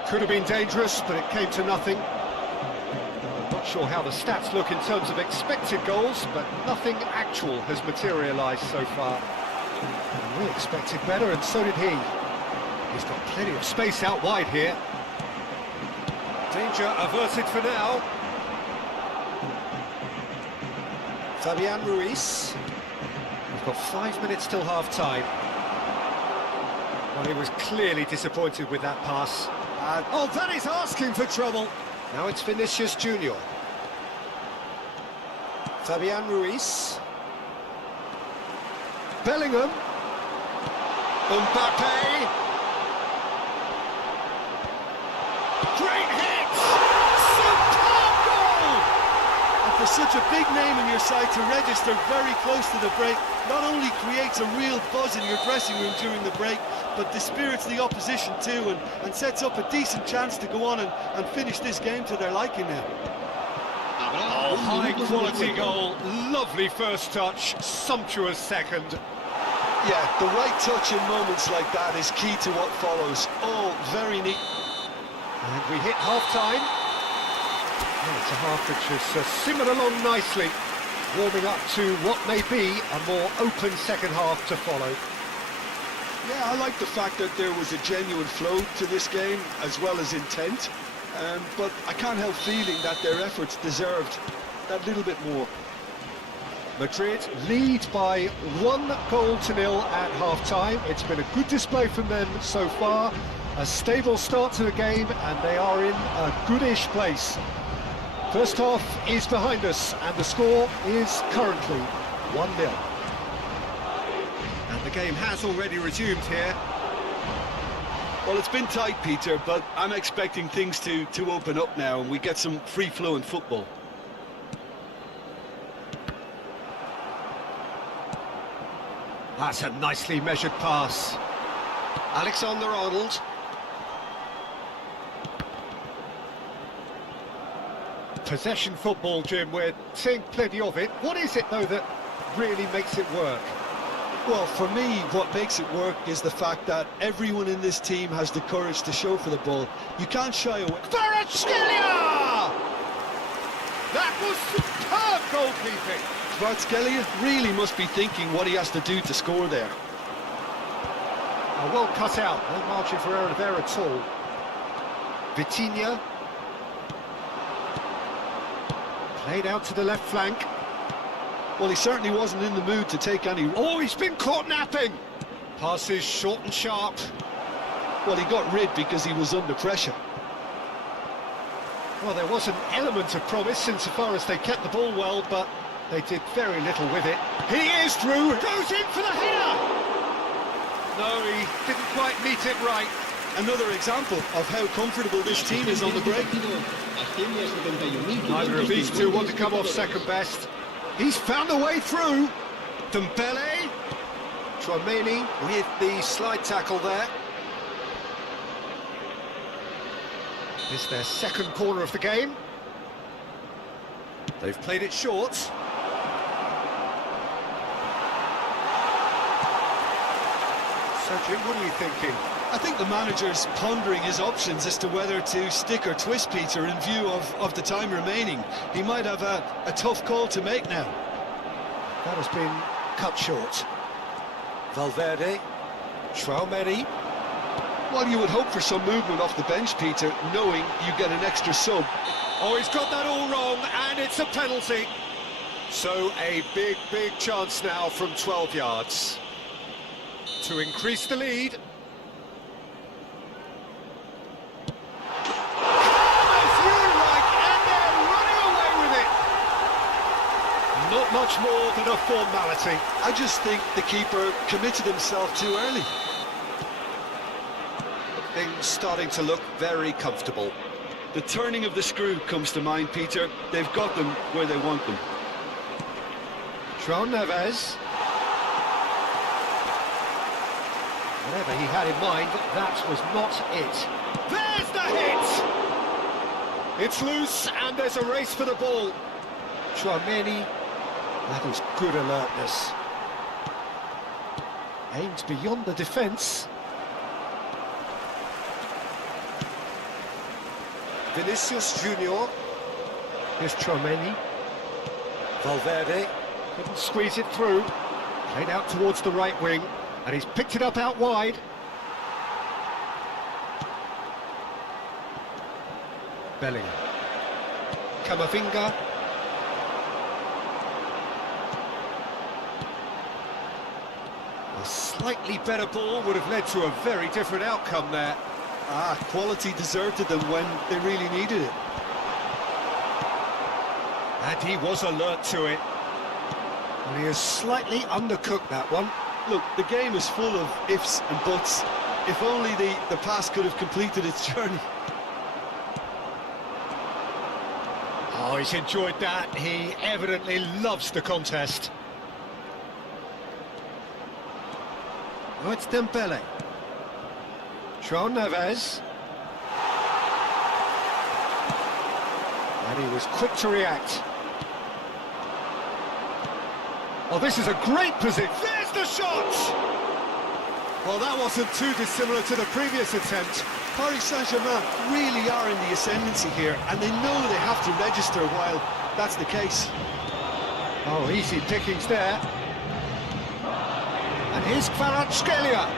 Could have been dangerous, but it came to nothing. I'm not sure how the stats look in terms of expected goals, but nothing actual has materialised so far. And we expected better, and so did he. He's got plenty of space out wide here. Danger averted for now. Fabian Ruiz. We've got 5 minutes till half-time. Well, he was clearly disappointed with that pass. Oh, that is asking for trouble. Now it's Vinicius Junior. Fabian Ruiz. Bellingham. Mbappe. Great hit! Superb goal! And for such a big name in your side to register very close to the break, not only creates a real buzz in your dressing room during the break, but dispirits the opposition too, and sets up a decent chance to go on and finish this game to their liking now. Oh, high-quality goal. Lovely first touch, sumptuous second. Yeah, the right touch in moments like that is key to what follows. Oh, very neat. And we hit half-time. Well, it's a half which has simmered along nicely, warming up to what may be a more open second half to follow. Yeah, I like the fact that there was a genuine flow to this game, as well as intent. But I can't help feeling that their efforts deserved that little bit more. Madrid lead by 1-0 at half-time. It's been a good display from them so far. A stable start to the game, and they are in a goodish place. First half is behind us, and the score is currently 1-0. And the game has already resumed here. Well, it's been tight, Peter, but I'm expecting things to open up now, and we get some free-flowing football. That's a nicely measured pass. Alexander-Arnold. Possession football, Jim, we're seeing plenty of it. What is it, though, that really makes it work? Well, for me, what makes it work is the fact that everyone in this team has the courage to show for the ball. You can't shy away. Kvaratskhelia! That was superb goalkeeping. Kvaratskhelia really must be thinking what he has to do to score there. Well cut out, no margin for error there at all. Vitinha. Played out to the left flank. Well, he certainly wasn't in the mood to take any... Oh, he's been caught napping! Passes short and sharp. Well, he got rid because he was under pressure. Well, there was an element of promise insofar as they kept the ball well, but they did very little with it. He is through, goes in for the header! No, he didn't quite meet it right. Another example of how comfortable this team is on the break. Neither of these two want to come off second best. He's found a way through. Dembele. Tchouaméni with the slide tackle there. It's their second corner of the game. They've played it short. So, Jim, what are you thinking? I think the manager's pondering his options as to whether to stick or twist Peter in view of the time remaining. He might have a tough call to make now. That has been cut short. Valverde, Tchouaméni. Well, you would hope for some movement off the bench, Peter, knowing you get an extra sub. Oh, he's got that all wrong, and it's a penalty. So a big chance now from 12 yards to increase the lead. Not much more than a formality. I just think the keeper committed himself too early. Things starting to look very comfortable. The turning of the screw comes to mind, Peter. They've got them where they want them. João Neves. Whatever he had in mind, that was not it. There's the hit! It's loose, and there's a race for the ball. Tchouaméni. That is good alertness. Aims beyond the defence. Vinicius Junior. Here's Tchouaméni. Valverde couldn't squeeze it through. Played out towards the right wing, and he's picked it up out wide. BELIIN. Kamavinga. A slightly better ball would have led to a very different outcome there. Quality deserted them when they really needed it. And he was alert to it. And he has slightly undercooked that one. Look, the game is full of ifs and buts. If only the pass could have completed its journey. Oh, he's enjoyed that. He evidently loves the contest. Oh, it's Dembele. João Neves. And he was quick to react. Oh, this is a great position. There's the shot! Well, that wasn't too dissimilar to the previous attempt. Paris Saint-Germain really are in the ascendancy here, and they know they have to register while that's the case. Oh, easy pickings there. And here's Kvaratskhelia.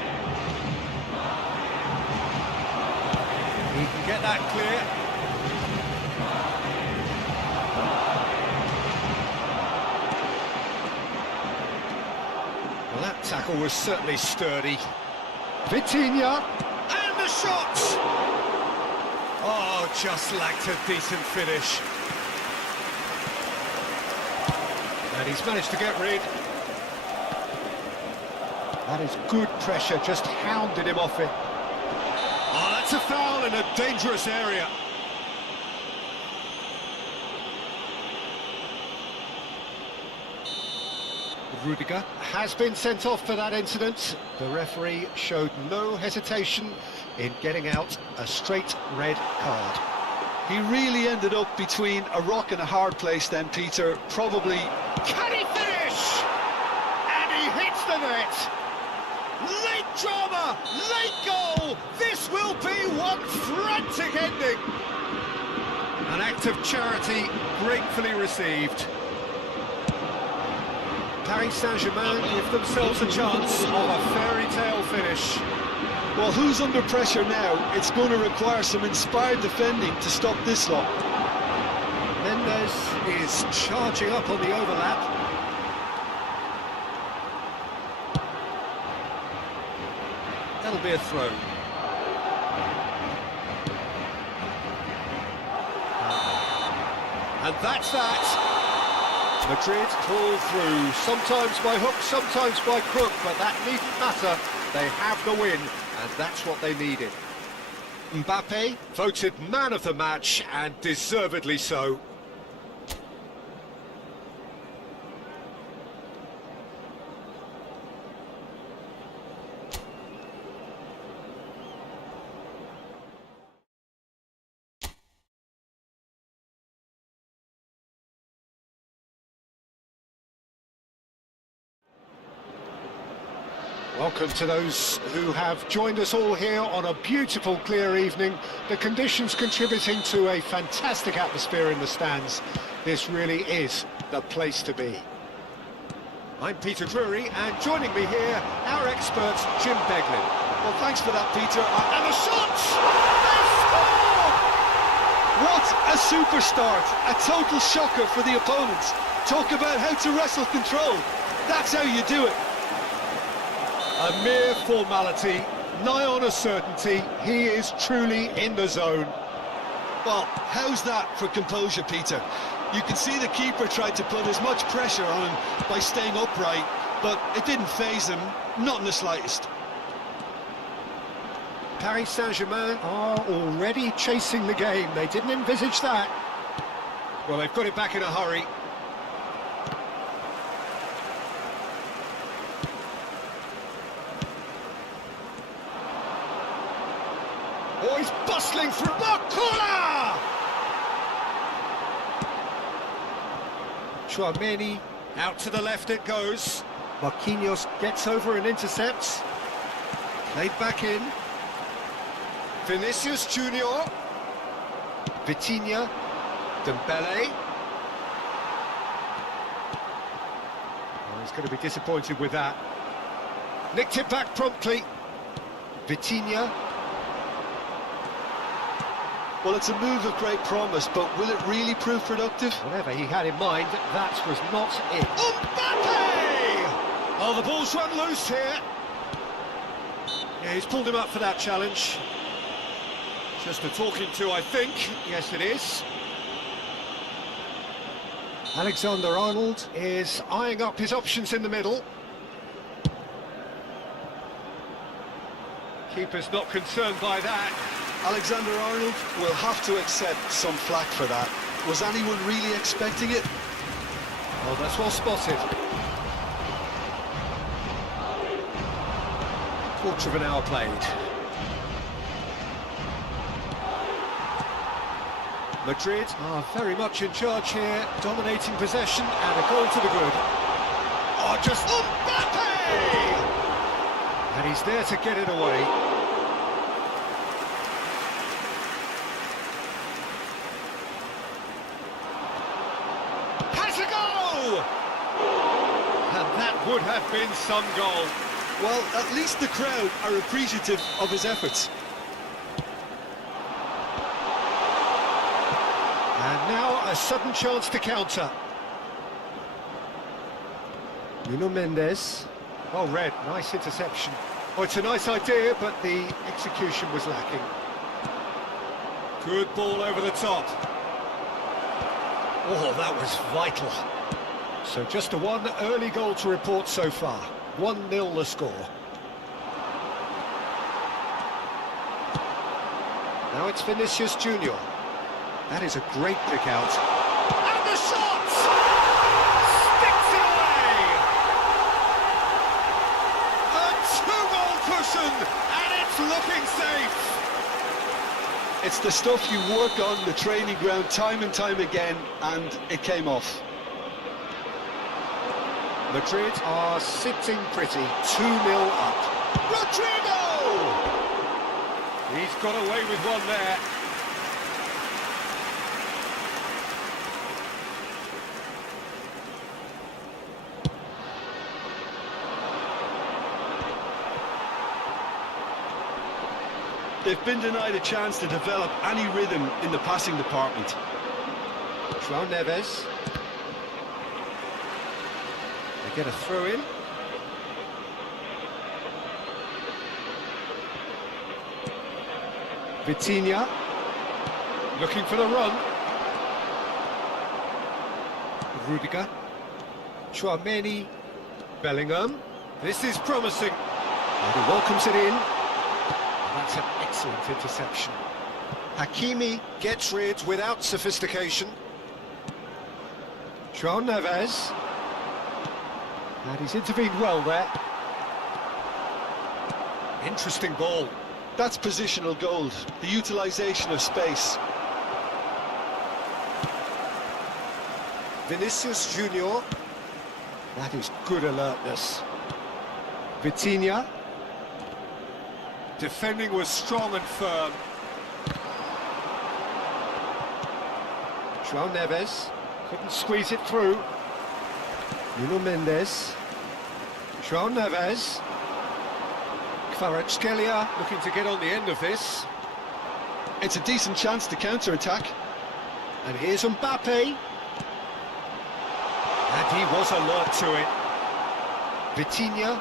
He can get that clear. Well, that tackle was certainly sturdy. Vitinha. And the shot! Oh, just lacked a decent finish. And he's managed to get rid. That is good pressure, just hounded him off it. Oh, that's a foul in a dangerous area. Rudiger has been sent off for that incident. The referee showed no hesitation in getting out a straight red card. He really ended up between a rock and a hard place then, Peter. Probably... Can he finish? And he hits the net! Late drama, late goal! This will be one frantic ending! An act of charity gratefully received. Paris Saint-Germain give themselves a chance of a fairy tale finish. Well, who's under pressure now? It's going to require some inspired defending to stop this lot. Mendes is charging up on the overlap. That'll be a throw. And that's that. Madrid pull through, sometimes by hook, sometimes by crook, but that needn't matter. They have the win, and that's what they needed. Mbappe voted man of the match, and deservedly so. Welcome to those who have joined us all here on a beautiful, clear evening. The conditions contributing to a fantastic atmosphere in the stands. This really is the place to be. I'm Peter Drury, and joining me here, our expert, Jim Beglin. Well, thanks for that, Peter. And the shots! They score! What a super start! A total shocker for the opponents. Talk about how to wrestle control. That's how you do it. A mere formality, nigh on a certainty. He is truly in the zone. Well, how's that for composure, Peter? You can see the keeper tried to put as much pressure on him by staying upright, but it didn't faze him, not in the slightest. Paris Saint-Germain are already chasing the game. They didn't envisage that. Well, they've got it back in a hurry. Oh, he's bustling through the corner! Chouameni, out to the left it goes. Marquinhos gets over and intercepts. Played back in. Vinicius Junior. Vitinha. Dembele. Oh, he's going to be disappointed with that. Nicked it back promptly. Vitinha. Well, it's a move of great promise, but will it really prove productive? Whatever he had in mind, that was not it. Mbappe! Oh, the ball's run loose here. Yeah, he's pulled him up for that challenge. Just a talking to, I think. Yes, it is. Alexander-Arnold is eyeing up his options in the middle. Keeper's not concerned by that. Alexander-Arnold will have to accept some flack for that. Was anyone really expecting it? Oh, that's well spotted. Quarter of an hour played. Madrid are very much in charge here, dominating possession and a goal to the good. Oh, just Mbappe! And he's there to get it away. Has a goal! And that would have been some goal. Well, at least the crowd are appreciative of his efforts. And now a sudden chance to counter. Nuno Mendes. Oh, Red, nice interception. Oh, it's a nice idea, but the execution was lacking. Good ball over the top. Oh, that was vital. So just a one early goal to report so far. 1-0 the score. Now it's Vinicius Junior. That is a great pick out. And the shot! Sticks it away! A two-goal cushion, and it's looking safe. It's the stuff you work on the training ground time and time again, and it came off. Madrid are sitting pretty, 2-0 up. Rodrigo! He's got away with one there. They've been denied a chance to develop any rhythm in the passing department. João Neves. They get a throw in. Vitinha. Looking for the run. Rudiger. Chouameni. Bellingham. This is promising. And he welcomes it in. That's an excellent interception. Hakimi gets rid without sophistication. João Neves. And he's intervened well there. Interesting ball. That's positional gold, the utilisation of space. Vinicius Junior. That is good alertness. Vitinha. Defending was strong and firm. João Neves couldn't squeeze it through. Nuno Mendes. João Neves. Kvaratskhelia looking to get on the end of this. It's a decent chance to counter-attack. And here's Mbappe. And he was alert to it. Vitinha.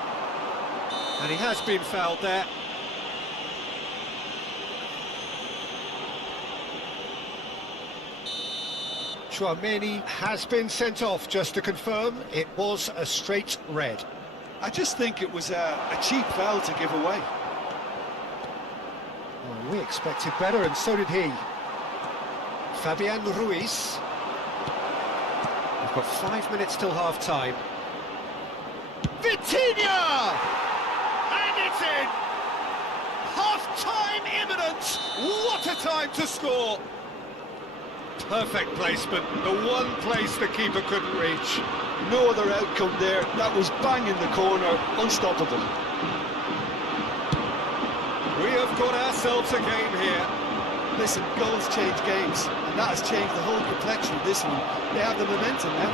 And he has been fouled there. Chouameni has been sent off, just to confirm. It was a straight red. I just think it was a cheap foul to give away. Well, we expected better, and so did he. Fabian Ruiz. We've got 5 minutes till half-time. Vitinha! And it's in! Half-time imminent! What a time to score! Perfect placement, the one place the keeper couldn't reach. No other outcome there. That was bang in the corner, unstoppable. We have got ourselves a game here. Listen, goals change games, and that has changed the whole complexion of this one. They have the momentum now.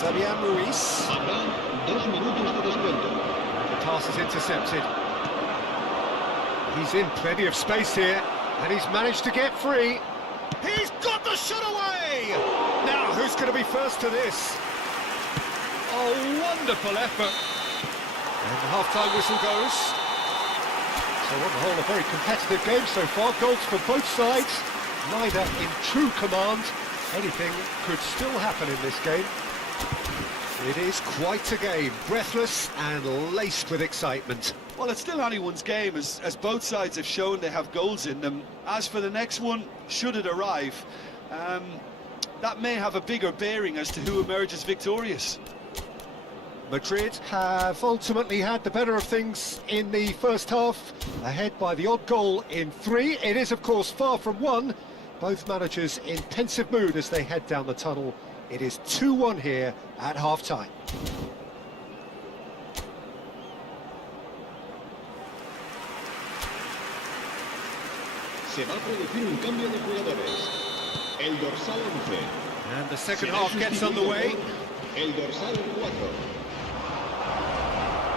Fabian Ruiz. Habrá 2 minutos de descuento. The pass is intercepted. He's in plenty of space here, And he's managed to get free. He's got the shot away! Now, who's going to be first to this? Oh, wonderful effort. And the half-time whistle goes. So on the whole, a very competitive game so far. Goals for both sides, neither in true command. Anything could still happen in this game. It is quite a game, breathless and laced with excitement. Well, it's still anyone's game, as both sides have shown they have goals in them. As for the next one, should it arrive, that may have a bigger bearing as to who emerges victorious. Madrid have ultimately had the better of things in the first half, ahead by the odd goal in 3. It is, of course, far from 1. Both managers in pensive mood as they head down the tunnel. It is 2-1 here at half-time. Se va a producir un cambio de jugadores. El dorsal 11. And the second Será half gets sustituido underway. por El dorsal 4.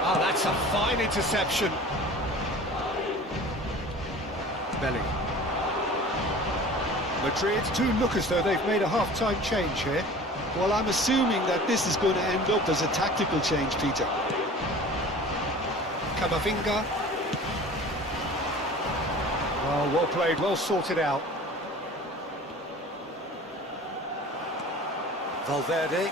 Oh, that's a fine interception. Belly. Madrid do look as though they've made a half-time change here. Well, I'm assuming that this is going to end up as a tactical change, Peter. Camavinga. Oh, well played, well sorted out. Valverde.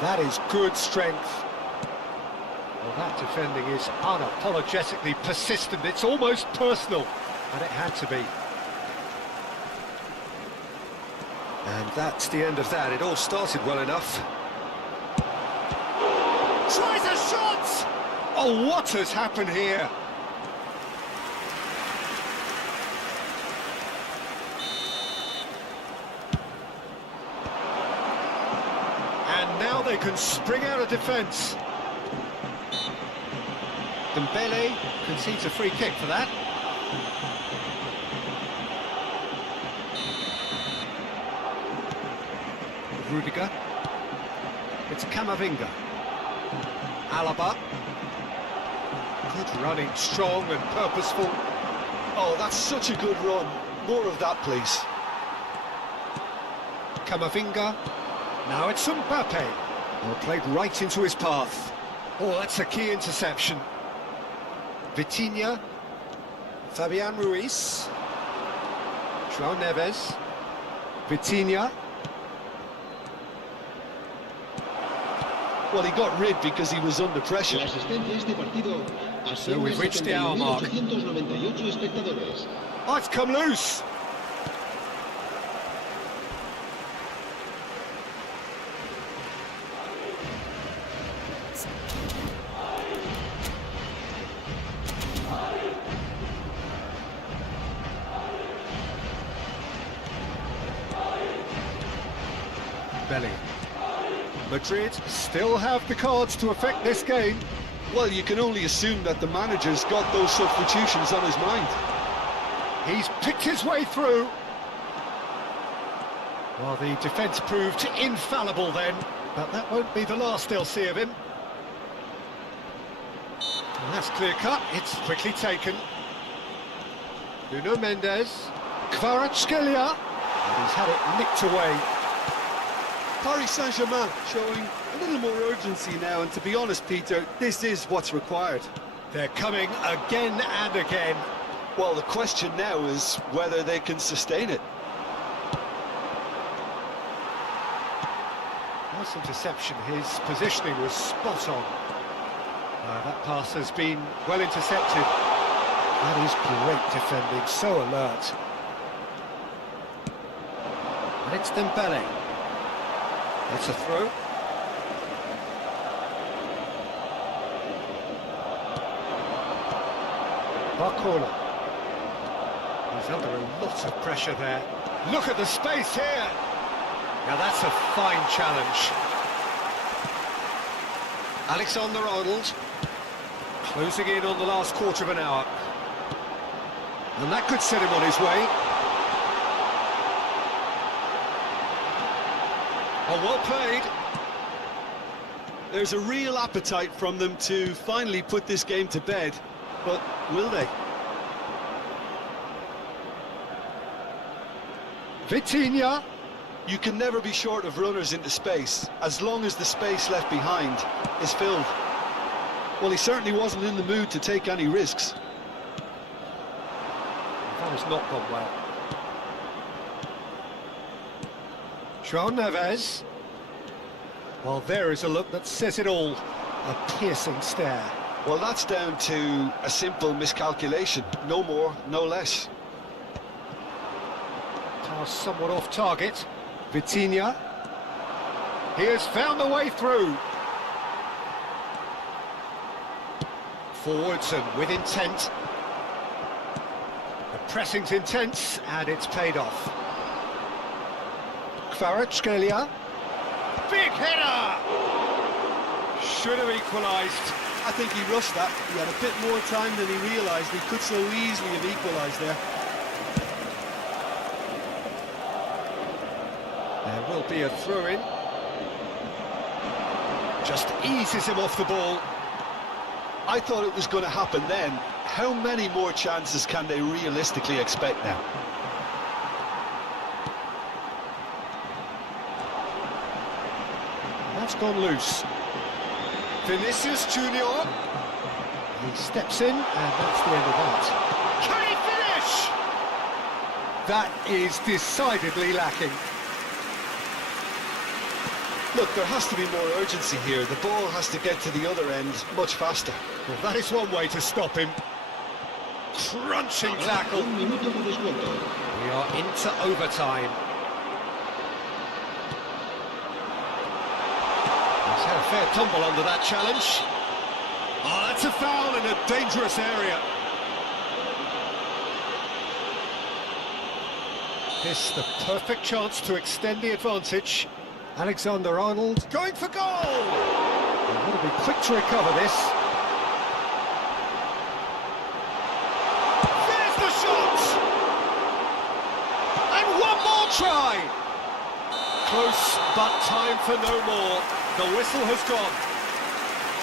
That is good strength. Well, that defending is unapologetically persistent. It's almost personal, and it had to be. And that's the end of that. It all started well enough. Tries a shot! Oh, what has happened here? And now they can spring out of defence. Dembele concedes a free kick for that. Rudiger. It's Camavinga. Alaba. Good running, strong and purposeful. Oh, that's such a good run. More of that, please. Camavinga. Now it's Mbappe. Well, played right into his path. Oh, that's a key interception. Vitinha. Fabian Ruiz. João Neves. Vitinha. Well, he got rid because he was under pressure. La asistencia a este partido So we've reached the hour mark. 898 espectadores. Oh, it's come loose. Belly. Madrid still have the cards to affect this game. Well, you can only assume that the manager's got those substitutions on his mind. He's picked his way through. Well, the defence proved infallible then, but that won't be the last they'll see of him. And that's clear cut, it's quickly taken. Nuno Mendes, Kvaratskhelia, and he's had it nicked away. Paris Saint-Germain showing a little more urgency now, and to be honest, Peter, this is what's required. They're coming again and again. Well, the question now is whether they can sustain it. Nice interception, his positioning was spot on. That pass has been well intercepted. That is great defending, so alert. And it's Dembele. That's a throw. Barcola. He's under a lot of pressure there. Look at the space here. Now that's a fine challenge. Alexander-Arnold. Closing in on the last quarter of an hour. And that could set him on his way. Oh, well played. There's a real appetite from them to finally put this game to bed, but will they? Vitinha. You can never be short of runners into space, as long as the space left behind is filled. Well, he certainly wasn't in the mood to take any risks. That has not gone well. João Neves. Well, there is a look that says it all. A piercing stare. Well, that's down to a simple miscalculation. No more, no less. Pass somewhat off target. Vitinha. He has found the way through. Forwards and with intent. The pressing's intense and it's paid off. Kvaratskhelia. Big header! Should have equalised. I think he rushed that. He had a bit more time than he realised. He could so easily have equalised there. There will be a throw-in. Just eases him off the ball. I thought it was going to happen then. How many more chances can they realistically expect now? That's gone loose. Vinicius Junior. He steps in, and that's the end of that. Can he finish? That is decidedly lacking. Look, there has to be more urgency here. The ball has to get to the other end much faster. Well, that is one way to stop him. Crunching tackle. Un minuto de descuento. We are into overtime. He's had a fair tumble under that challenge. Oh, that's a foul in a dangerous area. This the perfect chance to extend the advantage. Alexander-Arnold going for goal! They've got to be quick to recover this. There's the shot! And one more try! Close, but time for no more. The whistle has gone.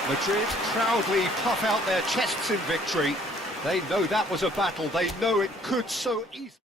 Madrid proudly puff out their chests in victory. They know that was a battle. They know it could so easily.